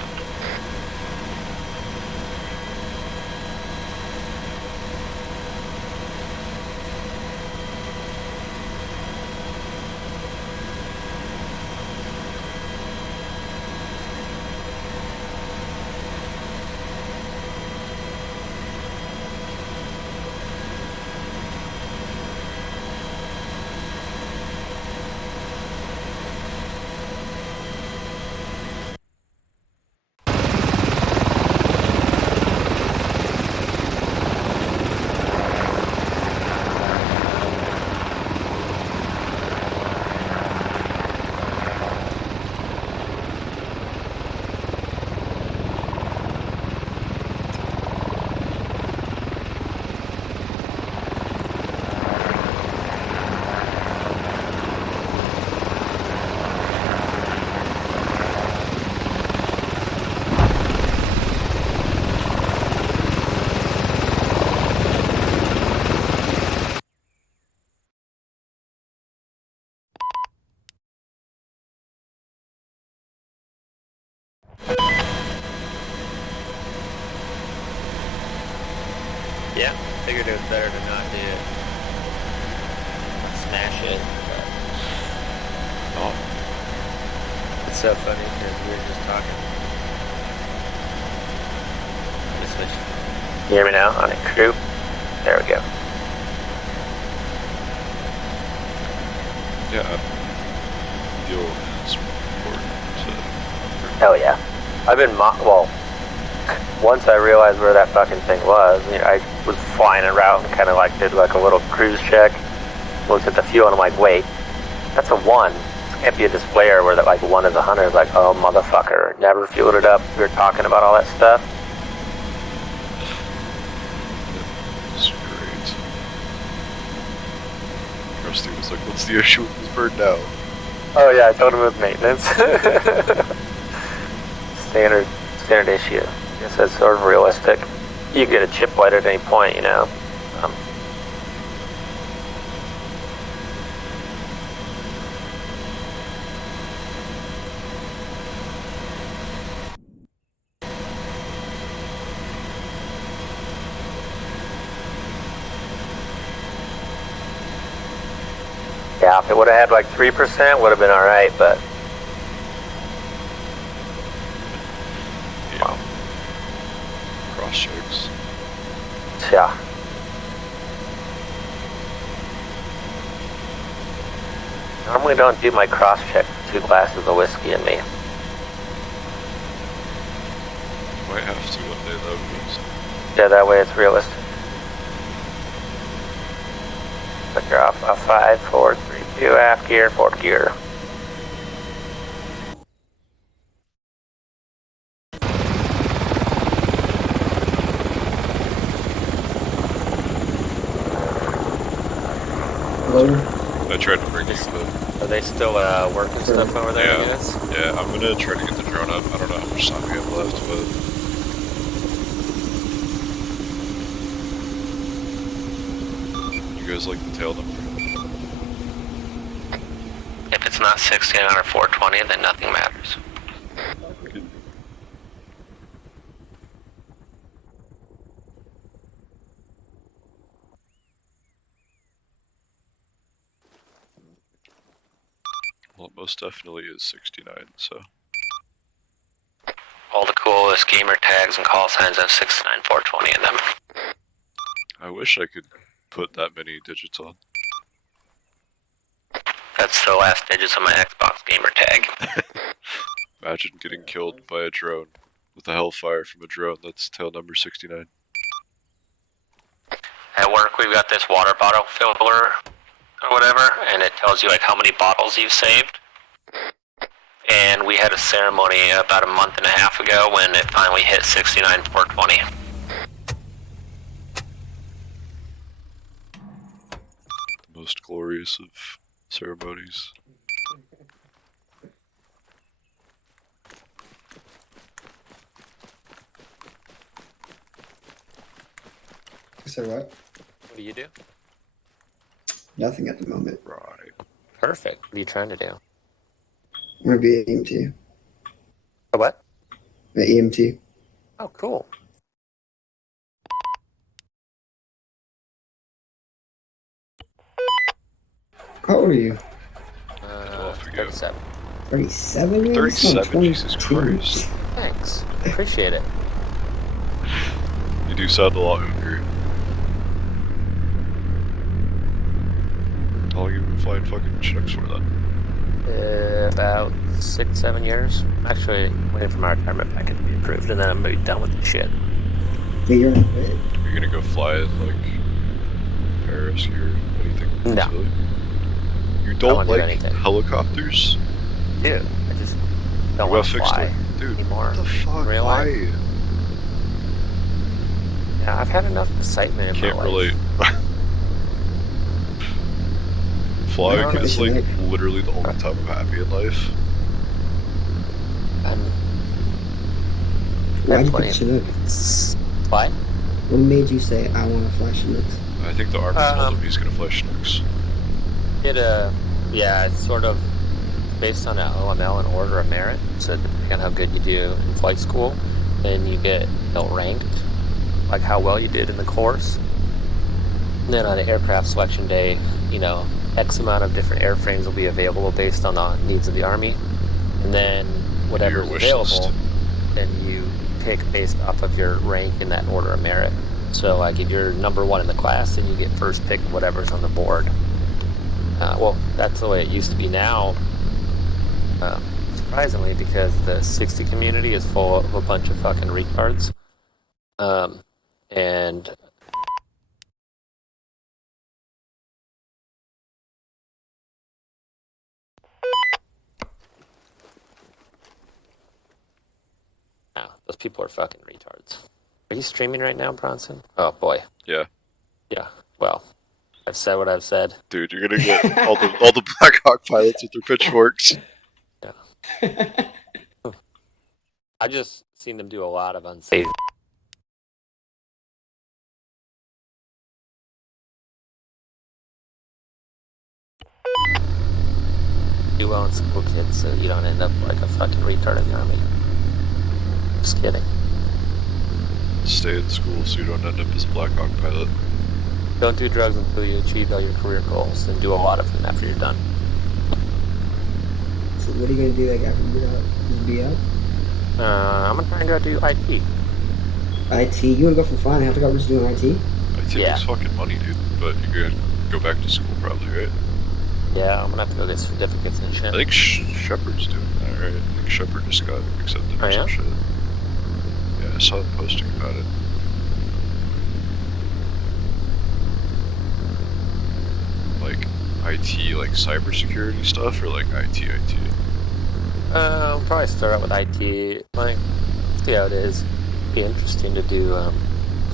Yeah, figured it was better to not do it. Smash it, but... Oh. It's so funny because we were just talking. Just switch. You hear me now on a crew? There we go. Yeah. Fuel is important to... Hell yeah. I've been well, once I realized where that fucking thing was, you know, I was flying en route and kind of like did like a little cruise check, looked at the fuel and I'm like, wait, that's a 1. It can't be a display error where that like 1 is 100. Like, oh motherfucker, never fueled it up. We were talking about all that stuff. That's great. Rusty was like, what's the issue with this bird now? Oh yeah, I told him it was maintenance. Standard issue. I guess that's sort of realistic. You get a chip light at any point, you know. Yeah, if it would have had like 3%, would have been alright, but... Yeah. Cross checks. Yeah. Normally don't do my cross check with 2 glasses of whiskey in me. Might have to one day though, because... Yeah, that way it's realistic. Click off a 5, 4, 3, 2, half gear, 4th gear. I tried to bring you the... Are they still working stuff over there, I guess? Yeah, I'm gonna try to get the drone up. I don't know how much time we have left, but... You guys like the tail number? If it's not 69 or 420, then nothing matters. Well, it most definitely is 69, so... All the coolest gamer tags and call signs have 69, 420 in them. I wish I could put that many digits on. That's the last digits of my Xbox gamer tag. Imagine getting killed by a drone with a hellfire from a drone. That's tail number 69. At work, we've got this water bottle filler or whatever, and it tells you like how many bottles you've saved. And we had a ceremony about a month and a half ago when it finally hit 69, 420. The most glorious of ceremonies. You said what? What do you do? Nothing at the moment. Right. Perfect. What are you trying to do? I'm gonna be an EMT. A what? An EMT. Oh, cool. How old are you? 37. 37, man? 37, Jesus Christ. Thanks. Appreciate it. You do sound a lot younger. How long have you been flying fucking Chinooks for then? About 6-7 years. Actually, waiting for my retirement package to be approved, and then I'm gonna be done with the shit. Yeah, you're not bad. Are you gonna go fly in like pararescue or anything? No. Silly? You I don't won't do like anything. helicopters? Dude, I just don't You want got to fixed fly it. Dude, anymore. what the fuck? Real Why? life. Yeah, I've had enough excitement in Can't my relate. life. Flying is like Nick. literally the only time I'm happy in life. Why'd you pick Chinook? Why? What made you say, I want to fly Chinooks? I think the Army told him he's gonna fly Chinooks. Yeah, it's sort of based on an OML and Order of Merit. So depending on how good you do in flight school, then you get ranked, like how well you did in the course. And then on the aircraft selection day, X amount of different airframes will be available based on the needs of the Army. And then whatever is available, then you pick based off of your rank in that Order of Merit. So like if you're number 1 in the class, then you get first pick whatever's on the board. Well, that's the way it used to be now. Surprisingly, because the 60 community is full of a bunch of fucking retards. And those people are fucking retards. Are you streaming right now, Bronson? Oh boy. Yeah. Yeah. Well, I've said what I've said. Dude, you're gonna get all the Black Hawk pilots with their pitchforks. Yeah. I've just seen them do a lot of unsafe. Do well in school, kids, so you don't end up like a fucking retard in the Army. Just kidding. Stay in school so you don't end up as a Black Hawk pilot. Don't do drugs until you achieve all your career goals, and do a lot of them after you're done. So what are you going to do like after you get out? Just be out? I'm gonna try and go do IT. IT? You want to go for fun? I have to go just doing IT? IT makes fucking money, dude. But you're gonna go back to school probably, right? Yeah, I'm gonna have to go get certificates and shit. I think Shepard's doing that, right? I think Shepard just got accepted or some shit. Yeah, I saw them posting about it. Like IT, like cybersecurity stuff, or like IT? I'll probably start out with IT. Like, see how it is. Be interesting to do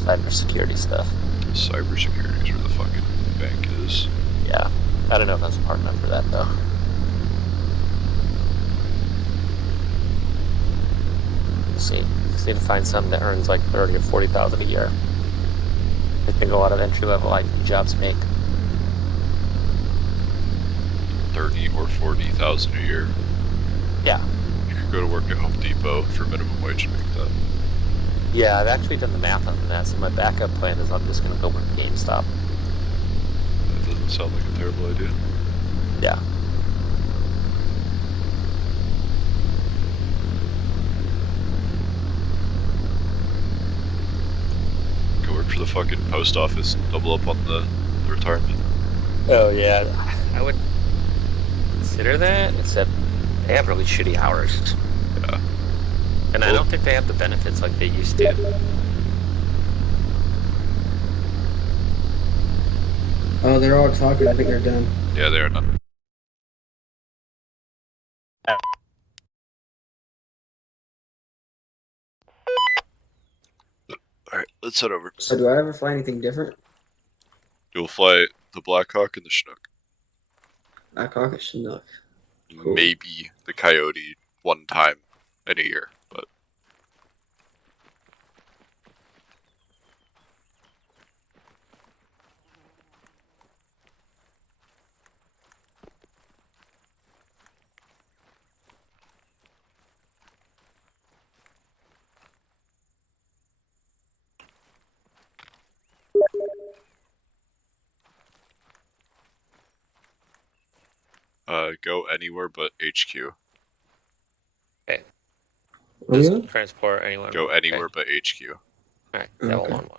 cybersecurity stuff. Cybersecurity is where the fucking bank is. Yeah, I don't know if I'm smart enough for that though. Let's see. Just need to find something that earns like 30 or 40,000 a year. I think a lot of entry-level IT jobs make 30 or 40,000 a year. Yeah. You could go to work at Home Depot for minimum wage and make that. Yeah, I've actually done the math on that, so my backup plan is I'm just going to go work at GameStop. That doesn't sound like a terrible idea. Yeah. Go work for the fucking post office and double up on the retirement. Oh, yeah. I would consider that, except they have really shitty hours. Yeah. And I don't think they have the benefits like they used to. Oh, they're all talking. I think they're done. Yeah, they are done. Alright, let's head over. So do I ever fly anything different? You'll fly the Black Hawk and the Chinook. Black Hawk and Chinook. Cool. Maybe the Coyote one time in a year, but Go anywhere but HQ. Okay. Oh, Just yeah? transport anywhere. Go anywhere okay. but HQ. Alright, Devil Okay. 1-1.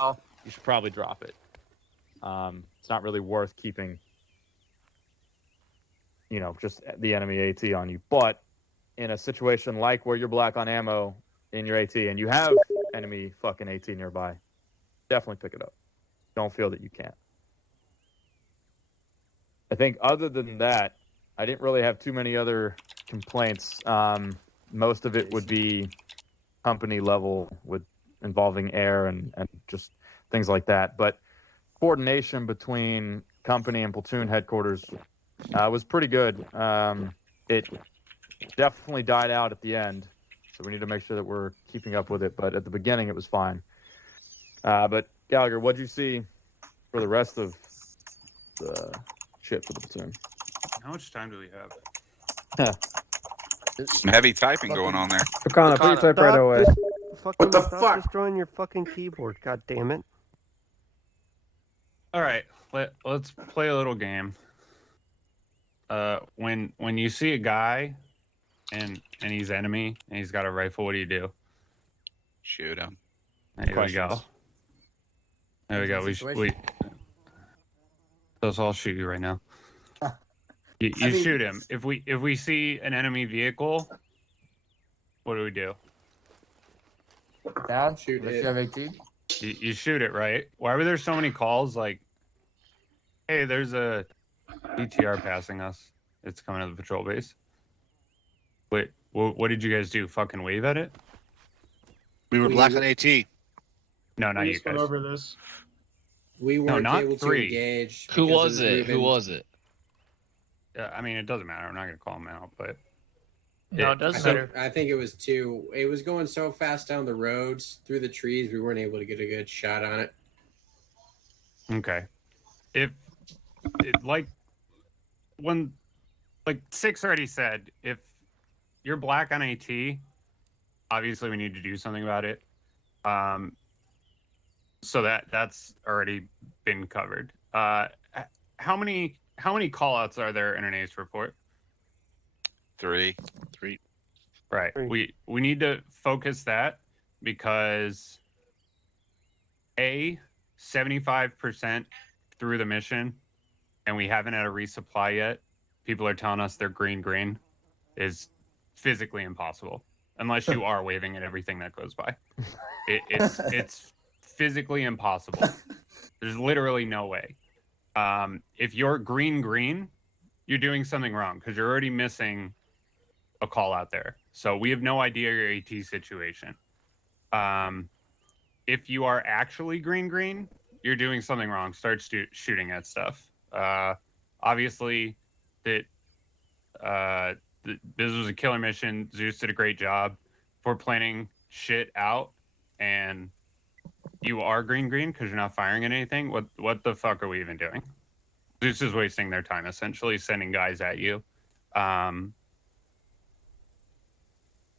Oh, you should probably drop it. It's not really worth keeping, just the enemy AT on you. But in a situation like where you're black on ammo in your AT and you have enemy fucking AT nearby, definitely pick it up. Don't feel that you can't. I think other than that, I didn't really have too many other complaints. Most of it would be company level with involving air and just things like that. But coordination between company and platoon headquarters was pretty good. It definitely died out at the end, so we need to make sure that we're keeping up with it. But at the beginning, it was fine. But Gallagher, what'd you see for the rest of the shit for the platoon? How much time do we have? Some heavy typing going on there. Fakana, please type right away. What the fuck? Destroying your fucking keyboard. God damn it. All right, let's play a little game. When you see a guy and he's enemy and he's got a rifle, what do you do? Shoot him. There we go. There we go. So I'll shoot you right now. You shoot him. If we see an enemy vehicle, what do we do? Dad, shoot it. You shoot it, right? Why were there so many calls like, hey, there's a BTR passing us. It's coming to the patrol base. Wait, what did you guys do? Fucking wave at it? We were black on AT. No, not you guys. Over this. We weren't not able three. to engage. Who because was it? Who was it? I mean, it doesn't matter. I'm not gonna call him out, but No, it doesn't matter. I think it was two. It was going so fast down the roads through the trees, we weren't able to get a good shot on it. Okay. Like Six already said, if you're black on AT, obviously we need to do something about it. So that's already been covered. How many call-outs are there in an ACE report? Three. Right. We need to focus that because 75% through the mission and we haven't had a resupply yet. People are telling us they're green is physically impossible unless you are waving at everything that goes by. It's physically impossible. There's literally no way. If you're green, you're doing something wrong because you're already missing a call out there. So we have no idea your AT situation. If you are actually green, you're doing something wrong. Start shooting at stuff. Obviously, this was a killer mission. Zeus did a great job for planning shit out, and you are green because you're not firing at anything. What the fuck are we even doing? Zeus is wasting their time, essentially sending guys at you.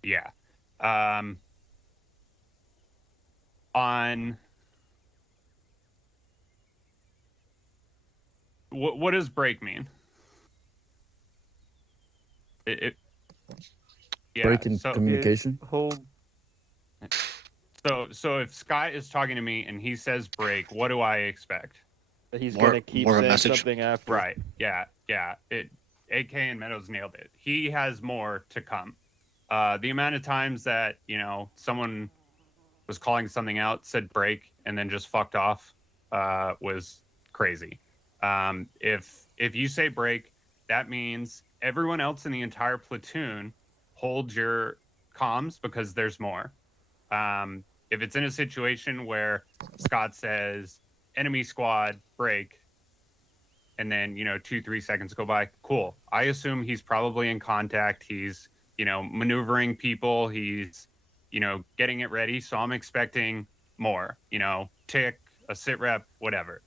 Yeah. On what does break mean? Yeah, Break in communication. Hold. So if Scott is talking to me and he says break, what do I expect? That he's gonna keep saying something after. Right. Yeah. AK and Meadows nailed it. He has more to come. The amount of times that someone was calling something out, said break, and then just fucked off was crazy. If you say break, that means everyone else in the entire platoon hold your comms because there's more. If it's in a situation where Scott says enemy squad break, and then 2-3 seconds go by, cool. I assume he's probably in contact. He's maneuvering people. He's getting it ready. So I'm expecting more. Tick, a sit rep, whatever.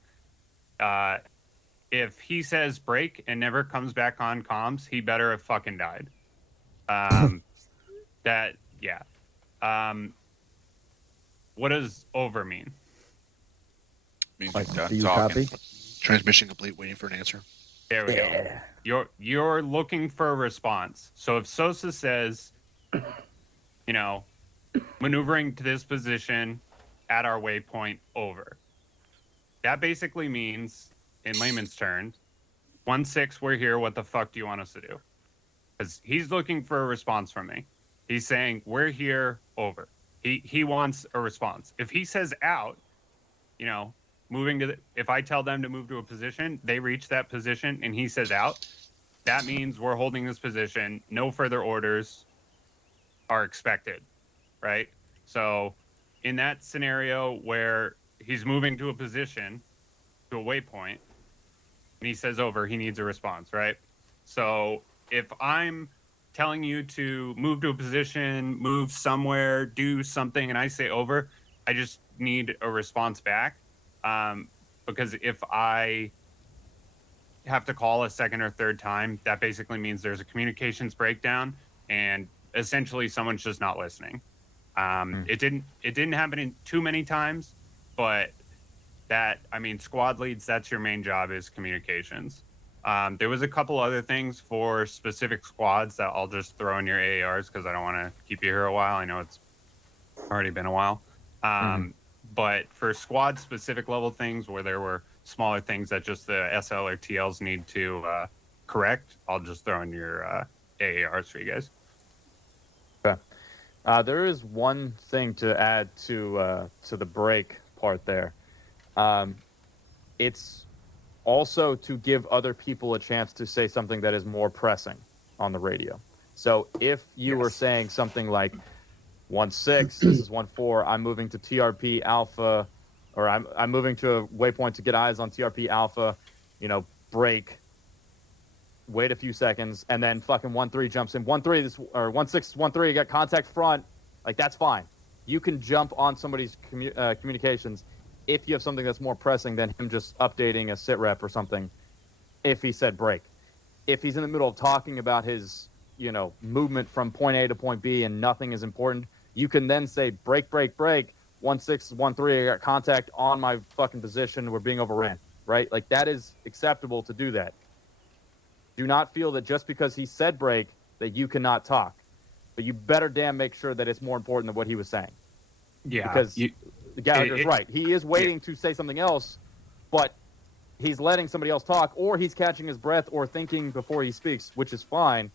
If he says break and never comes back on comms, he better have fucking died. What does over mean? Means Like, done do you talking. copy? Transmission complete, waiting for an answer. There we go. You're looking for a response. So if Sosa says, you know, maneuvering to this position at our waypoint, over. That basically means, in layman's terms, 1-6, we're here. What the fuck do you want us to do? Because he's looking for a response from me. He's saying, we're here, over. He wants a response. If he says out, you know, moving to if I tell them to move to a position, they reach that position and he says out, that means we're holding this position. No further orders are expected, right? So in that scenario where he's moving to a position, to a waypoint, and he says over, he needs a response, right? So if I'm telling you to move to a position, move somewhere, do something, and I say over, I just need a response back. Because if I have to call a second or third time, that basically means there's a communications breakdown, and essentially someone's just not listening. It didn't happen in too many times, but squad leads, that's your main job, is communications. There was a couple other things for specific squads that I'll just throw in your AARs because I don't want to keep you here a while. I know it's already been a while. But for squad specific level things where there were smaller things that just the SL or TLs need to correct, I'll just throw in your AARs for you guys. Okay. There is one thing to add to the break part there. It's also to give other people a chance to say something that is more pressing on the radio. So if you were saying something like 1-6, this is 1-4, I'm moving to TRP Alpha, or I'm moving to a waypoint to get eyes on TRP Alpha, you know, break, wait a few seconds, and then fucking 1-3 jumps in. 1-3, or 1-6, 1-3, you got contact front, like that's fine. You can jump on somebody's communications if you have something that's more pressing than him just updating a sit rep or something, if he said break. If he's in the middle of talking about his, you know, movement from point A to point B and nothing is important, you can then say break, break, break, 1-6, 1-3, I got contact on my fucking position, we're being overran, right? Like, that is acceptable to do that. Do not feel that just because he said break that you cannot talk, but you better damn make sure that it's more important than what he was saying. Yeah, because Gallagher's right. He is waiting to say something else, but he's letting somebody else talk, or he's catching his breath or thinking before he speaks, which is fine,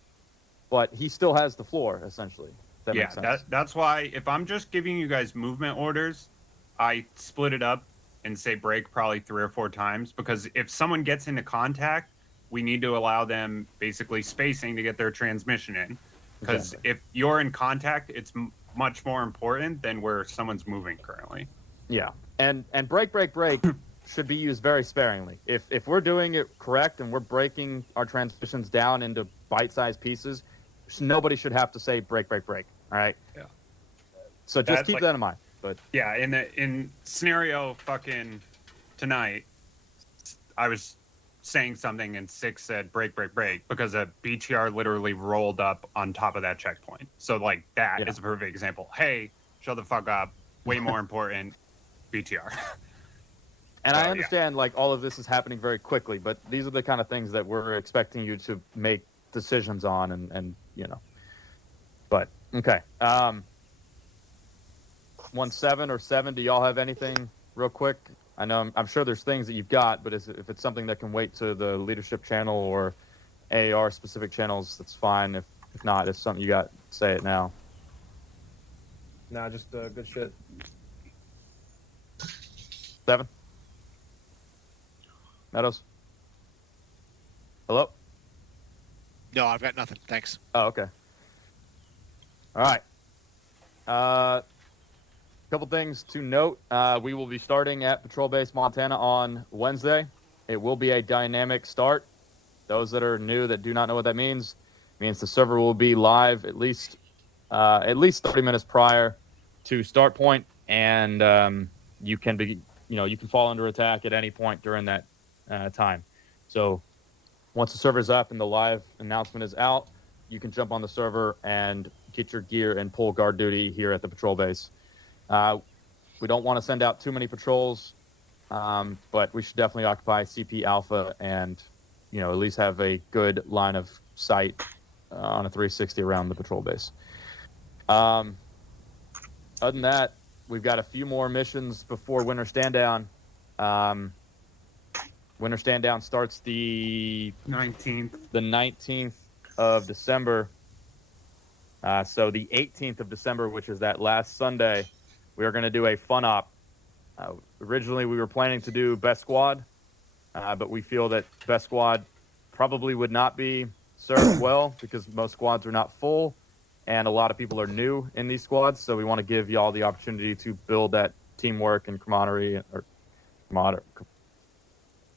but he still has the floor, essentially. That makes sense. That's why if I'm just giving you guys movement orders, I split it up and say break probably 3 or 4 times, because if someone gets into contact, we need to allow them basically spacing to get their transmission in. Because if you're in contact, it's much more important than where someone's moving currently. Yeah, and break, break, break should be used very sparingly. If we're doing it correct and we're breaking our transmissions down into bite-sized pieces, nobody should have to say break, break, break. All right. Yeah. So just keep that in mind. But yeah, in scenario fucking tonight, I was saying something and 6 said break, break, break because a BTR literally rolled up on top of that checkpoint. So like that is a perfect example. Hey, shut the fuck up. Way more important. BTR. And I understand like all of this is happening very quickly, but these are the kind of things that we're expecting you to make decisions on, and you know. But okay. 1-7 or 7. Do y'all have anything real quick? I know I'm sure there's things that you've got, but if it's something that can wait to the leadership channel or AAR specific channels, that's fine. If not, it's something you got, say it now. Nah, just good shit. 7. Meadows. Hello. No, I've got nothing. Thanks. Oh, okay. All right. Couple things to note. We will be starting at Patrol Base Montana on Wednesday. It will be a dynamic start. Those that are new that do not know what that means the server will be live at least 30 minutes prior to start point, and you can fall under attack at any point during that time. So once the server's up and the live announcement is out, you can jump on the server and get your gear and pull guard duty here at the patrol base. We don't want to send out too many patrols But we should definitely occupy CP Alpha and, you know, at least have a good line of sight on a 360 around the patrol base. Other than that, we've got a few more missions before Winter Stand Down. Winter Stand Down starts the 19th. The 19th of December. So the 18th of December, which is that last Sunday, we are going to do a fun op. Originally, we were planning to do Best Squad, but we feel that Best Squad probably would not be served well because most squads are not full, and a lot of people are new in these squads. So we want to give y'all the opportunity to build that teamwork and camaraderie, or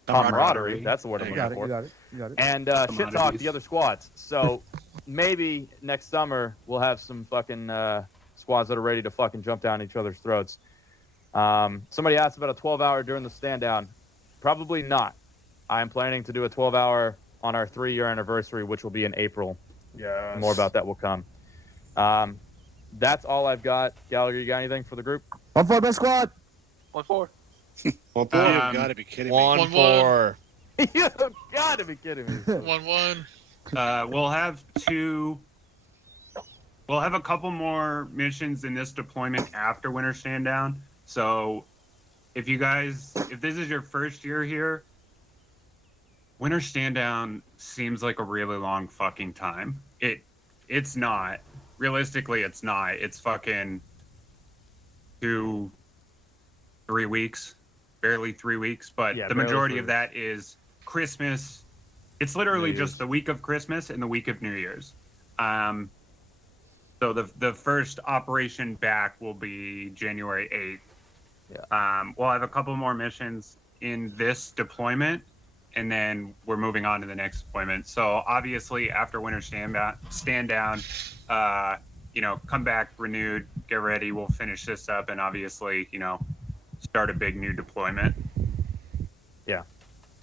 camaraderie. That's the word I'm looking for. You got it. And shit talk the other squads. So maybe next summer we'll have some fucking squads that are ready to fucking jump down each other's throats. Somebody asked about a 12-hour during the stand down. Probably not. I'm planning to do a 12-hour on our 3-year anniversary, which will be in April. Yeah. More about that will come. That's all I've got. Gallagher, you got anything for the group? 1-4 Best Squad. 1-4. You gotta be kidding me. 1-4. You gotta be kidding me. 1-1. We'll have two. We'll have a couple more missions in this deployment after Winter Stand Down. So, if this is your first year here, Winter Stand Down seems like a really long fucking time. It's not. Realistically, it's not. It's fucking 2-3 weeks, barely 3 weeks. But Yeah, the barely majority 3 of that is Christmas. It's literally just the week of Christmas and the week of New Year's. So the first operation back will be January 8th. Yeah. We'll have a couple more missions in this deployment, and then we're moving on to the next deployment. So obviously, after Winter Stand Down, come back renewed, get ready. We'll finish this up, and obviously, start a big new deployment. Yeah,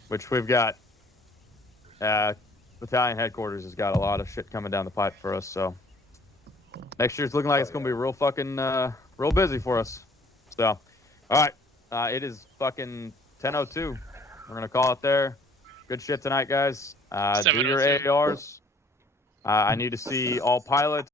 which we've got. Battalion headquarters has got a lot of shit coming down the pipe for us. So next year's looking like it's gonna be real fucking real busy for us. So, all right, it is fucking 10:02. We're gonna call it there. Good shit tonight, guys. Do your AARs. I need to see all pilots.